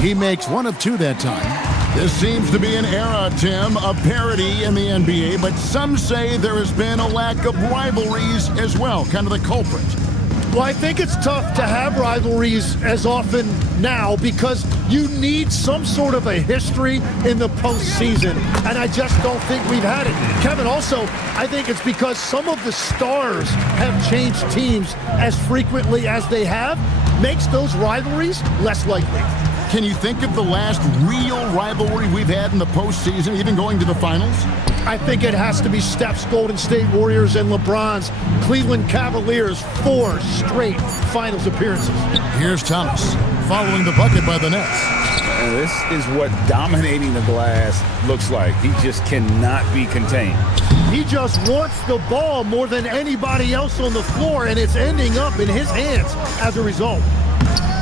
He makes 1 of 2 that time. This seems to be an era, Tim, of parity in the NBA, but some say there has been a lack of rivalries as well, kind of the culprit. Well, I think it's tough to have rivalries as often now because you need some sort of a history in the postseason, and I just don't think we've had it. Kevin, also, I think it's because some of the stars have changed teams as frequently as they have, makes those rivalries less likely. Can you think of the last real rivalry we've had in the postseason, even going to the finals? I think it has to be Steph's Golden State Warriors and LeBron's Cleveland Cavaliers' 4 straight finals appearances. Here's Thomas, following the bucket by the Nets. And this is what dominating the glass looks like. He just cannot be contained. He just wants the ball more than anybody else on the floor, and it's ending up in his hands as a result.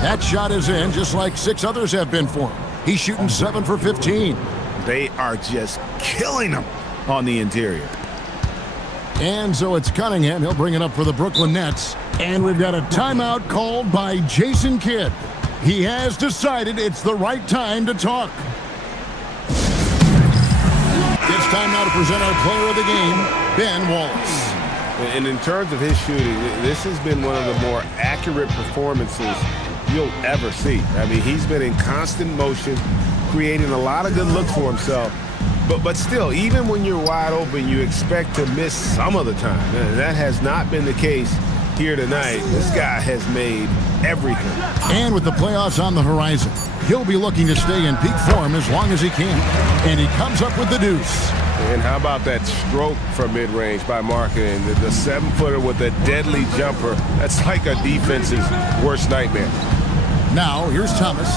That shot is in, just like 6 others have been for him. He's shooting 7 for 15. They are just killing him on the interior. And so it's Cunningham. He'll bring it up for the Brooklyn Nets. And we've got a timeout called by Jason Kidd. He has decided it's the right time to talk. It's time now to present our player of the game, Ben Wallace. And in terms of his shooting, this has been one of the more accurate performances you'll ever see. I mean, he's been in constant motion, creating a lot of good looks for himself. But still, even when you're wide open, you expect to miss some of the time. And that has not been the case here tonight. This guy has made everything. And with the playoffs on the horizon, he'll be looking to stay in peak form as long as he can. And he comes up with the deuce. And how about that stroke from mid-range by Markkanen? The 7-footer with a deadly jumper. That's like a defense's worst nightmare. Now, here's Thomas.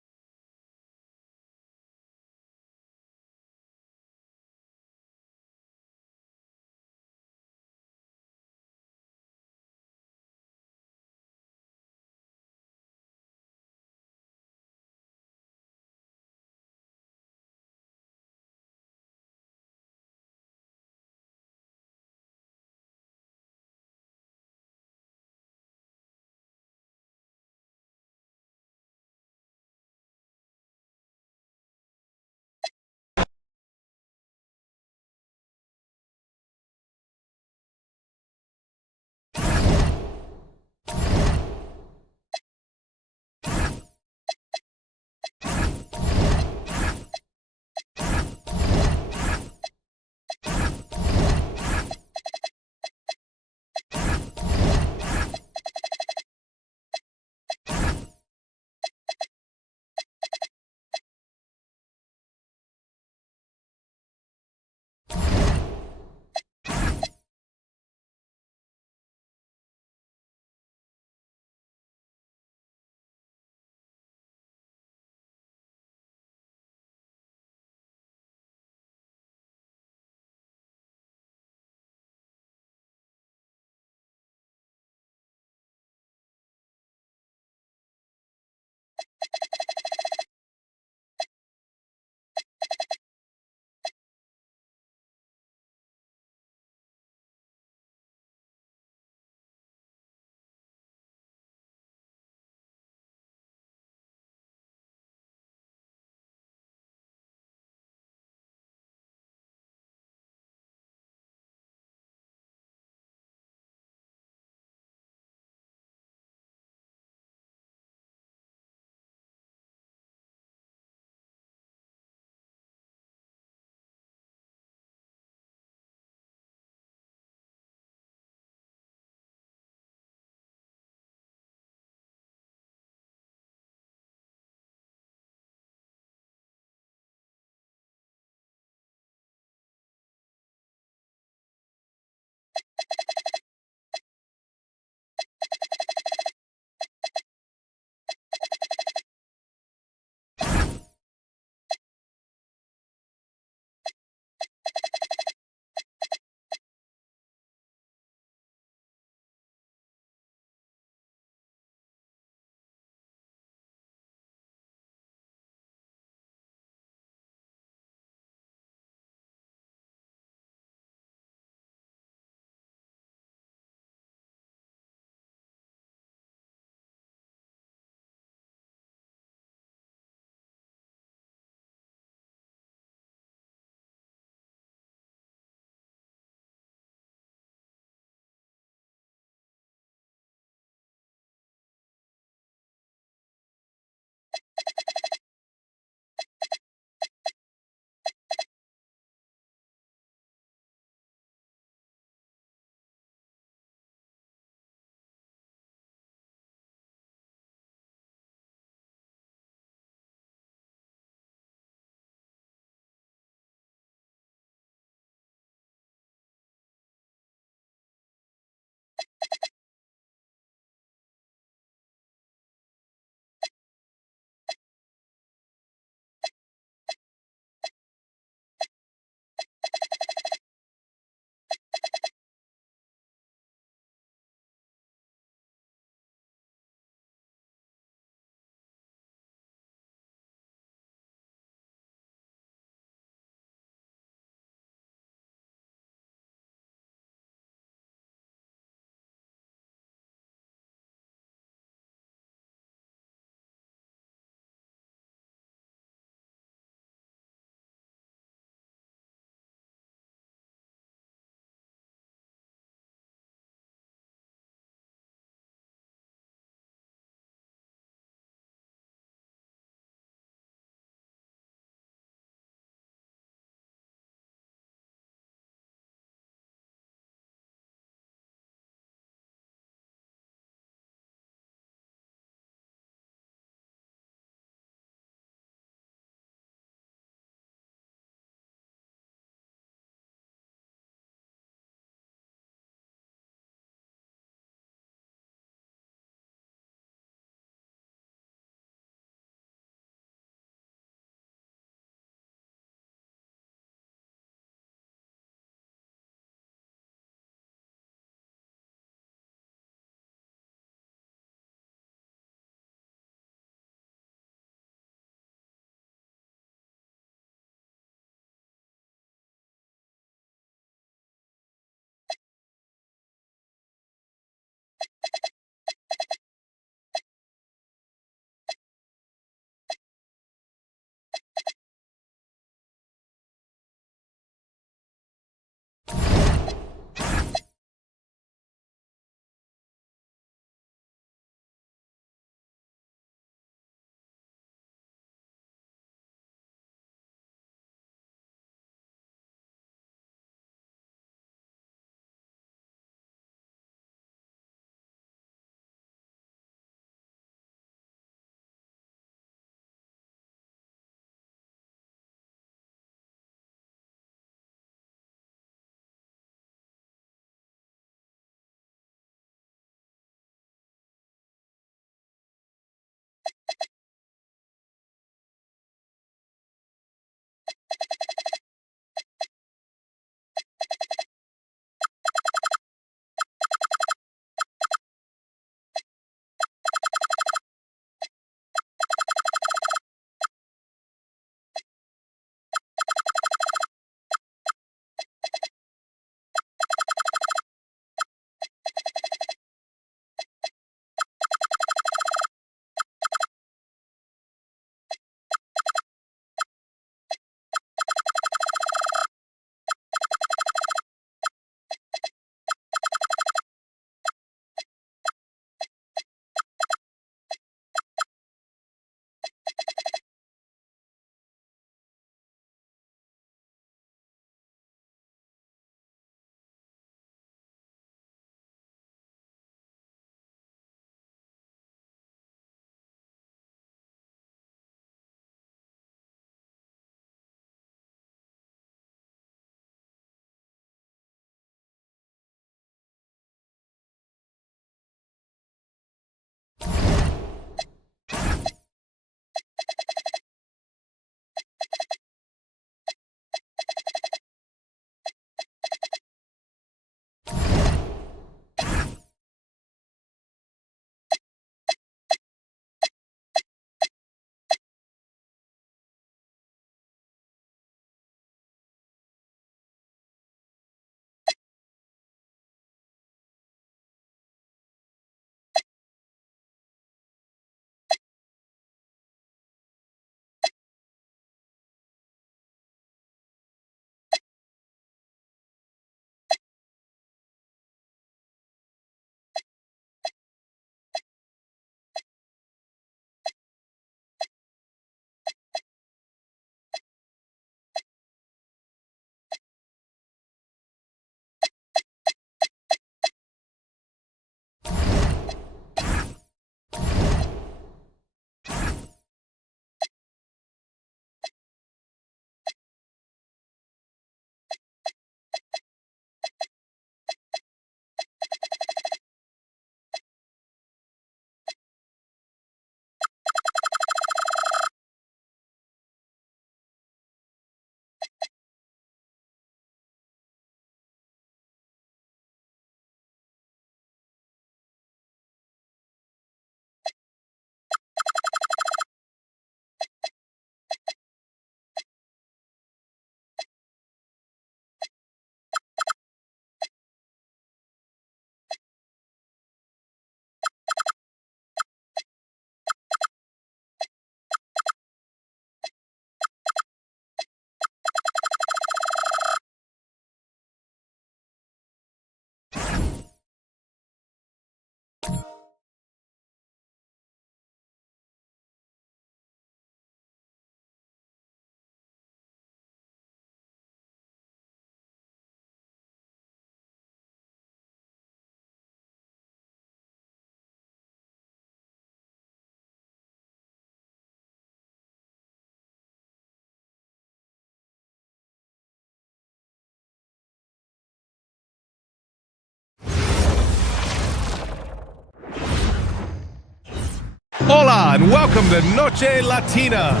Hola, and welcome to Noche Latina.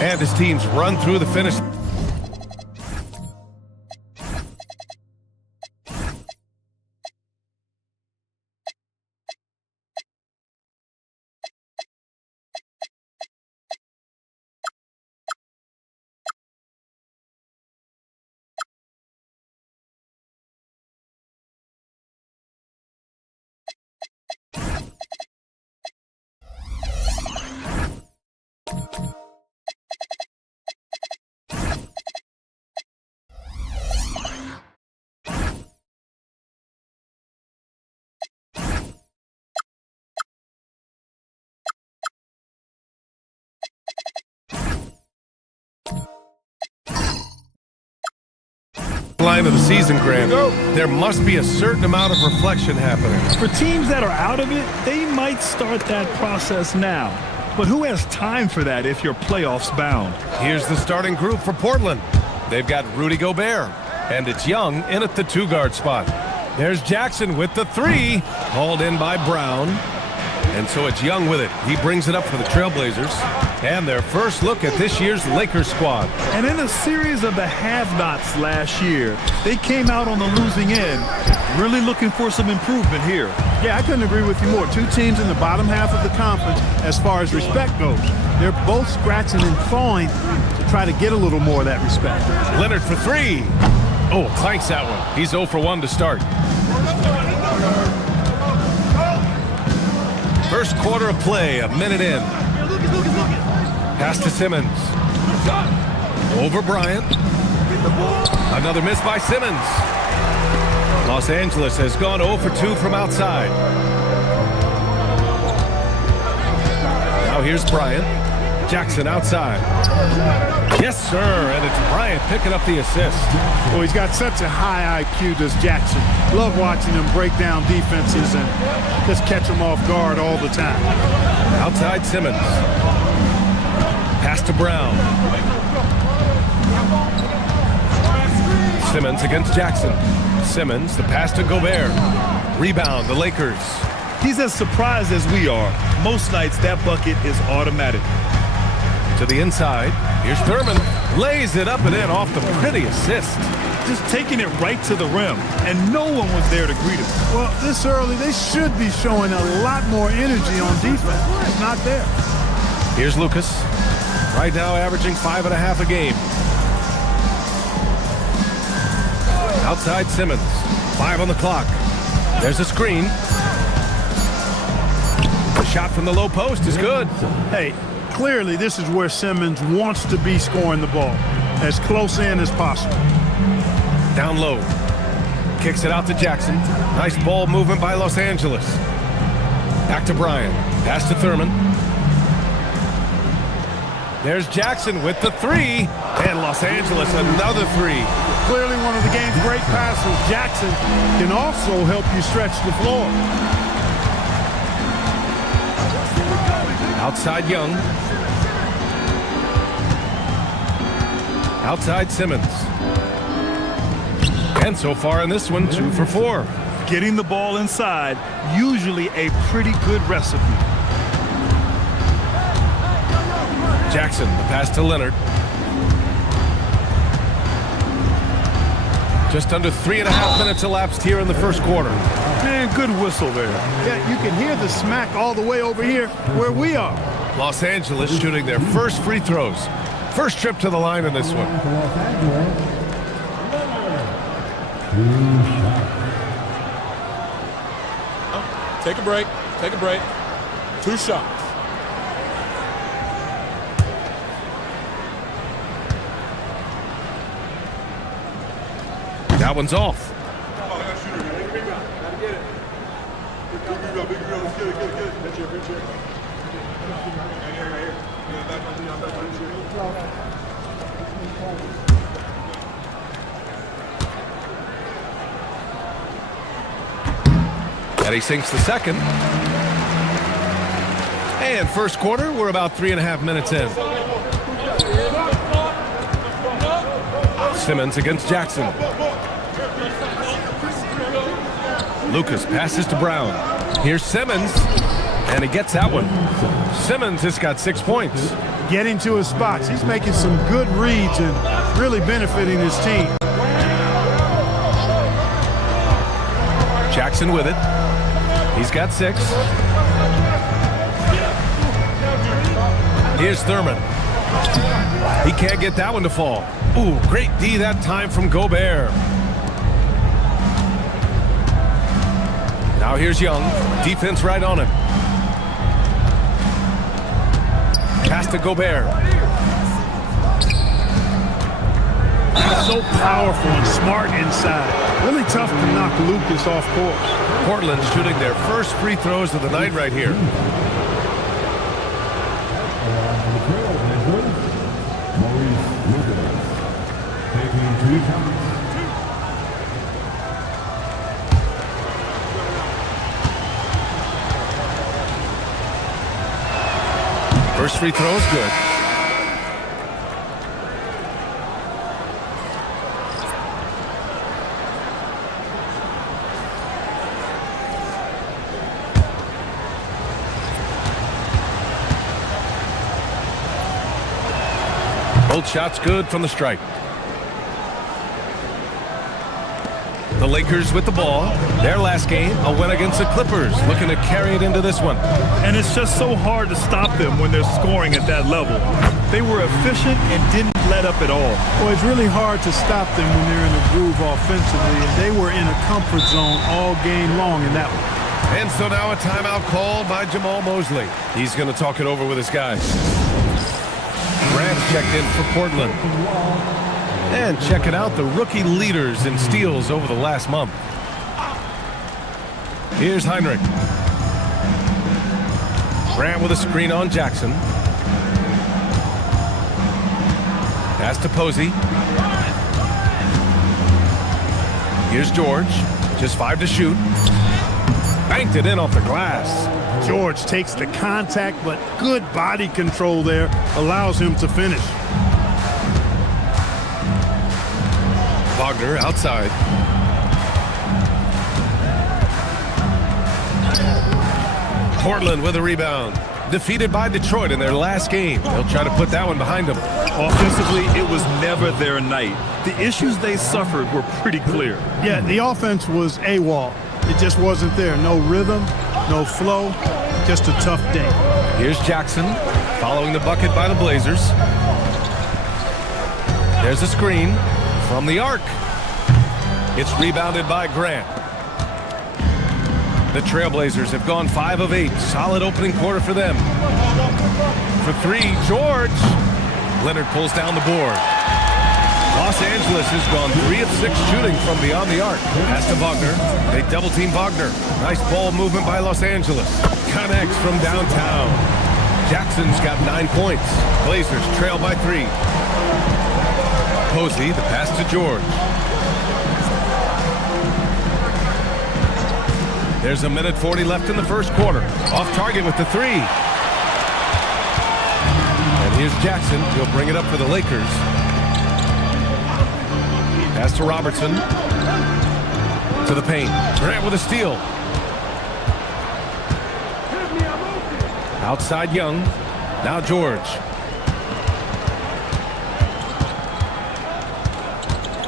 And his teams run through the finish. Line of the season, Grant. There must be a certain amount of reflection happening. For teams that are out of it, they might start that process now. But who has time for that if you're playoffs bound? Here's the starting group for Portland. They've got Rudy Gobert, and it's Young in at the 2-guard spot. There's Jackson with the 3, hauled in by Brown. And so it's Young with it. He brings it up for the Trailblazers. And their first look at this year's Lakers squad. And in a series of the have-nots last year, they came out on the losing end, really looking for some improvement here. Yeah, I couldn't agree with you more. Two teams in the bottom half of the conference as far as respect goes. They're both scratching and clawing to try to get a little more of that respect. Leonard for 3. Oh, clanks that one. He's 0 for 1 to start. First quarter of play, a minute in. Pass to Simmons. Over Bryant. Another miss by Simmons. Los Angeles has gone 0 for 2 from outside. Now here's Bryant. Jackson outside. Yes, sir, and it's Bryant picking up the assist. Well, he's got such a high IQ, does Jackson. Love watching him break down defenses and just catch them off guard all the time. Outside Simmons. Pass to Brown. Simmons against Jackson. Simmons, the pass to Gobert. Rebound, the Lakers. He's as surprised as we are. Most nights, that bucket is automatic. To the inside. Here's Thurman. Lays it up and in off the pretty assist. Just taking it right to the rim, and no one was there to greet him. Well, this early, they should be showing a lot more energy on defense. It's not there. Here's Lucas. Right now averaging 5.5 a game. Outside Simmons. 5 on the clock. There's a screen. The shot from the low post is good. Hey, clearly this is where Simmons wants to be scoring the ball. As close in as possible. Down low. Kicks it out to Jackson. Nice ball movement by Los Angeles. Back to Bryant. Pass to Thurman. There's Jackson with the 3. And Los Angeles another 3. Clearly one of the game's great passers. Jackson can also help you stretch the floor. Outside Young. Outside Simmons. And so far in this one, 2 for 4. Getting the ball inside, usually a pretty good recipe. Jackson, the pass to Leonard. Just under 3.5 minutes elapsed here in the first quarter. Man, good whistle there. Yeah, you can hear the smack all the way over here where we are. Los Angeles shooting their first free throws. First trip to the line in this one. Take a break. Take a break. 2 shots. That one's off. And he sinks the second. And first quarter, we're about 3.5 minutes in. Simmons against Jackson. Lucas passes to Brown. Here's Simmons. And he gets that one. Simmons has got 6 points. Getting to his spots. He's making some good reads and really benefiting his team. Jackson with it. He's got 6. Here's Thurman. He can't get that one to fall. Ooh, great D that time from Gobert. Now here's Young. Defense right on him. Pass to Gobert. He's so powerful and smart inside. Really tough to knock Lucas off course. Portland shooting their first free throws of the night right here. First free throw is good. Both shots good from the stripe. The Lakers with the ball. Their last game, a win against the Clippers, looking to carry it into this one. And it's just so hard to stop them when they're scoring at that level. They were efficient and didn't let up at all. Well, it's really hard to stop them when they're in a groove offensively, and they were in a comfort zone all game long in that one. And so now a timeout called by Jamal Mosley. He's going to talk it over with his guys. Grant's checked in for Portland. And check it out, the rookie leaders in steals over the last month. Here's Heinrich. Grant with a screen on Jackson. Pass to Posey. Here's George. Just 5 to shoot. Banked it in off the glass. George takes the contact, but good body control there allows him to finish. Wagner outside. Portland with a rebound. Defeated by Detroit in their last game. They'll try to put that one behind them. Offensively, it was never their night. The issues they suffered were pretty clear. Yeah, the offense was AWOL. It just wasn't there. No rhythm, no flow, just a tough day. Here's Jackson following the bucket by the Blazers. There's a screen from the arc. It's rebounded by Grant. The Trailblazers have gone 5 of 8. Solid opening quarter for them. For 3, George. Leonard pulls down the board. Los Angeles has gone 3 of 6 shooting from beyond the arc. Pass to Wagner. They double team Wagner. Nice ball movement by Los Angeles. Connects from downtown. Jackson's got 9 points. Blazers trail by 3. Posey, the pass to George. There's a minute 40 left in the first quarter. Off target with the 3. And here's Jackson. He'll bring it up for the Lakers. Pass to Robertson. To the paint. Grant with a steal. Outside Young. Now George.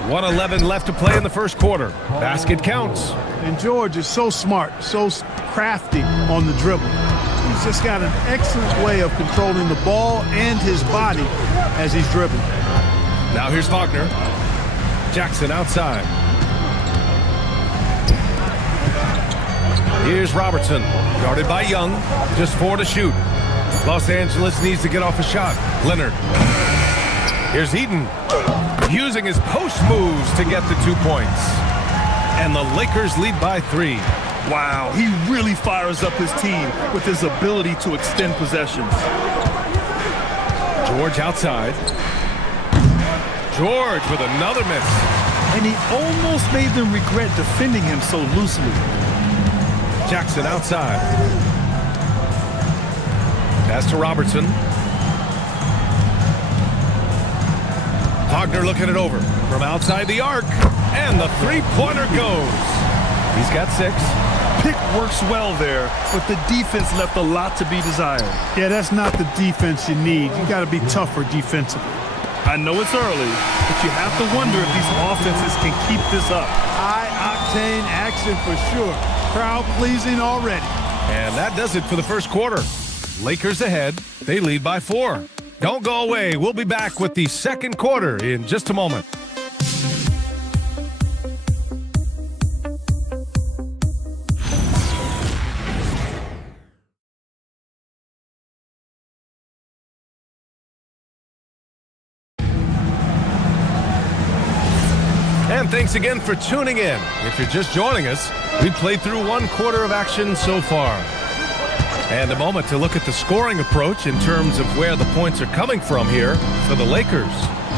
1:11 left to play in the first quarter. Basket counts. And George is so smart, so crafty on the dribble. He's just got an excellent way of controlling the ball and his body as he's dribbling. Now here's Wagner. Jackson outside. Here's Robertson, guarded by Young. Just 4 to shoot. Los Angeles needs to get off a shot. Leonard. Here's Eden, using his post moves to get the 2 points. And the Lakers lead by 3. Wow, he really fires up his team with his ability to extend possessions. George outside. George with another miss. And he almost made them regret defending him so loosely. Jackson outside. Pass to Robertson. Wagner looking it over from outside the arc. And the 3-pointer goes. He's got 6. pick works well there, but the defense left a lot to be desired. Yeah, that's not the defense you need. You got to be tougher defensively. I know it's early, but you have to wonder if these offenses can keep this up. High-octane action for sure. Crowd-pleasing already. And that does it for the first quarter. Lakers ahead. They lead by 4. Don't go away. We'll be back with the second quarter in just a moment. And thanks again for tuning in. If you're just joining us, we played through one quarter of action so far. And a moment to look at the scoring approach in terms of where the points are coming from here for the Lakers.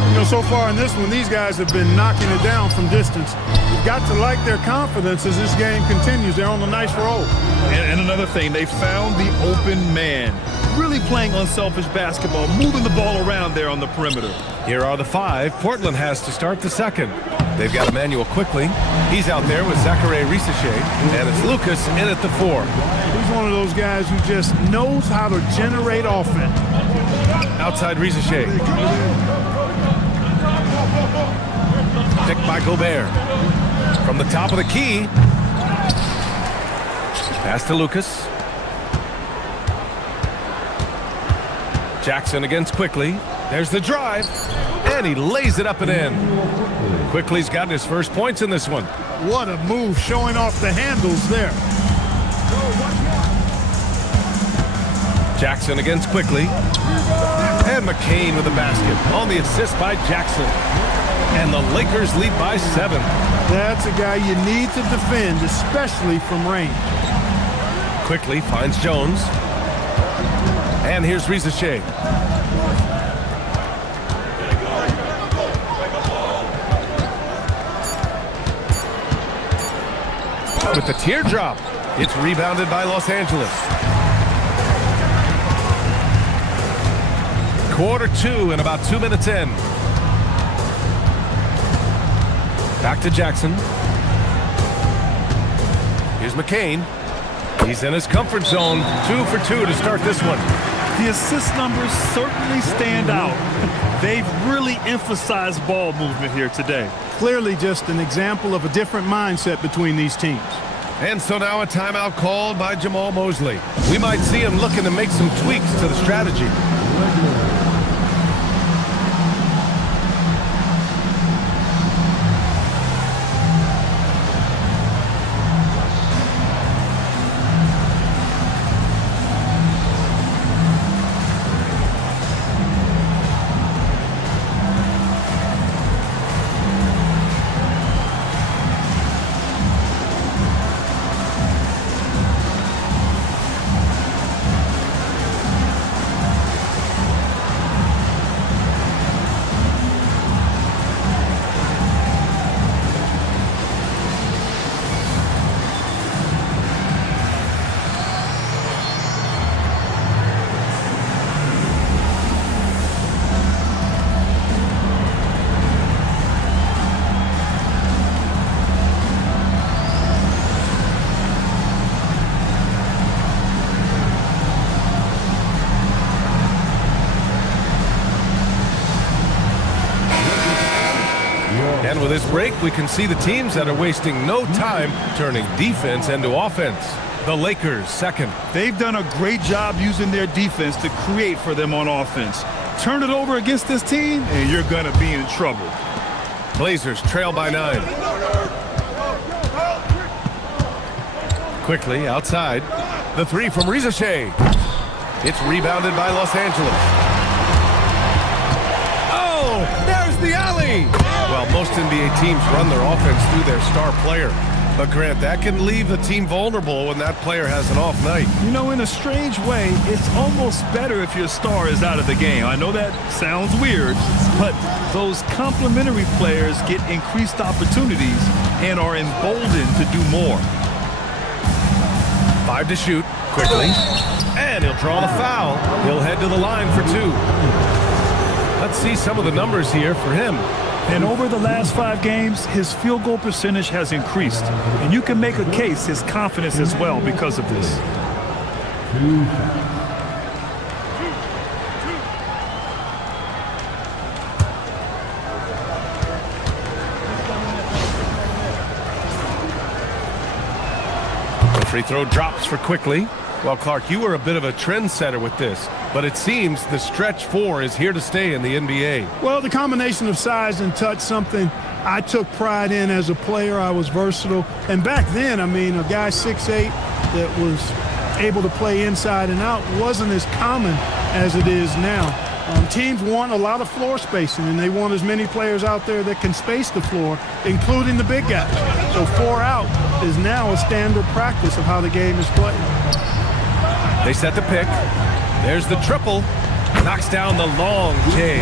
You know, so far in this one, these guys have been knocking it down from distance. You've got to like their confidence as this game continues. They're on a nice roll. And another thing, they found the open man. Really playing unselfish basketball, moving the ball around there on the perimeter. Here are the 5 Portland has to start the second. They've got Emmanuel quickly. He's out there with Zachary Risachet, and it's Lucas in at the 4. He's one of those guys who just knows how to generate offense. Outside Risachet. Picked by Gobert. From the top of the key. Pass to Lucas. Jackson against Quickly. There's the drive. And he lays it up and in. Quickly's gotten his first points in this one. What a move, showing off the handles there. Jackson against Quickly. And McCain with the basket on the assist by Jackson. And the Lakers lead by 7. That's a guy you need to defend, especially from range. Quickly finds Jones. And here's Risachet. With the teardrop, it's rebounded by Los Angeles. Quarter 2 and about 2 minutes in. Back to Jackson. Here's McCain. He's in his comfort zone. 2 for 2 to start this one. The assist numbers certainly stand out. They've really emphasized ball movement here today. Clearly just an example of a different mindset between these teams. And so now a timeout called by Jamal Mosley. We might see him looking to make some tweaks to the strategy. And with this break, we can see the teams that are wasting no time turning defense into offense. The Lakers second. They've done a great job using their defense to create for them on offense. Turn it over against this team, and you're going to be in trouble. Blazers trail by 9. Quickly outside. The 3 from Risachet. It's rebounded by Los Angeles. Oh, there's the alley. Well, most NBA teams run their offense through their star player. But Grant, that can leave the team vulnerable when that player has an off night. You know, in a strange way, it's almost better if your star is out of the game. I know that sounds weird, but those complementary players get increased opportunities and are emboldened to do more. 5 to shoot. Quickly. And he'll draw the foul. He'll head to the line for 2. Let's see some of the numbers here for him. And over the last 5 games, his field goal percentage has increased. And you can make a case his confidence as well because of this. The free throw drops for quickly. Well, Clark, you were a bit of a trendsetter with this, but it seems the stretch 4 is here to stay in the NBA. Well, the combination of size and touch, something I took pride in as a player. I was versatile. And back then, I mean, a guy 6'8" that was able to play inside and out wasn't as common as it is now. Teams want a lot of floor spacing, and they want as many players out there that can space the floor, including the big guys. So 4 out is now a standard practice of how the game is played. They set the pick. There's the triple. Knocks down the long J.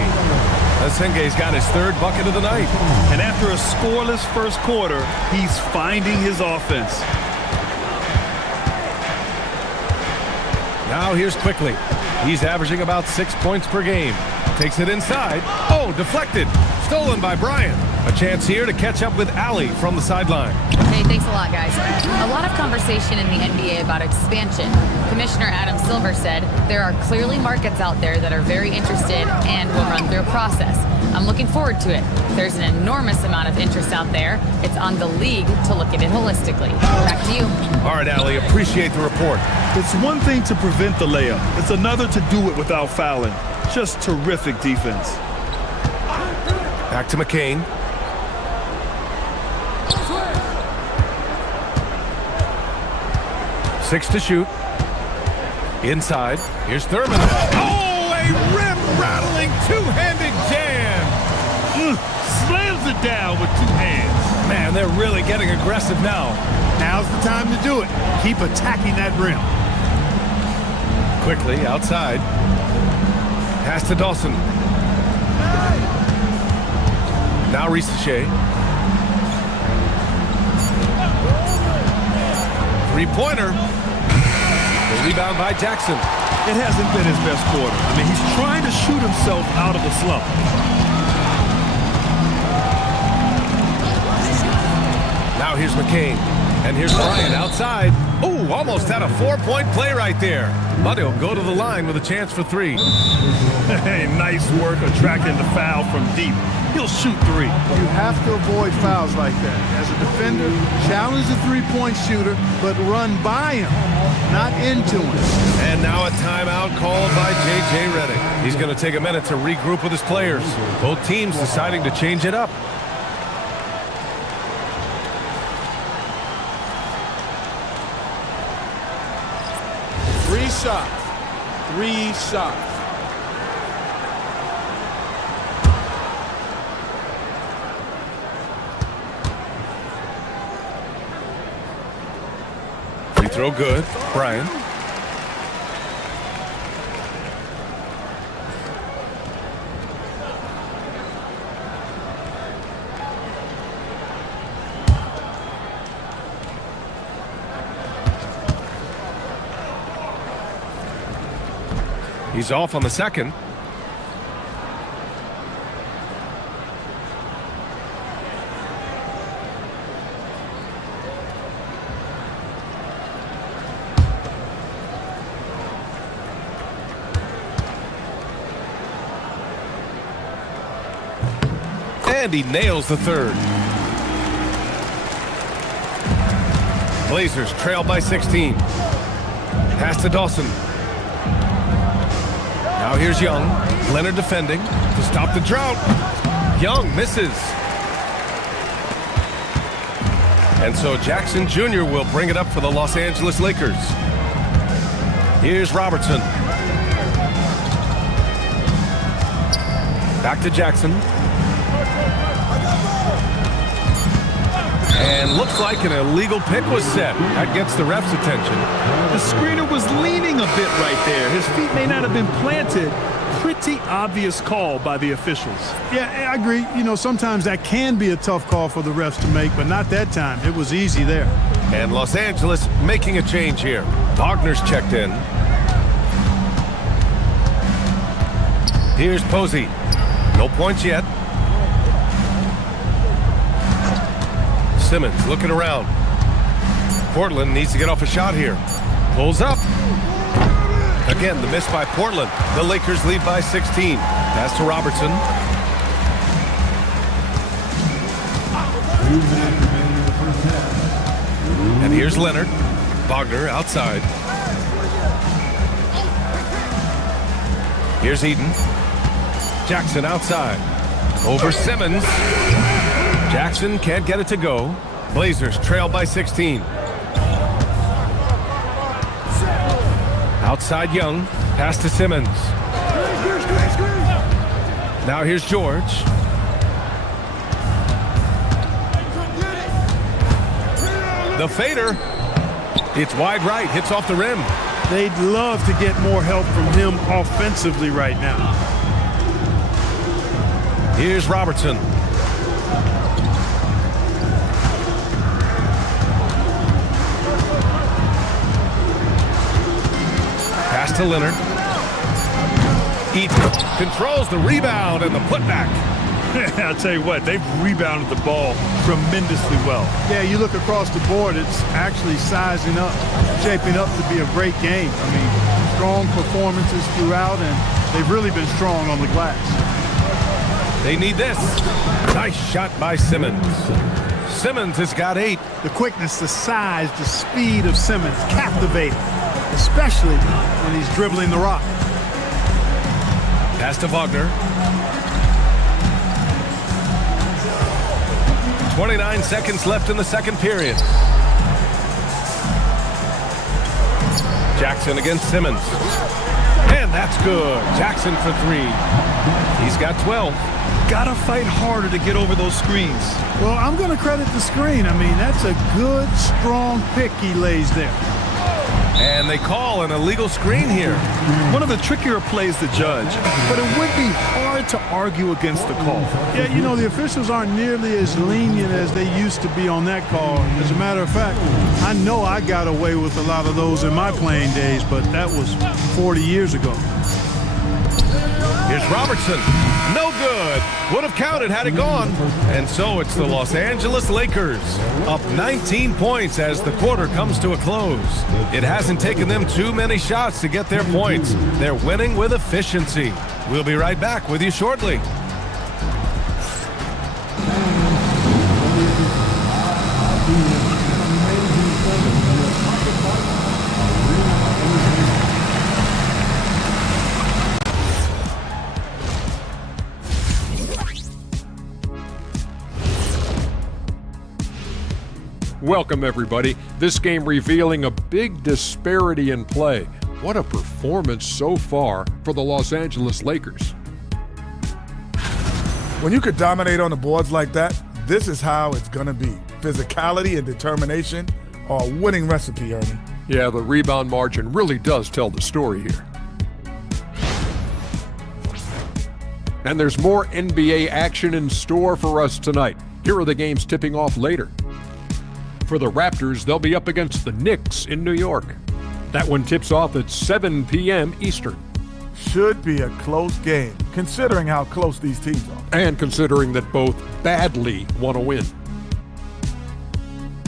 Senge's got his 3rd bucket of the night. And after a scoreless first quarter, he's finding his offense. Now here's quickly. He's averaging about 6 points per game. Takes it inside. Oh, deflected. Stolen by Bryant. A chance here to catch up with Allie from the sideline. Hey, thanks a lot, guys. A lot of conversation in the NBA about expansion. Commissioner Adam Silver said there are clearly markets out there that are very interested and will run through a process. I'm looking forward to it. There's an enormous amount of interest out there. It's on the league to look at it holistically. Back to you. All right, Allie, appreciate the report. It's one thing to prevent the layup. It's another to do it without fouling. Just terrific defense. Back to McCain. Six to shoot. Inside. Here's Thurman. Oh, a rim-rattling two-handed jam. Slams it down with 2 hands. Man, they're really getting aggressive now. Now's the time to do it. Keep attacking that rim. Quickly, outside. Pass to Dawson. Now Shea. 3-pointer. The rebound by Jackson. It hasn't been his best quarter. I mean, he's trying to shoot himself out of the slump. Now here's McCain. And here's Bryant outside. Ooh, almost had a 4-point play right there. But he'll go to the line with a chance for 3. Hey, nice work attracting the foul from deep. He'll shoot 3. You have to avoid fouls like that. As a defender, challenge the 3-point shooter, but run by him, not into him. And now a timeout called by J.J. Redick. He's going to take a minute to regroup with his players. Both teams deciding to change it up. Three shots. Free throw good. Bryant. He's off on the second. And he nails the third. Blazers trail by 16. Pass to Dawson. Now here's Young. Leonard defending to stop the drought. Young misses. And so Jackson Jr. will bring it up for the Los Angeles Lakers. Here's Robertson. Back to Jackson. And looks like an illegal pick was set. That gets the ref's attention. The screener was leaning a bit right there. His feet may not have been planted. Pretty obvious call by the officials. Yeah, I agree. You know, sometimes that can be a tough call for the refs to make, but not that time. It was easy there. And Los Angeles making a change here. Wagner's checked in. Here's Posey. No points yet. Simmons looking around. Portland needs to get off a shot here. Pulls up. Again, the miss by Portland. The Lakers lead by 16. Pass to Robertson. And here's Leonard. Wagner outside. Here's Eden. Jackson outside. Over Simmons. Jackson can't get it to go. Blazers trail by 16. Outside Young. Pass to Simmons. Now here's George. The fader. It's wide right. Hits off the rim. They'd love to get more help from him offensively right now. Here's Robertson. Pass to Leonard. Eaton controls the rebound and the putback. I'll tell you what, they've rebounded the ball tremendously well. Yeah, you look across the board, it's actually sizing up, shaping up to be a great game. I mean, strong performances throughout, and they've really been strong on the glass. They need this. Nice shot by Simmons. Simmons has got 8. The quickness, the size, the speed of Simmons, captivating, especially when he's dribbling the rock. Pass to Wagner. 29 seconds left in the second period. Jackson against Simmons. And that's good. Jackson for 3. He's got 12. Gotta fight harder to get over those screens. Well, I'm going to credit the screen. I mean, that's a good, strong pick he lays there. And they call an illegal screen here. One of the trickier plays to judge, but it would be hard to argue against the call. Yeah, you know, the officials aren't nearly as lenient as they used to be on that call. As a matter of fact, I know I got away with a lot of those in my playing days, but that was 40 years ago. Here's Robertson. No good. Would have counted had it gone. And so it's the Los Angeles Lakers up 19 points as the quarter comes to a close. It hasn't taken them too many shots to get their points. They're winning with efficiency. We'll be right back with you shortly. Welcome, everybody. This game revealing a big disparity in play. What a performance so far for the Los Angeles Lakers. When you could dominate on the boards like that, this is how it's going to be. Physicality and determination are a winning recipe, Ernie. Yeah, the rebound margin really does tell the story here. And there's more NBA action in store for us tonight. Here are the games tipping off later. For the Raptors, they'll be up against the Knicks in New York. That one tips off at 7 p.m. Eastern. Should be a close game, considering how close these teams are. And considering that both badly want to win.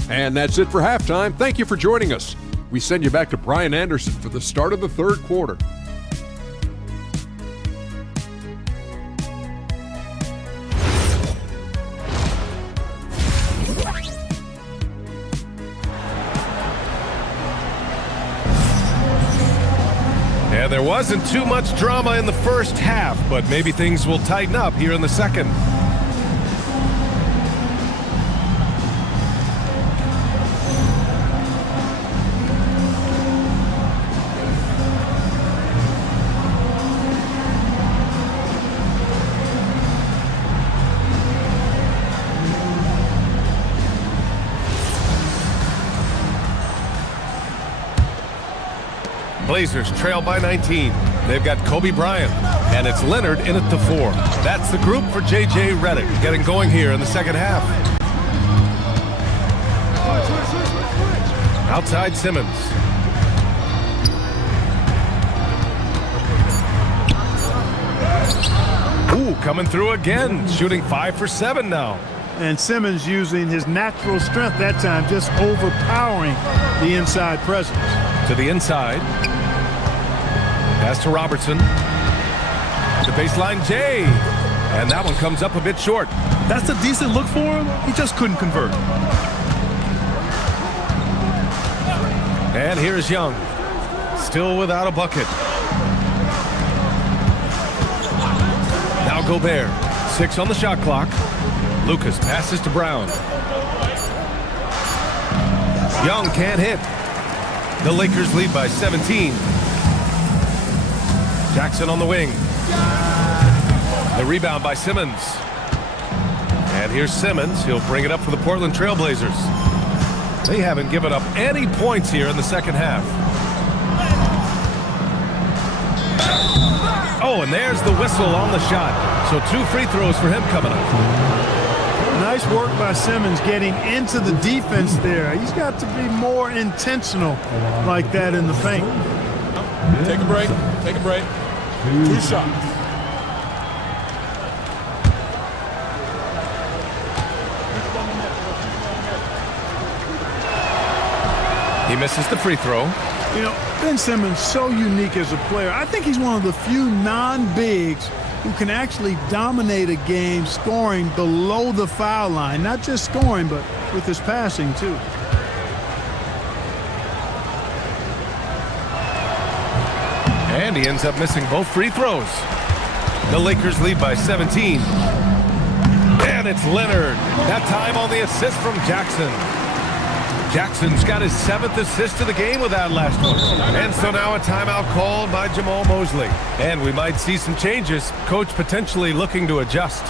And that's it for halftime. Thank you for joining us. We send you back to Brian Anderson for the start of the third quarter. Yeah, there wasn't too much drama in the first half, but maybe things will tighten up here in the second. Blazers trail by 19. They've got Kobe Bryant, and it's Leonard in at the 4. That's the group for J.J. Redick getting going here in the second half. Outside Simmons. Ooh, coming through again, shooting 5 for 7 now. And Simmons using his natural strength that time, just overpowering the inside presence. To the inside. Pass to Robertson. The baseline J. And that one comes up a bit short. That's a decent look for him. He just couldn't convert. And here's Young. Still without a bucket. Now Gobert. 6 on the shot clock. Lucas passes to Brown. Young can't hit. The Lakers lead by 17. Jackson on the wing. The rebound by Simmons. And here's Simmons. He'll bring it up for the Portland Trailblazers. They haven't given up any points here in the second half. Oh, and there's the whistle on the shot. So 2 free throws for him coming up. Nice work by Simmons getting into the defense there. He's got to be more intentional like that in the paint. Take a break. Take a break. 2 shots. He misses the free throw. You know, Ben Simmons, so unique as a player. I think he's one of the few non-bigs who can actually dominate a game scoring below the foul line. Not just scoring, but with his passing, too. And he ends up missing both free throws. The Lakers lead by 17. And it's Leonard. That time on the assist from Jackson. Jackson's got his 7th assist of the game with that last one. And so now a timeout called by Jamal Mosley. And we might see some changes. Coach potentially looking to adjust.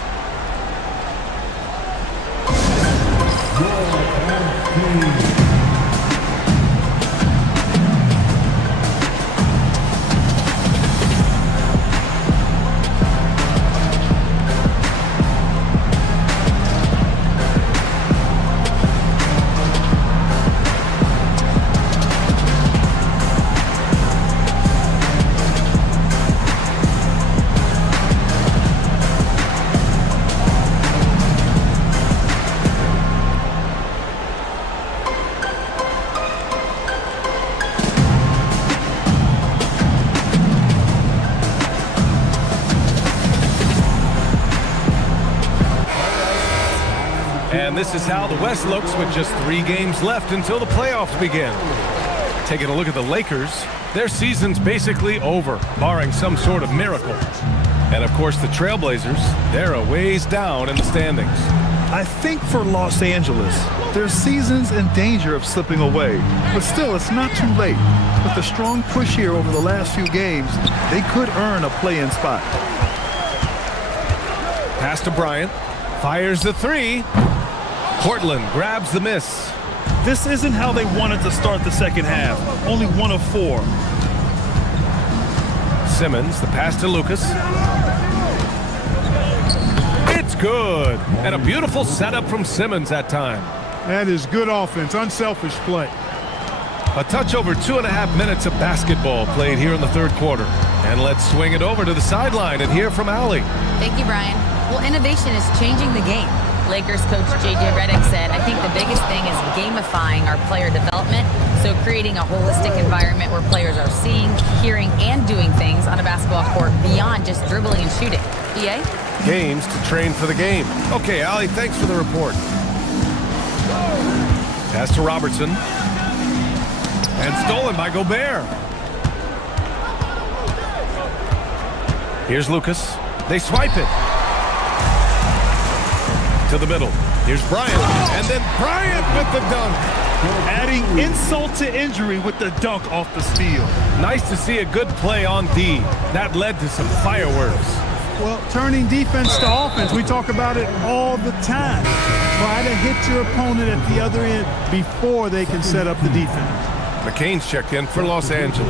And this is how the West looks with just 3 games left until the playoffs begin. Taking a look at the Lakers, their season's basically over, barring some sort of miracle. And of course the Trailblazers, they're a ways down in the standings. I think for Los Angeles, their season's in danger of slipping away. But still, it's not too late. With the strong push here over the last few games, they could earn a play-in spot. Pass to Bryant. Fires the 3. Portland grabs the miss. This isn't how they wanted to start the second half. Only 1 of 4. Simmons, the pass to Lucas. It's good. And a beautiful setup from Simmons that time. That is good offense, unselfish play. A touch over 2.5 minutes of basketball played here in the third quarter. And let's swing it over to the sideline and hear from Allie. Thank you, Brian. Well, innovation is changing the game. Lakers coach J.J. Redick said, I think the biggest thing is gamifying our player development, so creating a holistic environment where players are seeing, hearing, and doing things on a basketball court beyond just dribbling and shooting. EA? Games to train for the game. Okay, Allie, thanks for the report. Pass to Robertson. And stolen by Gobert. Here's Lucas. They swipe it. To the middle. Here's Bryant. And then Bryant with the dunk. Adding insult to injury with the dunk off the steal. Nice to see a good play on D. That led to some fireworks. Well, turning defense to offense, we talk about it all the time. Try to hit your opponent at the other end before they can set up the defense. McCain's checked in for Los Angeles.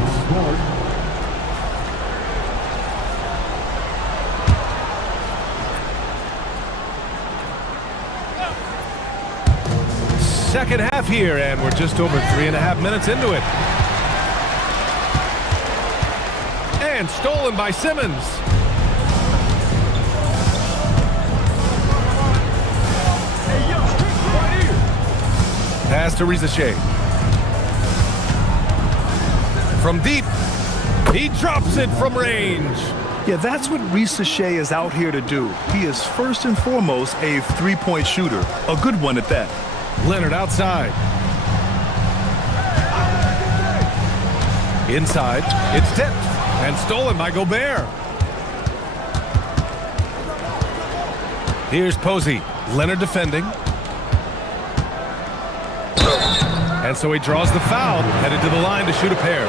Second half here, and we're just over 3.5 minutes into it. And stolen by Simmons. to JazzVsChi. From deep, he drops it from range. Yeah, that's what JazzVsChi is out here to do. He is first and foremost a three-point shooter, a good one at that. Leonard outside. Inside, it's tipped and stolen by Gobert. Here's Posey. Leonard defending. And so he draws the foul, headed to the line to shoot a pair.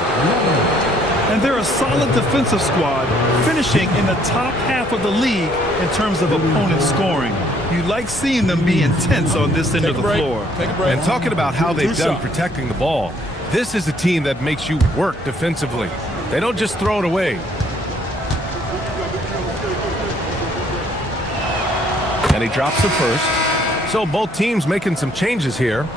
And they're a solid defensive squad, finishing in the top half of the league in terms of opponent scoring. You like seeing them be intense on this end of the floor. And talking about how they've done protecting the ball, this is a team that makes you work defensively. They don't just throw it away. And he drops the first. So both teams making some changes here.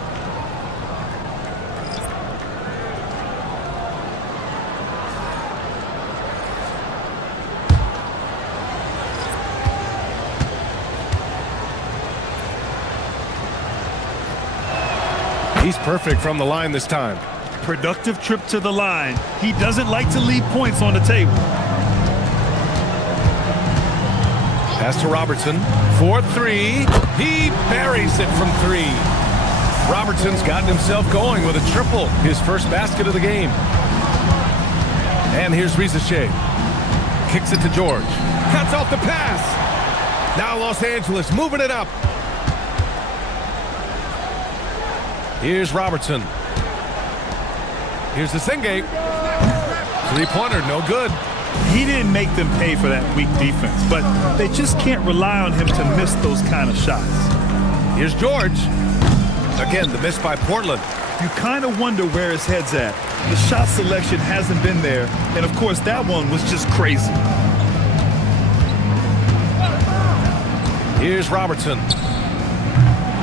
He's perfect from the line this time. Productive trip to the line. He doesn't like to leave points on the table. Pass to Robertson. 4-3. He buries it from 3. Robertson's gotten himself going with a triple. His first basket of the game. And here's JazzVsChi. Kicks it to George. Cuts off the pass. Now Los Angeles moving it up. Here's Robertson. Here's the Singate. Three-pointer, no good. He didn't make them pay for that weak defense, but they just can't rely on him to miss those kind of shots. Here's George. Again, the miss by Portland. You kind of wonder where his head's at. The shot selection hasn't been there, and of course that one was just crazy. Here's Robertson.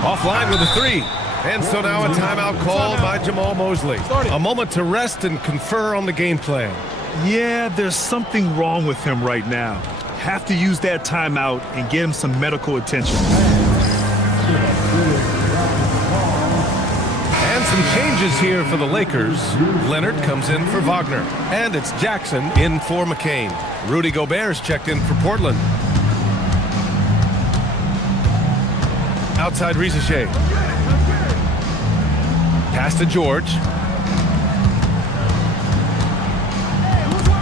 Offline with a 3. And so now a timeout called by Jamal Mosley. A moment to rest and confer on the game plan. Yeah, there's something wrong with him right now. Have to use that timeout and get him some medical attention. And some changes here for the Lakers. Leonard comes in for Wagner. And it's Jackson in for McCain. Rudy Gobert's checked in for Portland. Outside JazzVsChi. Pass to George.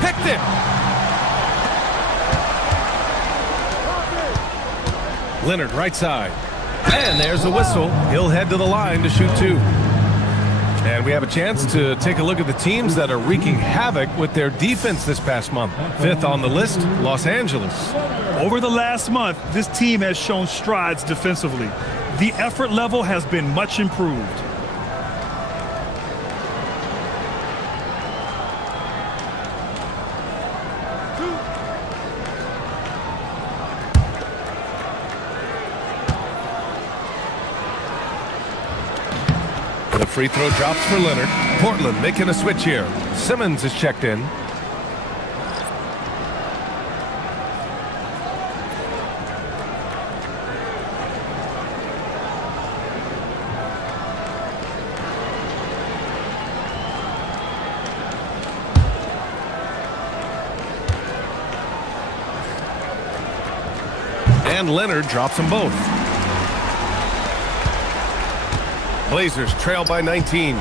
Picked it. Leonard right side. And there's the whistle. He'll head to the line to shoot 2. And we have a chance to take a look at the teams that are wreaking havoc with their defense this past month. 5th on the list, Los Angeles. Over the last month, this team has shown strides defensively. The effort level has been much improved. The free throw drops for Leonard. Portland making a switch here. Simmons is checked in. And Leonard drops them both. Blazers trail by 19.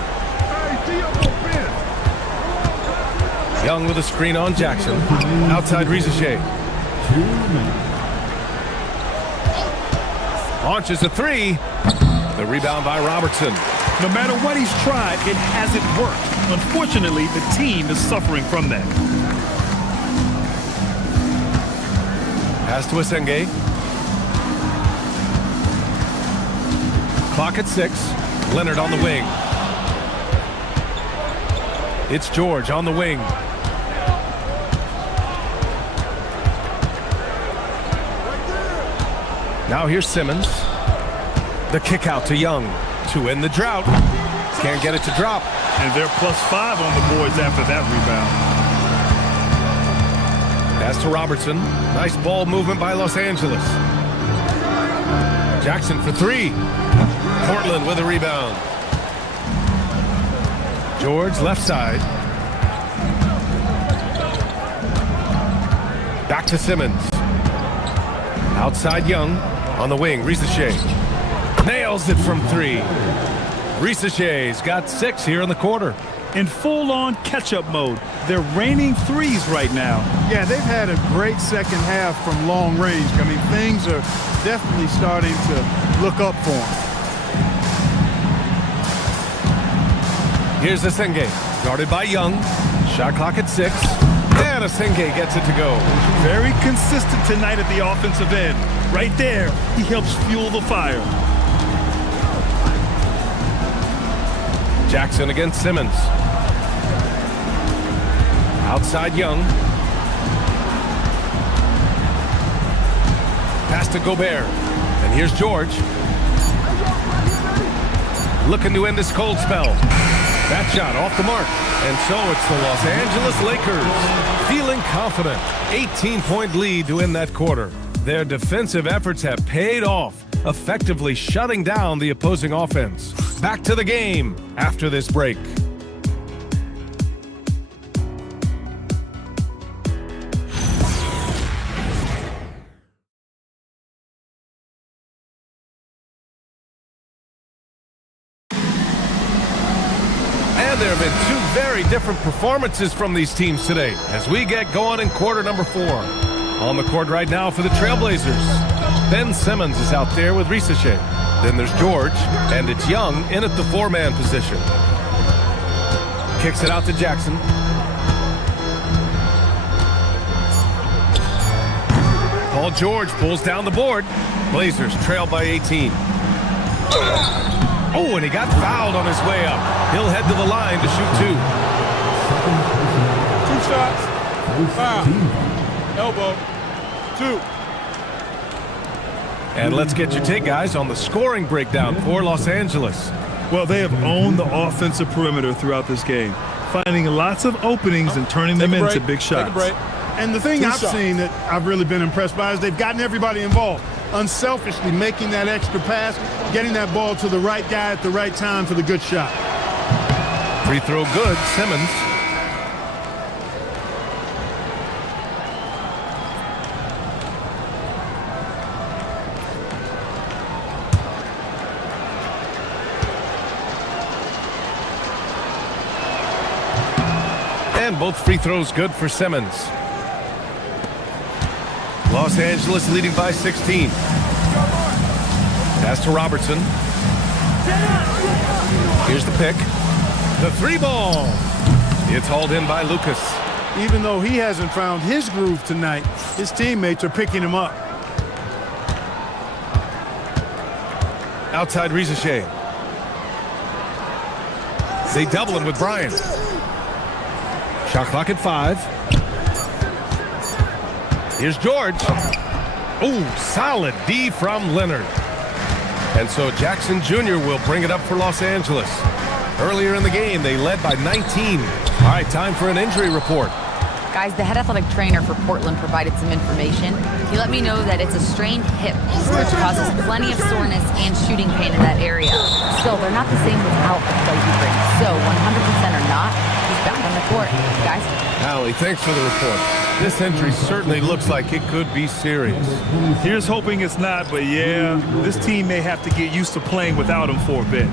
Young with a screen on Jackson. Outside JazzVsChi. Launches a 3. The rebound by Robertson. No matter what he's tried, it hasn't worked. Unfortunately, the team is suffering from that. Pass to Asenge. Clock at 6. Leonard on the wing. It's George on the wing. Now here's Simmons. The kick out to Young to end the drought. Can't get it to drop. And they're +5 on the boards after that rebound. Pass to Robertson. Nice ball movement by Los Angeles. Jackson for 3. Portland with a rebound. George left side. Back to Simmons. Outside Young on the wing. RisaShay nails it from 3. RisaShay's got 6 here in the quarter. In full-on catch-up mode. They're raining threes right now. Yeah, they've had a great second half from long range. I mean, things are definitely starting to look up for them. Here's Asenge, guarded by Young. Shot clock at 6. And Asenge gets it to go. Very consistent tonight at the offensive end. Right there, he helps fuel the fire. Jackson against Simmons. Outside Young. Pass to Gobert. And here's George. Looking to end this cold spell. That shot off the mark. And so it's the Los Angeles Lakers feeling confident. 18-point lead to end that quarter. Their defensive efforts have paid off, effectively shutting down the opposing offense. Back to the game after this break. And there have been 2 very different performances from these teams today as we get going in quarter number 4. On the court right now for the Trailblazers, Ben Simmons is out there with RisaShay. Then there's George, and it's Young in at the 4-man position. Kicks it out to Jackson. Paul George pulls down the board. Blazers trail by 18. Oh, and he got fouled on his way up. He'll head to the line to shoot 2 shots. Foul. Elbow. 2. And let's get your take, guys, on the scoring breakdown for Los Angeles. Well, they have owned the offensive perimeter throughout this game, finding lots of openings and turning them into big shots. And the thing I've seen that I've really been impressed by is they've gotten everybody involved, unselfishly making that extra pass, getting that ball to the right guy at the right time for the good shot. Free throw good, Simmons. And both free throws good for Simmons. Los Angeles leading by 16. Pass to Robertson. Here's the pick. The 3-ball. It's hauled in by Lucas. Even though he hasn't found his groove tonight, his teammates are picking him up. Outside RisaShay. They double him with Bryant. Shot clock at 5. Here's George. Oh, solid D from Leonard. And so Jackson Jr. will bring it up for Los Angeles. Earlier in the game, they led by 19. All right, time for an injury report. Guys, the head athletic trainer for Portland provided some information. He let me know that it's a strained hip, which causes plenty of soreness and shooting pain in that area. Still, they're not the same without the play he brings. So 100% or not, he's back on the court. Guys? Allie, thanks for the report. This injury certainly looks like it could be serious. Here's hoping it's not, but yeah, this team may have to get used to playing without him for a bit.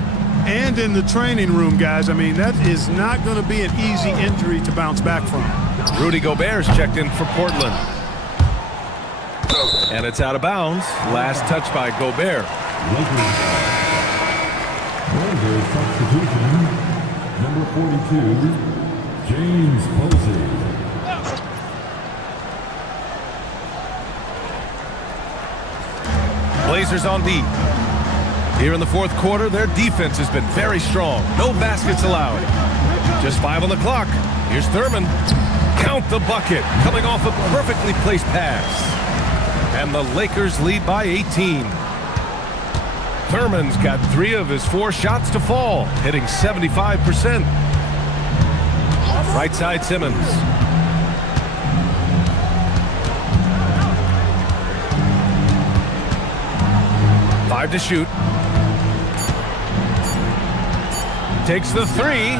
And in the training room, guys, I mean, that is not going to be an easy injury to bounce back from. Rudy Gobert's checked in for Portland. And it's out of bounds. Last touch by Gobert. Substitution, number 42, James Posey. Blazers on D. Here in the 4th quarter, their defense has been very strong. No baskets allowed. Just 5 on the clock. Here's Thurman. Count the bucket. Coming off a perfectly placed pass. And the Lakers lead by 18. Thurman's got 3 of his 4 shots to fall, hitting 75%. Right side Simmons. Five to shoot. takes the three.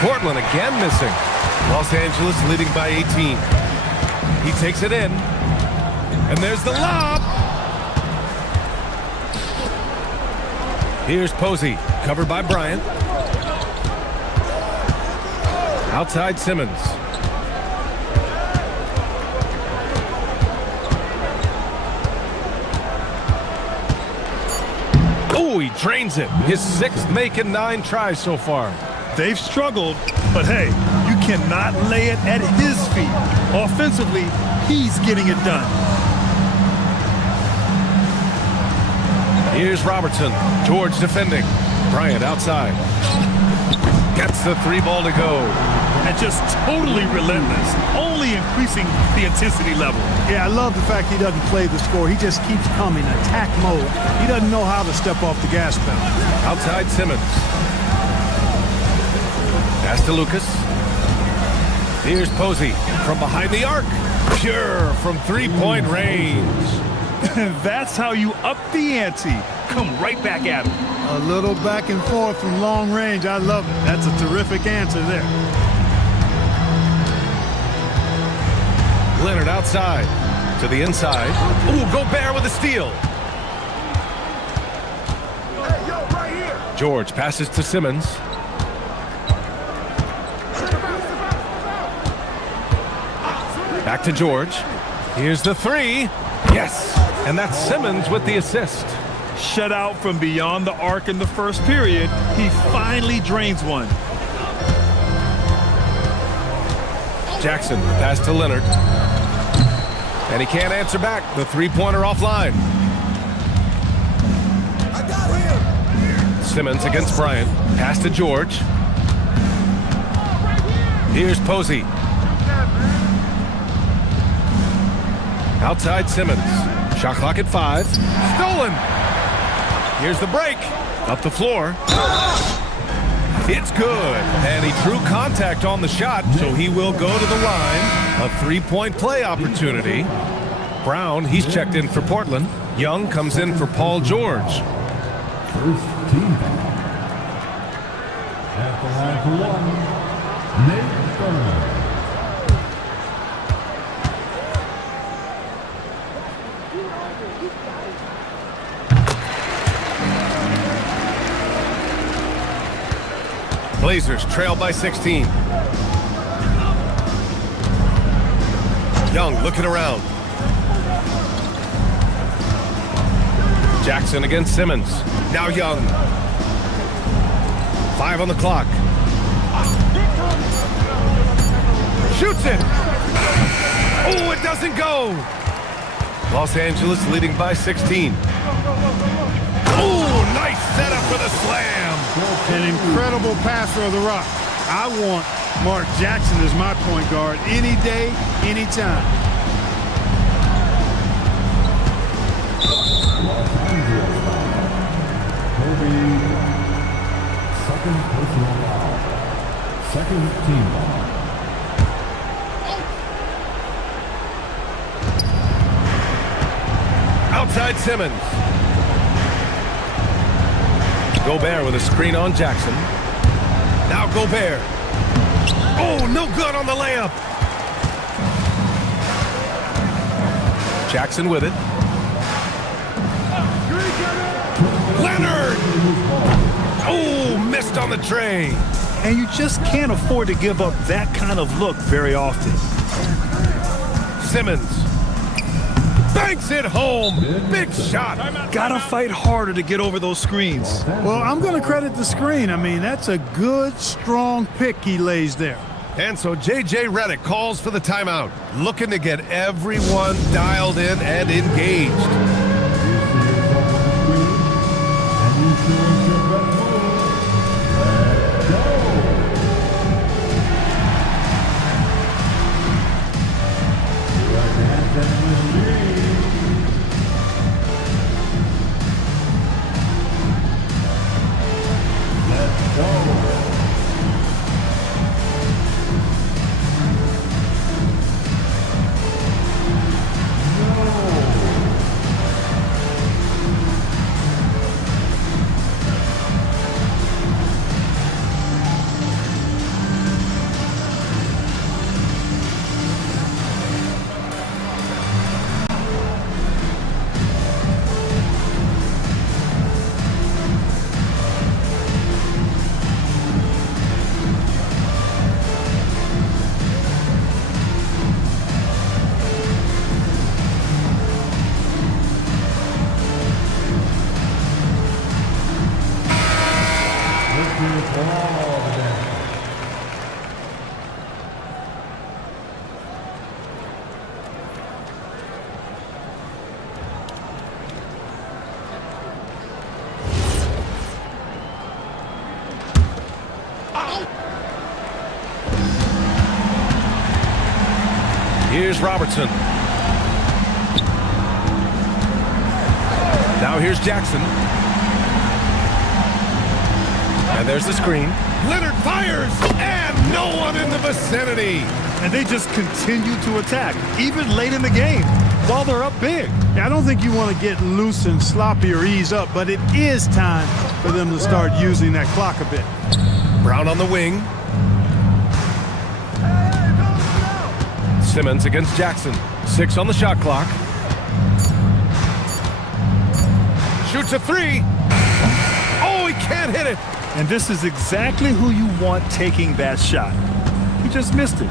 Portland again missing. Los Angeles leading by 18. He takes it in. And there's the lob. Here's Posey, covered by Bryant. Outside Simmons. Oh, he drains it. His 6th make in 9 tries so far. They've struggled, but hey, you cannot lay it at his feet. Offensively, he's getting it done. Here's Robertson. George defending. Bryant outside. Gets the 3 ball to go. And just totally relentless, only increasing the intensity level. Yeah, I love the fact he doesn't play the score. He just keeps coming, attack mode. He doesn't know how to step off the gas pedal. Outside Simmons. Pass to Lucas. Here's Posey from behind the arc. Pure from 3-point range. That's how you up the ante. Come right back at him. A little back and forth from long range. I love it. That's a terrific answer there. Leonard outside to the inside. Ooh, Gobert with a steal. George passes to Simmons. Back to George. Here's the 3. Yes, and that's Simmons with the assist. Shut out from beyond the arc in the first period. He finally drains one. Jackson pass to Leonard. And he can't answer back. The 3-pointer offline. I got him. Simmons against Bryant. Pass to George. Here's Posey. Outside Simmons. Shot clock at 5. Stolen. Here's the break. Up the floor. It's good. And he drew contact on the shot, so he will go to the line. A 3-point play opportunity. Brown, he's checked in for Portland. Young comes in for Paul George. First team. At the line for 1, Nate Thurman. Blazers trail by 16. Young looking around. Jackson against Simmons. Now Young. 5 on the clock. Shoots it. Oh, it doesn't go. Los Angeles leading by 16. Oh, nice setup for the slam. An incredible passer of the rock. I want Mark Jackson as my point guard any day, anytime. Second personal foul. Second team foul. Outside Simmons. Gobert with a screen on Jackson. Now Gobert. Oh, no good on the layup. Jackson with it. Leonard. Oh, missed on the tray. And you just can't afford to give up that kind of look very often. Simmons. Banks it home. Big shot. Gotta fight harder to get over those screens. Well, I'm going to credit the screen. I mean, that's a good, strong pick he lays there. And so J.J. Redick calls for the timeout, looking to get everyone dialed in and engaged. Here's Robertson. Now here's Jackson. And there's the screen. Leonard fires, and no one in the vicinity. And they just continue to attack, even late in the game, while they're up big. I don't think you want to get loose and sloppy or ease up, but it is time for them to start using that clock a bit. Brown on the wing. Simmons against Jackson. 6 on the shot clock. Shoots a 3. Oh, he can't hit it. And this is exactly who you want taking that shot. He just missed it.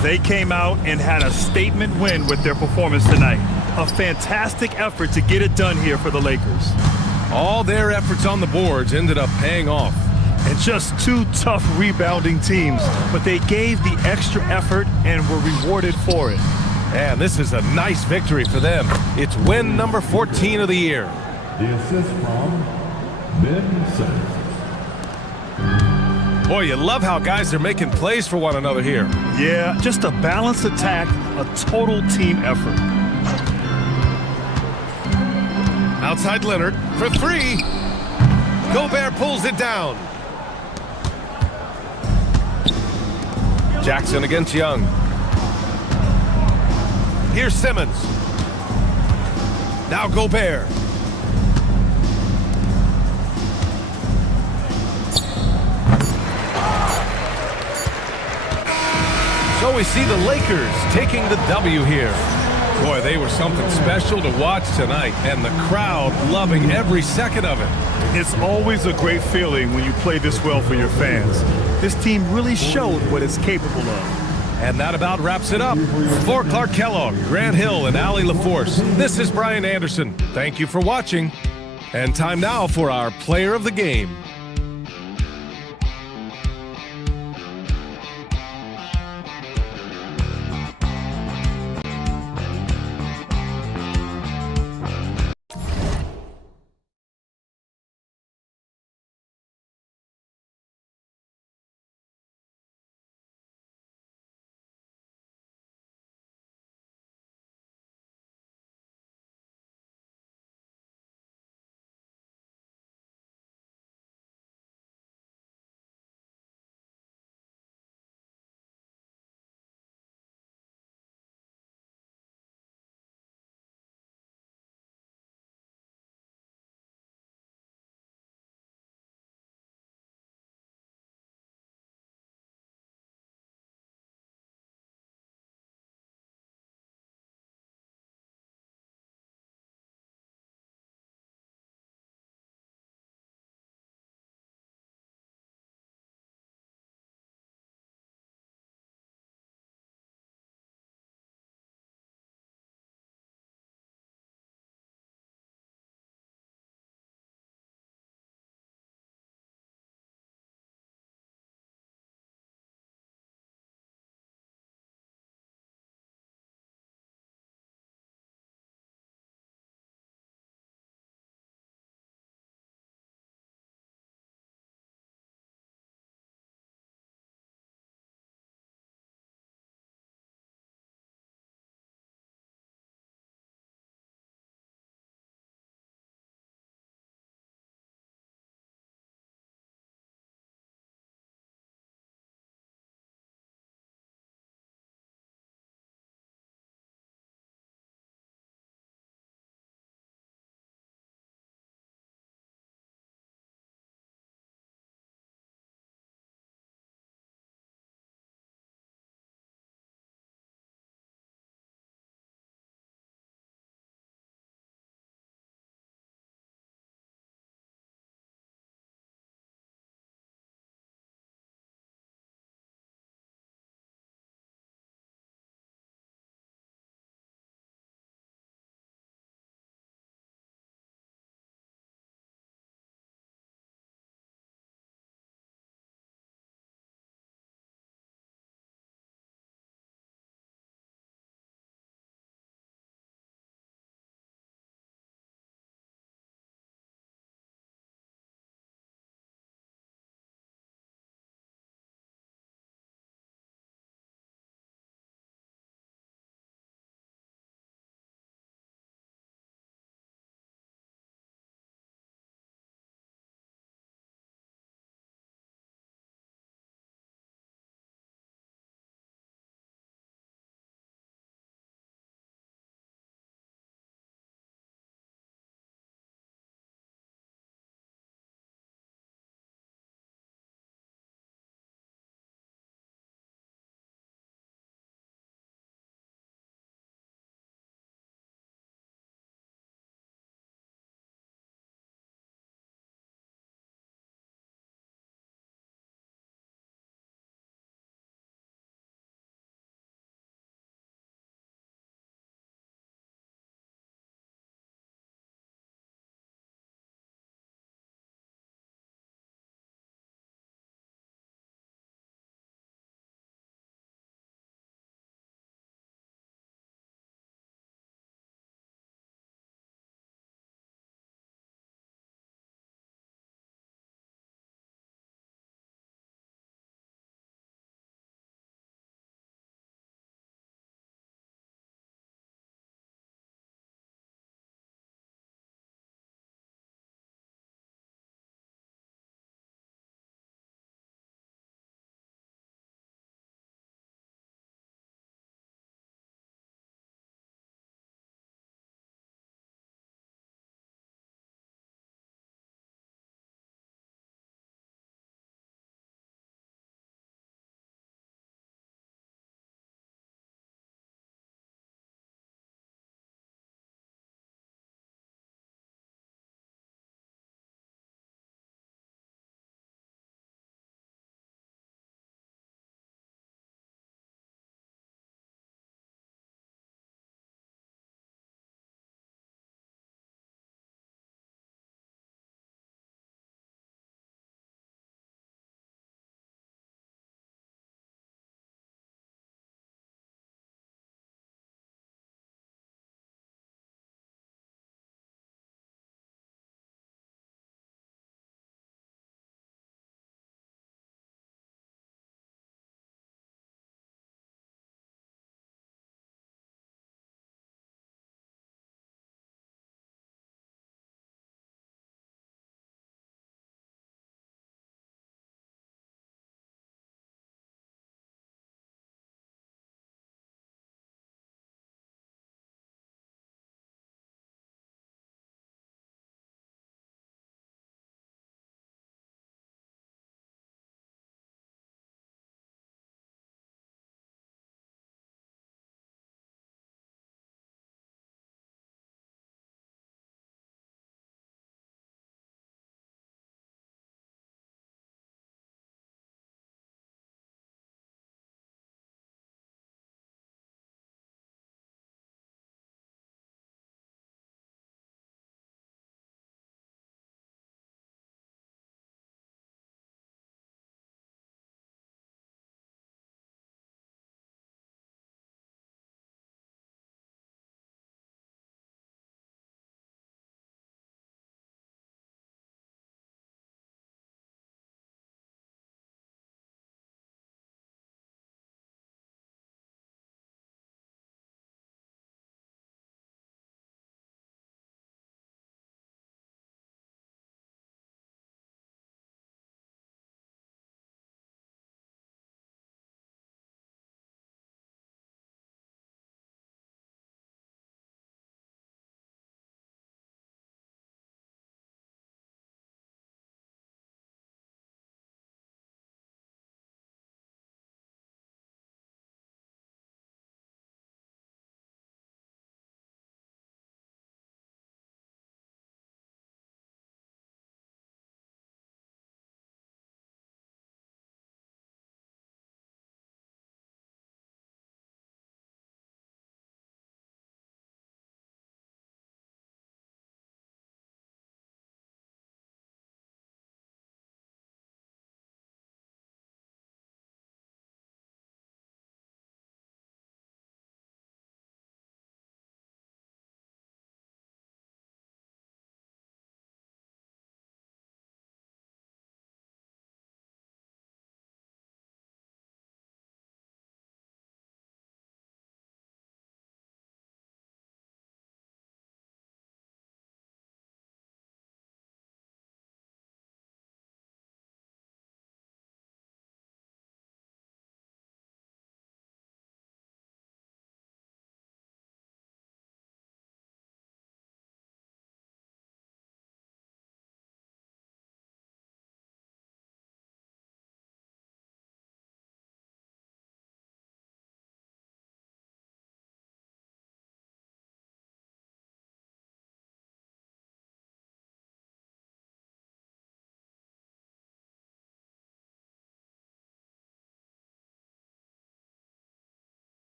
They came out and had a statement win with their performance tonight. A fantastic effort to get it done here for the Lakers. All their efforts on the boards ended up paying off. And just 2 tough rebounding teams, but they gave the extra effort and were rewarded for it. And this is a nice victory for them. It's win number 14 of the year. The assist from Ben Simmons. Boy, you love how guys are making plays for one another here. Yeah, just a balanced attack, a total team effort. Outside Leonard for 3. Gobert pulls it down. Jackson against Young. Here's Simmons. Now Gobert. So we see the Lakers taking the W here. Boy, they were something special to watch tonight, and the crowd loving every second of it. It's always a great feeling when you play this well for your fans. This team really showed what it's capable of. And that about wraps it up. For Clark Kellogg, Grant Hill, and Allie LaForce, this is Brian Anderson. Thank you for watching. And time now for our player of the game.